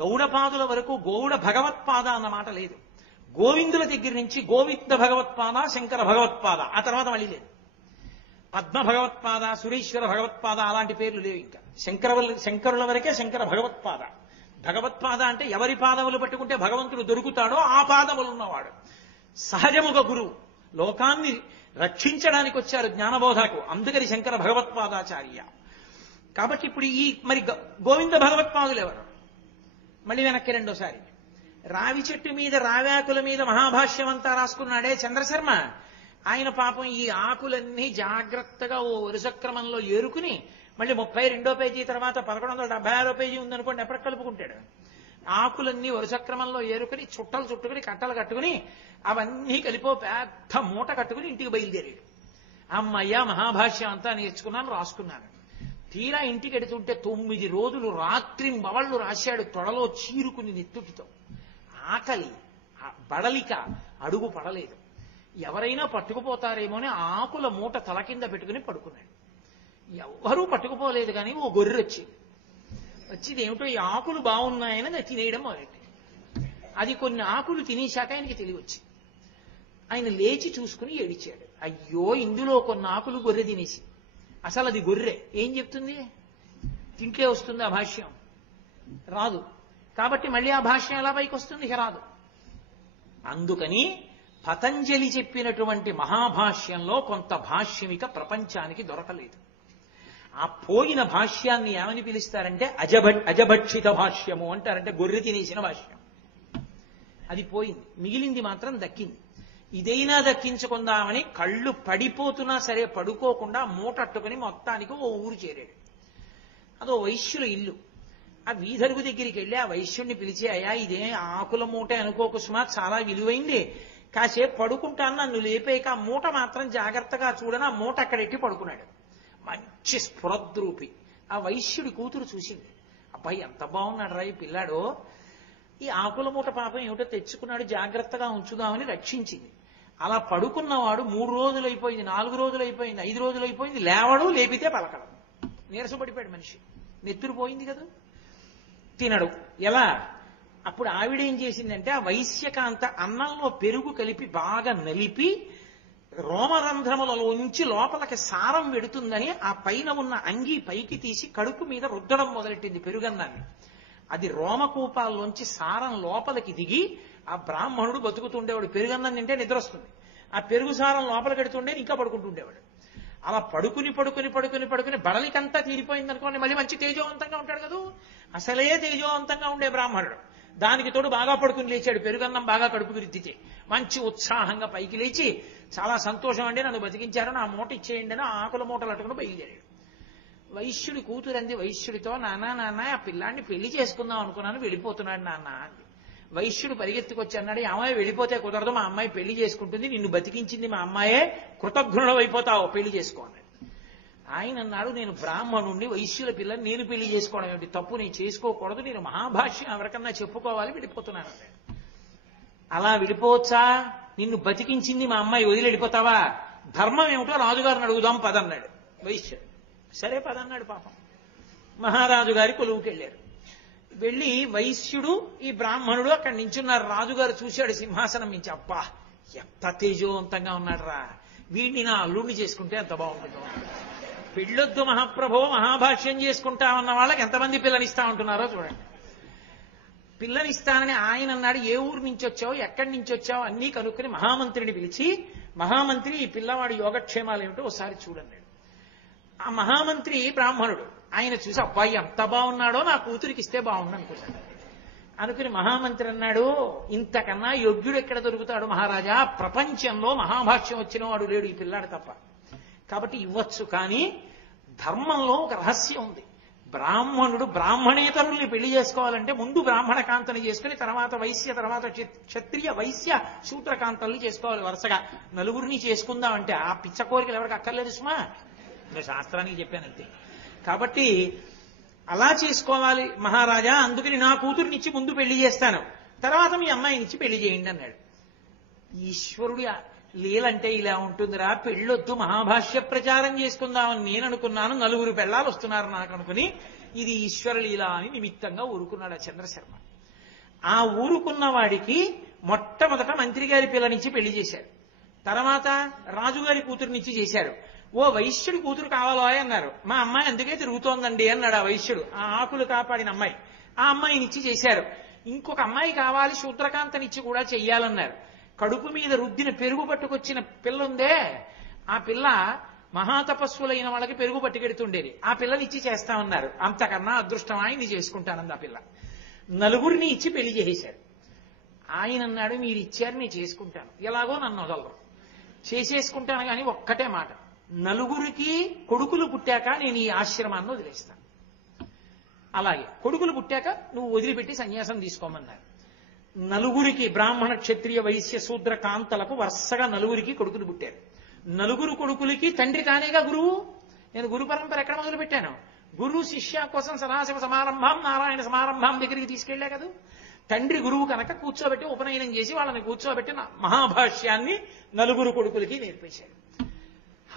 గౌడపాదుల వరకు గౌడ భగవత్పాద అన్న మాట లేదు. గోవిందుల దగ్గర నుంచి గోవింద భగవత్పాద, శంకర భగవత్పాద, ఆ తర్వాత మళ్ళీ లేదు. పద్మ భగవత్పాద, సురేశ్వర భగవత్పాద అలాంటి పేర్లు లేవు. ఇంకా శంకరుల వరకే శంకర భగవత్పాద. భగవత్పాద అంటే ఎవరి పాదములు పట్టుకుంటే భగవంతుడు దొరుకుతాడో ఆ పాదములున్నవాడు. సహజముగా గురువు లోకాన్ని రక్షించడానికి వచ్చారు జ్ఞానబోధకు. అందుకని శంకర భగవత్పాదాచార్య. కాబట్టి ఇప్పుడు ఈ మరి గోవింద భగవత్పాదులు ఎవరు? మళ్ళీ వెనక్కి రెండోసారి రావి చెట్టు మీద రావ్యాకుల మీద మహాభాష్యం అంతా రాసుకున్నాడే చంద్రశర్మ, ఆయన పాపం ఈ ఆకులన్నీ జాగ్రత్తగా ఓ వరుస క్రమంలో ఏరుకుని మళ్ళీ 32వ పేజీ తర్వాత 1176వ పేజీ ఉందనుకోండి ఎప్పటికి కలుపుకుంటాడు. ఆకులన్నీ వరుస క్రమంలో ఏరుకుని చుట్టలు చుట్టుకుని కట్టలు కట్టుకుని అవన్నీ కలిపో పెద్ద మూట కట్టుకుని ఇంటికి బయలుదేరాడు. అమ్మయ్య మహాభాష్యం అంతా నేర్చుకున్నాను, రాసుకున్నాను. తీరా ఇంటికి ఎడుతుంటే 9 రోజులు రాత్రింబవళ్ళు రాశాడు తొడలో చీరుకుని నెత్తుటితో. ఆకలి బడలిక అడుగు పడలేదు. ఎవరైనా పట్టుకుపోతారేమో అని ఆకుల మూట తల కింద పెట్టుకుని పడుకున్నాడు. ఎవ్వరూ పట్టుకుపోలేదు, కానీ ఓ గొర్రె వచ్చింది. వచ్చింది ఏమిటో ఈ ఆకులు బాగున్నాయని అది తినేయడం మొదలెట్టి, అది కొన్ని ఆకులు తినేశాక ఆయనకి తెలివి వచ్చింది. ఆయన లేచి చూసుకుని ఏడిచాడు. అయ్యో, ఇందులో కొన్ని ఆకులు గొర్రె తినేసి. అసలు అది గొర్రె ఏం చెప్తుంది? తింటే వస్తుంది ఆ భాష్యం? రాదు. కాబట్టి మళ్ళీ ఆ భాష్యం ఎలా పైకి వస్తుంది? రాదు. అందుకని పతంజలి చెప్పినటువంటి మహాభాష్యంలో కొంత భాష్యమిక ప్రపంచానికి దొరకలేదు. ఆ పోయిన భాష్యాన్ని ఏమని పిలుస్తారంటే అజభక్షిత భాష్యము అంటారంటే గొర్రె తినేసిన భాష్యం. అది పోయింది, మిగిలింది మాత్రం దక్కింది. ఇదైనా దక్కించుకుందామని కళ్ళు పడిపోతున్నా సరే పడుకోకుండా మూటట్టుకుని మొత్తానికి ఓ ఊరు చేరాడు. అదో వైశ్యుల ఇల్లు. ఆ వీధరుగు దగ్గరికి వెళ్ళి ఆ వైశ్యుడిని పిలిచి, అయ్యా ఇదే ఆకుల మూటే అనుకోకు సుమా, చాలా విలువైంది, కాసేపు పడుకుంటాను, నన్ను లేపేక ఆ మూట మాత్రం జాగ్రత్తగా చూడని ఆ మూట అక్కడెట్టి పడుకున్నాడు. మంచి స్ఫురద్రూపి. ఆ వైశ్యుడి కూతురు చూసింది, అబ్బాయి ఎంత బాగున్నాడు రా ఈ పిల్లాడు, ఈ ఆకుల మూట పాపం ఏమిటో తెచ్చుకున్నాడు, జాగ్రత్తగా ఉంచుదామని రక్షించింది. అలా పడుకున్నవాడు 3 రోజులు అయిపోయింది, 4 రోజులు అయిపోయింది, 5 రోజులు అయిపోయింది, లేవడు, లేపితే పలకడం. నీరసపడిపోయాడు మనిషి, నెత్తురు పోయింది కదా, తినడు. ఎలా? అప్పుడు ఆవిడేం చేసిందంటే ఆ వైశ్యకాంత అన్నంలో పెరుగు కలిపి బాగా నలిపి రోమరంధ్రములలో ఉంచి లోపలికి సారం వెడుతుందని ఆ పైన ఉన్న అంగీ పైకి తీసి కడుపు మీద రుద్దడం మొదలెట్టింది పెరుగన్నాన్ని. అది రోమకూపాల్లోంచి సారం లోపలికి దిగి ఆ బ్రాహ్మణుడు బతుకుతుండేవాడు. పెరుగన్నం తింటే నిద్ర వస్తుంది, ఆ పెరుగు సారం లోపలికి ఎడుతుండే ఇంకా పడుకుంటుండేవాడు. అలా పడుకుని పడుకుని పడుకుని పడుకుని బడలికంతా తీరిపోయింది అనుకోండి, మళ్ళీ మంచి తేజోవంతంగా ఉంటాడు కదా. అసలే తేజోవంతంగా ఉండే బ్రాహ్మణుడు దానికి తోడు బాగా పడుకుని లేచాడు. పెరుగన్నం బాగా కడుపుకి రుద్దితే మంచి ఉత్సాహంగా పైకి లేచి, చాలా సంతోషం అండి, నన్ను బతికించారు, నా మూట ఇచ్చేయండి అని ఆకుల మూటలు అట్టుకుని బయలుదేరాడు. వైశ్యుడి కూతురంది వైశ్యుడితో, నాన్న ఆ పిల్లాన్ని పెళ్లి చేసుకుందాం అనుకున్నాను, వెళ్ళిపోతున్నాడు నాన్న అంది. వైశ్యుడు పరిగెత్తుకొచ్చి అన్నాడు, అమ్మాయి వెళ్ళిపోతే కుదరదు, మా అమ్మాయి పెళ్లి చేసుకుంటుంది, నిన్ను బతికించింది మా అమ్మాయే, కృతజ్ఞుడు అయిపోతావు, పెళ్లి చేసుకో అన్నాడు. ఆయన అన్నాడు, నేను బ్రాహ్మణుణ్ణి, వైశ్యుల పిల్లని నేను పెళ్లి చేసుకోవడం ఏమిటి, తప్పు నేను చేసుకోకూడదు, నేను మహాభాష్యం ఎవరికన్నా చెప్పుకోవాలి, వెళ్ళిపోతున్నాను అన్నాడు. అలా వెళ్ళిపోవచ్చా? నిన్ను బతికించింది మా అమ్మాయి, వదిలి వెళ్ళిపోతావా? ధర్మం ఏమిటో రాజుగారిని అడుగుదాం పదన్నాడు వైశ్యుడు. సరే పదన్నాడు. పాపం మహారాజు గారి కొలువుకి వెళ్ళారు. వెళ్ళి వైశ్యుడు ఈ బ్రాహ్మణుడు అక్కడ నించున్నారు. రాజుగారు చూశాడు సింహాసనం నుంచి, అబ్బా ఎంత తేజోవంతంగా ఉన్నాడు రా, వీడిని నా అల్లుడిని చేసుకుంటే ఎంత బాగుంటుందో. పెళ్ళొద్దు మహాప్రభో, మహాభాష్యం చేసుకుంటామన్న వాళ్ళకి ఎంతమంది పిల్లనిస్తా ఉంటున్నారో చూడండి. పిల్లనిస్తానని ఆయన అన్నాడు. ఏ ఊరు నుంచి వచ్చావు, ఎక్కడి నుంచి వచ్చావు అన్నీ కనుక్కుని మహామంత్రిని పిలిచి, మహామంత్రి ఈ పిల్లవాడి యోగక్షేమాలు ఏమిటో ఒకసారి చూడన్నాడు. ఆ మహామంత్రి బ్రాహ్మణుడు. ఆయన చూసి, అబ్బాయి ఎంత బాగున్నాడో, నా కూతురికి ఇస్తే బాగుండు అనుకున్నాడు. అనుకుని మహామంత్రి అన్నాడు, ఇంతకన్నా యోగ్యుడు ఎక్కడ దొరుకుతాడు మహారాజా, ప్రపంచంలో మహాభాష్యం వచ్చిన వాడు లేడు ఈ పిల్లాడు తప్ప, కాబట్టి ఇవ్వచ్చు. కానీ ధర్మంలో ఒక రహస్యం ఉంది. బ్రాహ్మణుడు బ్రాహ్మణేతరుల్ని పెళ్లి చేసుకోవాలంటే ముందు బ్రాహ్మణ కాంతని చేసుకుని తర్వాత వైశ్య, తర్వాత క్షత్రియ, వైశ్య, శూద్రకాంతల్ని చేసుకోవాలి వరుసగా. నలుగురిని చేసుకుందామంటే ఆ పిచ్చ కోరికలు ఎవరికి అక్కర్లేదు సుమా, నేను శాస్త్రానికి చెప్పానంతే. కాబట్టి అలా చేసుకోవాలి మహారాజా, అందుకని నా కూతురునిచ్చి ముందు పెళ్లి చేస్తాను, తర్వాత మీ అమ్మాయినిచ్చి పెళ్లి చేయండి అన్నాడు. ఈశ్వరుడు లీలంటే ఇలా ఉంటుందిరా, పెళ్ళొద్దు మహాభాష్య ప్రచారం చేసుకుందామని నేను అనుకున్నాను, 9 పెళ్ళాలు వస్తున్నారు నాకు అనుకుని, ఇది ఈశ్వర లీల అని నిమిత్తంగా ఊరుకున్నాడు ఆ చంద్రశర్మ. ఆ ఊరుకున్న వాడికి మొట్టమొదట మంత్రి గారి పిల్లనిచ్చి పెళ్లి చేశారు, తర్వాత రాజుగారి కూతురునిచ్చి చేశారు. ఓ వైశ్యుడి కూతురు కావాలో అన్నారు. మా అమ్మాయి అందుకే తిరుగుతోందండి అన్నాడు ఆ వైశ్యుడు, ఆ ఆకులు కాపాడిన అమ్మాయి. ఆ అమ్మాయినిచ్చి చేశారు. ఇంకొక అమ్మాయి కావాలి, శూద్రకాంతనిచ్చి కూడా చెయ్యాలన్నారు. కడుపు మీద రుద్దిన పెరుగు పట్టుకొచ్చిన పిల్ల ఉందే, ఆ పిల్ల మహాతపస్సులైన వాళ్ళకి పెరుగు పట్టుకెడుతుండేది. ఆ పిల్లని ఇచ్చి చేస్తామన్నారు. అంతకన్నా అదృష్టం ఆయన్ని చేసుకుంటానంది ఆ పిల్ల. నలుగురిని ఇచ్చి పెళ్లి చేసేశారు. ఆయన అన్నాడు, మీరు ఇచ్చారు నేను చేసుకుంటాను, ఎలాగో నన్ను వదలరు, చేసేసుకుంటాను, కానీ ఒక్కటే మాట, నలుగురికి కొడుకులు పుట్టాక నేను ఈ ఆశ్రమాన్ని వదిలేస్తాను. అలాగే కొడుకులు పుట్టాక నువ్వు వదిలిపెట్టి సన్యాసం తీసుకోమన్నారు. నలుగురికి బ్రాహ్మణ క్షత్రియ వైశ్య శూద్ర కాంతలకు వరుసగా నలుగురికి కొడుకులు పుట్టారు. నలుగురు కొడుకులకి తండ్రి తానేగా గురువు. నేను గురు పరంపర ఎక్కడ మొదలు పెట్టాను? గురు శిష్య కోసం సదాశివ సమారంభం నారాయణ సమారంభం దగ్గరికి తీసుకెళ్లే కదా. తండ్రి గురువు కనుక కూర్చోబెట్టి ఉపనయనం చేసి వాళ్ళని కూర్చోబెట్టి మహాభాష్యాన్ని నలుగురు కొడుకులకి నేర్పేశాడు.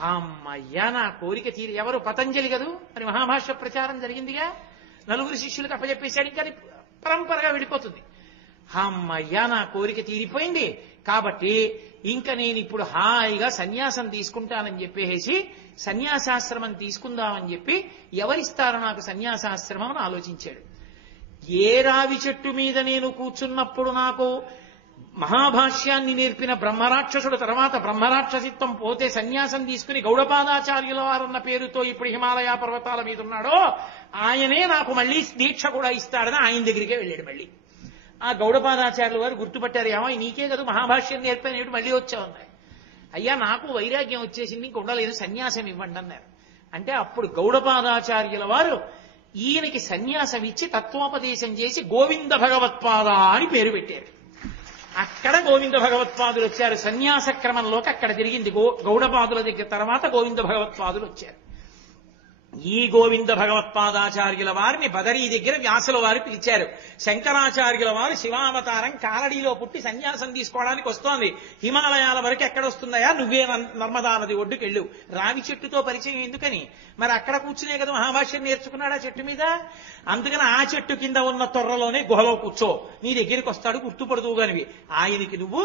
అమ్మయ్యా, నా కోరిక తీరి. ఎవరు? పతంజలి కదూ. మరి మహాభాష్య ప్రచారం జరిగిందిగా, నలుగురు శిష్యులకు అప్పచెప్పేశాడు. ఇంకా పరంపరగా విడిపోతుంది. అమ్మయ్యా, నా కోరిక తీరిపోయింది. కాబట్టి ఇంకా నేను ఇప్పుడు హాయిగా సన్యాసం తీసుకుంటానని చెప్పేసి సన్యాసాశ్రమం తీసుకుందామని చెప్పి ఎవరిస్తారు నాకు సన్యాసాశ్రమం అని ఆలోచించాడు. ఏ రావి చెట్టు మీద నేను కూర్చున్నప్పుడు నాకు మహాభాష్యాన్ని నేర్పిన బ్రహ్మరాక్షసుడు తర్వాత బ్రహ్మరాక్షసిత్వం పోతే సన్యాసం తీసుకుని గౌడపాదాచార్యుల వారన్న పేరుతో ఇప్పుడు హిమాలయ పర్వతాల మీద ఉన్నాడో ఆయనే నాకు మళ్ళీ దీక్ష కూడా ఇస్తాడని ఆయన దగ్గరికే వెళ్ళాడు. మళ్ళీ ఆ గౌడపాదాచార్యుల వారు గుర్తుపట్టారు, ఏమో నీకే కదా మహాభాష్యం నేర్పాను, మళ్ళీ వచ్చావన్నాయి. అయ్యా, నాకు వైరాగ్యం వచ్చేసింది, ఇంక ఉండలేదు, సన్యాసం ఇవ్వండి అన్నారు. అంటే అప్పుడు గౌడపాదాచార్యుల వారు ఈయనకి సన్యాసం ఇచ్చి తత్వోపదేశం చేసి గోవింద భగవత్పాద అని పేరు పెట్టారు. అక్కడ గోవింద భగవత్పాదులు వచ్చారు. సన్యాస క్రమంలోకి అక్కడ తిరిగింది. గౌడపాదుల దగ్గర తర్వాత గోవింద భగవత్పాదులు వచ్చారు. ఈ గోవింద భగవత్పాదాచార్యుల వారిని బదరీ దగ్గర వ్యాసుల వారు పిలిచారు. శంకరాచార్యుల వారు శివావతారం కాలడీలో పుట్టి సన్యాసం తీసుకోవడానికి వస్తోంది. హిమాలయాల వరకు ఎక్కడొస్తుందయా, నువ్వే నర్మదా నది ఒడ్డుకెళ్ళు. రావి చెట్టుతో పరిచయం ఎందుకని? మరి అక్కడ కూర్చునే కదా మహాభాష్యం నేర్చుకున్నాడు ఆ చెట్టు మీద. అందుకని ఆ చెట్టు కింద ఉన్న తొర్రలోనే గుహలో కూర్చో, నీ దగ్గరికి వస్తాడు, గుర్తుపడుతువుగానివి. ఆయనకి నువ్వు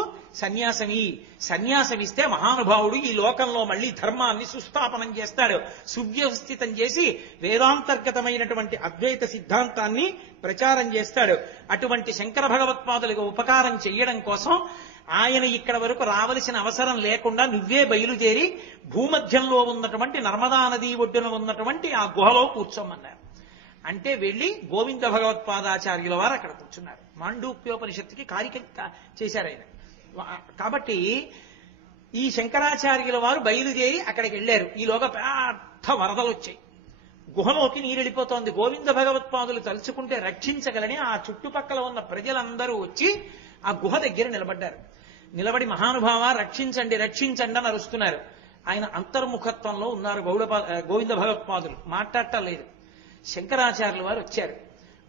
సన్యాసమిస్తే మహానుభావుడు ఈ లోకంలో మళ్ళీ ధర్మాన్ని సుస్థాపనం చేస్తాడు, సువ్యవస్థితం చేసి వేదాంతర్గతమైనటువంటి అద్వైత సిద్ధాంతాన్ని ప్రచారం చేస్తాడు. అటువంటి శంకర భగవత్పాదులకు ఉపకారం చెయ్యడం కోసం ఆయన ఇక్కడ వరకు రావలసిన అవసరం లేకుండా నువ్వే బయలుదేరి భూమధ్యంలో ఉన్నటువంటి నర్మదా నది ఒడ్డున ఉన్నటువంటి ఆ గుహలో కూర్చోమన్నారు. అంటే వెళ్లి గోవింద భగవత్పాదాచార్యుల వారు అక్కడ కూర్చున్నారు. మాండూక్యోపనిషత్తుకి కారిక చేశారు ఆయన. కాబట్టి ఈ శంకరాచార్యుల వారు బయలుదేరి అక్కడికి వెళ్లారు. ఈలోగా పెద్ద వరదలు వచ్చాయి, గుహలోకి నీరు వెళ్ళిపోతోంది. గోవింద భగవత్పాదులు తలుచుకుంటే రక్షించగలని ఆ చుట్టుపక్కల ఉన్న ప్రజలందరూ వచ్చి ఆ గుహ దగ్గర నిలబడ్డారు. నిలబడి మహానుభావ రక్షించండి రక్షించండి అని అరుస్తున్నారు. ఆయన అంతర్ముఖత్వంలో ఉన్నారు. గోవింద భగవత్పాదులు మాట్లాడటలేదు. శంకరాచార్యుల వారు వచ్చారు.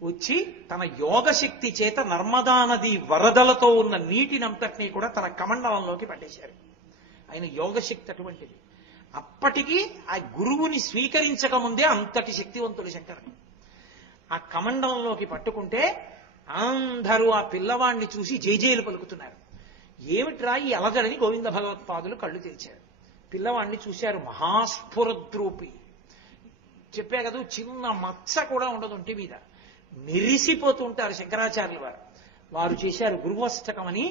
వచ్చి తన యోగశక్తి చేత నర్మదా నది వరదలతో ఉన్న నీటినంతటినీ కూడా తన కమండలంలోకి పట్టేశారు. ఆయన యోగశక్తి అటువంటిది. అప్పటికి ఆ గురువుని స్వీకరించక ముందే అంతటి శక్తివంతుడు శంకరుని. ఆ కమండలంలోకి పట్టుకుంటే అందరూ ఆ పిల్లవాణ్ణి చూసి జైజేలు పలుకుతున్నారు. ఏమిట్రా ఈ అలజడిని గోవింద భగవత్పాదులు కళ్ళు తెరిచారు. పిల్లవాణ్ణి చూశారు. మహాస్ఫురద్రూపి, చెప్పా కదా, చిన్న మచ్చ కూడా ఉండదు ఒంటి మీద, మెరిసిపోతూ ఉంటారు శంకరాచార్యుల వారు. వారు చేశారు గురువష్టకం అని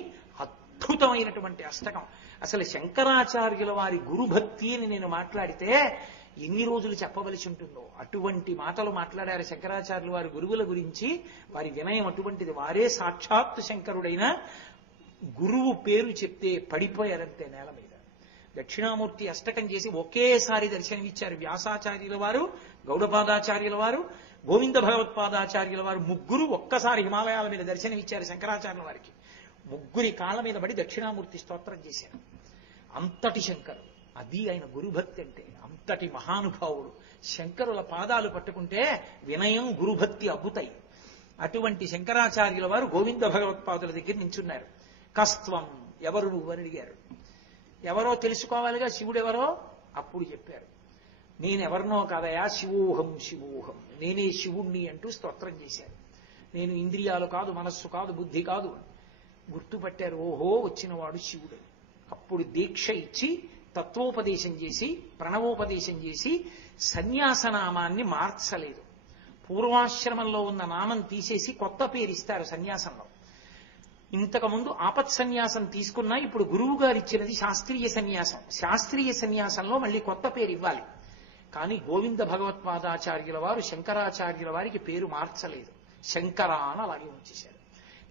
అద్భుతమైనటువంటి అష్టకం. అసలు శంకరాచార్యుల వారి గురుభక్తి అని నేను మాట్లాడితే ఎన్ని రోజులు చెప్పవలసి ఉంటుందో అటువంటి మాటలు మాట్లాడారు శంకరాచార్యుల వారి గురువుల గురించి. వారి వినయం అటువంటిది. వారే సాక్షాత్తు శంకరుడైన గురువు పేరు చెప్తే పడిపోయారంతే నేల మీద. దక్షిణామూర్తి అష్టకం చేసి ఒకేసారి దర్శనమిచ్చారు వ్యాసాచార్యుల వారు, గౌడపాదాచార్యుల వారు, గోవింద భగవత్పాదాచార్యుల వారు. ముగ్గురు ఒక్కసారి హిమాలయాల మీద దర్శనమిచ్చారు శంకరాచార్యుల వారికి. ముగ్గురి కాళ్ళ మీద పడి దక్షిణామూర్తి స్తోత్రం చేశారు. అంతటి శంకరుడు. అది ఆయన గురుభక్తి అంటే. అంతటి మహానుభావుడు. శంకరుల పాదాలు పట్టుకుంటే వినయం గురుభక్తి అబ్బుతాయి. అటువంటి శంకరాచార్యుల వారు గోవింద భగవత్పాదుల దగ్గర నించున్నారు. కస్త్వం, ఎవరు నువ్వు అని అడిగారు. ఎవరో తెలుసుకోవాలిగా, శివుడెవరో. అప్పుడు చెప్పారు, నేనెవరినో కాదయా, శివోహం శివోహం, నేనే శివుణ్ణి అంటూ స్తోత్రం చేశారు. నేను ఇంద్రియాలు కాదు, మనస్సు కాదు, బుద్ధి కాదు. గుర్తుపట్టారు, ఓహో వచ్చినవాడు శివుడు. అప్పుడు దీక్ష ఇచ్చి తత్వోపదేశం చేసి ప్రణవోపదేశం చేసి సన్యాసనామాన్ని మార్చలేదు. పూర్వాశ్రమంలో ఉన్న నామం తీసేసి కొత్త పేరు ఇస్తారు సన్యాసంలో. ఇంతకుముందు ఆపత్ సన్యాసం తీసుకున్నా ఇప్పుడు గురువు గారు ఇచ్చినది శాస్త్రీయ సన్యాసం. శాస్త్రీయ సన్యాసంలో మళ్ళీ కొత్త పేరు ఇవ్వాలి. కానీ గోవింద భగవత్పాదాచార్యుల వారు శంకరాచార్యుల వారికి పేరు మార్చలేదు. శంకర అని అలాగే ఉంచేశారు.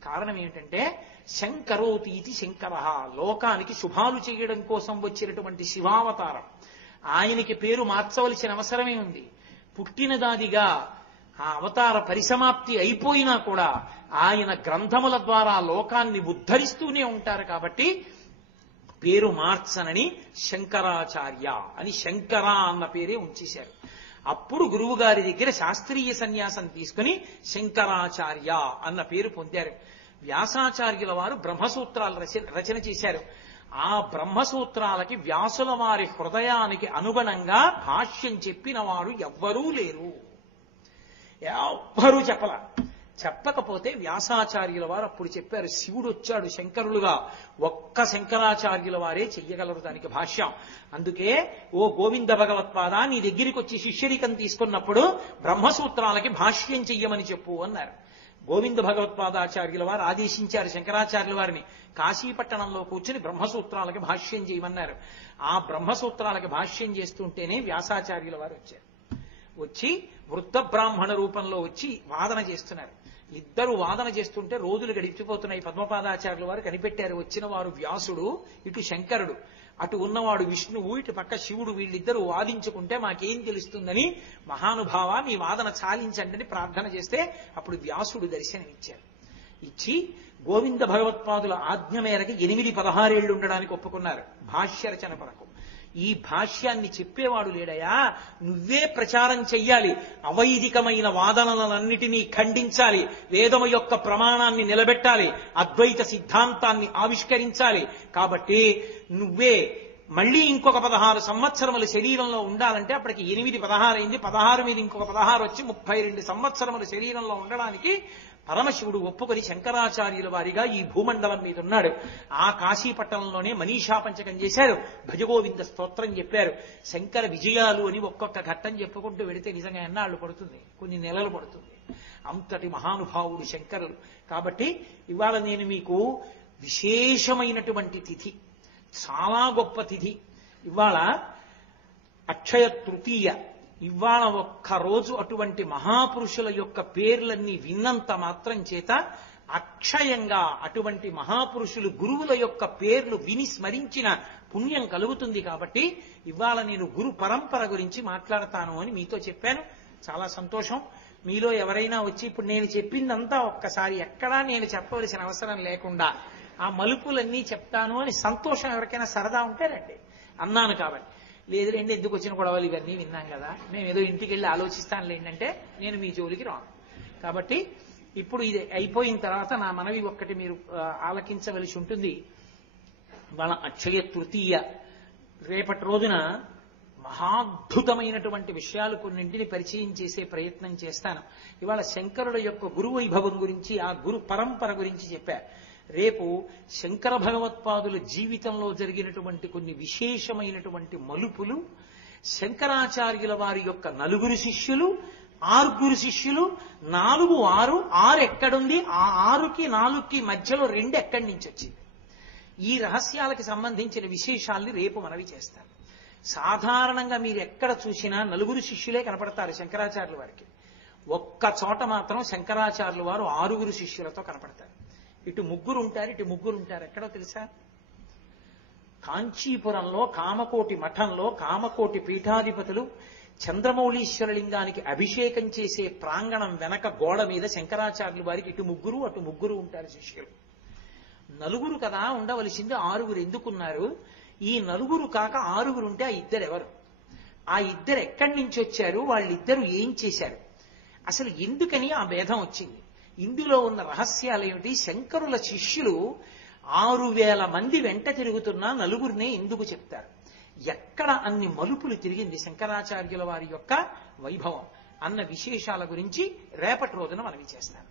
కారణం ఏమిటంటే శంకరోతి ఇది శంకర, లోకానికి శుభాలు చేయడం కోసం వచ్చినటువంటి శివావతారం. ఆయనకి పేరు మార్చవలసిన అవసరమే ఉంది. పుట్టినదాదిగా ఆ అవతార పరిసమాప్తి అయిపోయినా కూడా ఆయన గ్రంథముల ద్వారా లోకాన్ని ఉద్ధరిస్తూనే ఉంటారు. కాబట్టి పేరు మార్చనని శంకరాచార్య అని శంకర అన్న పేరే ఉంచేశారు. అప్పుడు గురువు గారి దగ్గర శాస్త్రీయ సన్యాసం తీసుకుని శంకరాచార్య అన్న పేరు పొందారు. వ్యాసాచార్యుల వారు బ్రహ్మసూత్రాలు రచన చేశారు. ఆ బ్రహ్మసూత్రాలకి వ్యాసుల వారి హృదయానికి అనుగుణంగా భాష్యం చెప్పిన వారు ఎవ్వరూ లేరు. ఎవ్వరూ చెప్పకపోతే వ్యాసాచార్యుల వారు అప్పుడు చెప్పారు, శివుడు వచ్చాడు శంకరులుగా, ఒక్క శంకరాచార్యుల వారే చెయ్యగలరు దానికి భాష్యం. అందుకే ఓ గోవింద భగవత్పాద, నీ దగ్గరికి వచ్చి శిష్యరికం తీసుకున్నప్పుడు బ్రహ్మసూత్రాలకి భాష్యం చెయ్యమని చెప్పు అన్నారు. గోవింద భగవత్పాదాచార్యుల వారు ఆదేశించారు శంకరాచార్యుల వారిని, కాశీపట్టణంలో కూర్చుని బ్రహ్మసూత్రాలకి భాష్యం చేయమన్నారు. ఆ బ్రహ్మసూత్రాలకి భాష్యం చేస్తుంటేనే వ్యాసాచార్యుల వారు వచ్చారు. వచ్చి వృద్ధ బ్రాహ్మణ రూపంలో వచ్చి వాదన చేస్తున్నారు. ఇద్దరు వాదన చేస్తుంటే రోజులు గడిచిపోతున్నాయి. పద్మపాదాచార్యుల వారు కనిపెట్టారు, వచ్చిన వారు వ్యాసుడు, ఇటు శంకరుడు, అటు ఉన్నవాడు విష్ణువు, ఇటు పక్క శివుడు, వీళ్ళిద్దరూ వాదించుకుంటే మాకేం తెలుస్తుందని, మహానుభావ మీ వాదన చాలించండి అని ప్రార్థన చేస్తే అప్పుడు వ్యాసుడు దర్శనమిచ్చారు. ఇచ్చి గోవింద భగవత్పాదుల ఆజ్ఞ మేరకు 8-16 ఏళ్లు ఉండడానికి ఒప్పుకున్నారు భాష్య రచన కొరకు. ఈ భాష్యాన్ని చెప్పేవాడు లేడయా, నువ్వే ప్రచారం చెయ్యాలి, అవైదికమైన వాదనలన్నిటినీ ఖండించాలి, వేదము యొక్క ప్రమాణాన్ని నిలబెట్టాలి, అద్వైత సిద్ధాంతాన్ని ఆవిష్కరించాలి. కాబట్టి నువ్వే మళ్ళీ ఇంకొక 16 సంవత్సరములు శరీరంలో ఉండాలంటే అప్పటికి 8-16 అయింది, 16 మీద ఇంకొక 16 వచ్చి 32 సంవత్సరములు శరీరంలో ఉండడానికి పరమశివుడు ఒప్పుకొని శంకరాచార్యుల వారిగా ఈ భూమండలం మీద ఉన్నాడు. ఆ కాశీపట్టణంలోనే మనీషా పంచకం చేశారు, భజగోవింద స్తోత్రం చెప్పారు. శంకర విజయాలు అని ఒక్కొక్క ఘట్టం చెప్పుకుంటూ వెడితే నిజంగా ఎన్నాళ్ళు పడుతుంది, కొన్ని నెలలు పడుతుంది. అంతటి మహానుభావుడు శంకరులు. కాబట్టి ఇవాళ నేను మీకు విశేషమైనటువంటి తిథి, చాలా గొప్ప తిథి. ఇవాళ అక్షయ తృతీయ. ఇవాళ ఒక్కరోజు అటువంటి మహాపురుషుల యొక్క పేర్లన్నీ విన్నంత మాత్రం చేత అక్షయంగా అటువంటి మహాపురుషులు గురువుల యొక్క పేర్లు విని స్మరించిన పుణ్యం కలుగుతుంది. కాబట్టి ఇవాళ నేను గురు పరంపర గురించి మాట్లాడతాను అని మీతో చెప్పాను. చాలా సంతోషం. మీలో ఎవరైనా వచ్చి ఇప్పుడు నేను చెప్పిందంతా ఒక్కసారి ఎక్కడా నేను చెప్పవలసిన అవసరం లేకుండా ఆ మలుపులన్నీ చెప్తాను అని సంతోషం ఎవరికైనా సరదా ఉంటే రండి అన్నాను. కాబట్టి లేదు రండి, ఎందుకు వచ్చిన గొడవలు ఇవన్నీ విన్నాం కదా, మేము ఏదో ఇంటికి వెళ్ళి ఆలోచిస్తాను ఏంటంటే నేను మీ జోలికి రాను. కాబట్టి ఇప్పుడు ఇది అయిపోయిన తర్వాత నా మనవి ఒక్కటి మీరు ఆలకించవలసి ఉంటుంది. వాళ్ళ అక్షయ తృతీయ రేపటి రోజున మహాద్భుతమైనటువంటి విషయాలు కొన్నింటిని పరిచయం చేసే ప్రయత్నం చేస్తాను. ఇవాళ శంకరుల యొక్క గురు వైభవం గురించి, ఆ గురు పరంపర గురించి చెప్పారు. రేపు శంకర భగవత్పాదుల జీవితంలో జరిగినటువంటి కొన్ని విశేషమైనటువంటి మలుపులు, శంకరాచార్యుల వారి యొక్క 9 శిష్యులు, 6 శిష్యులు, 4, 6 ఎక్కడుంది, ఆ 6కి 4కి మధ్యలో 2 ఎక్కడి నుంచి వచ్చింది, ఈ రహస్యాలకి సంబంధించిన విశేషాల్ని రేపు మనవి చేస్తాను. సాధారణంగా మీరు ఎక్కడ చూసినా 9 శిష్యులే కనపడతారు శంకరాచార్యుల వారికి. ఒక్క చోట మాత్రం శంకరాచార్యుల వారు 6 శిష్యులతో కనపడతారు. ఇటు 3 ఉంటారు, ఇటు 3 ఉంటారు. ఎక్కడో తెలుసా? కాంచీపురంలో కామకోటి మఠంలో కామకోటి పీఠాధిపతులు చంద్రమౌళీశ్వరలింగానికి అభిషేకం చేసే ప్రాంగణం వెనక గోడ మీద శంకరాచార్యుల వారికి ఇటు 3 అటు 3 ఉంటారు శిష్యులు. 9 కదా ఉండవలసింది, 6 ఎందుకున్నారు? ఈ 9 కాక 6 ఉంటే ఆ 2 ఎవరు? ఆ 2 ఎక్కడి నుంచి వచ్చారు? వాళ్ళిద్దరూ ఏం చేశారు? అసలు ఎందుకని ఆ భేదం వచ్చింది? ఇందులో ఉన్న రహస్యాలు ఏమిటి? శంకరుల శిష్యులు 6000 మంది వెంట తిరుగుతున్నా 9 ఎందుకు చెప్తారు? ఎక్కడ అన్ని మలుపులు తిరిగింది శంకరాచార్యుల వారి యొక్క వైభవం అన్న విశేషాల గురించి రేపటి రోజున మనవి చేస్తాను.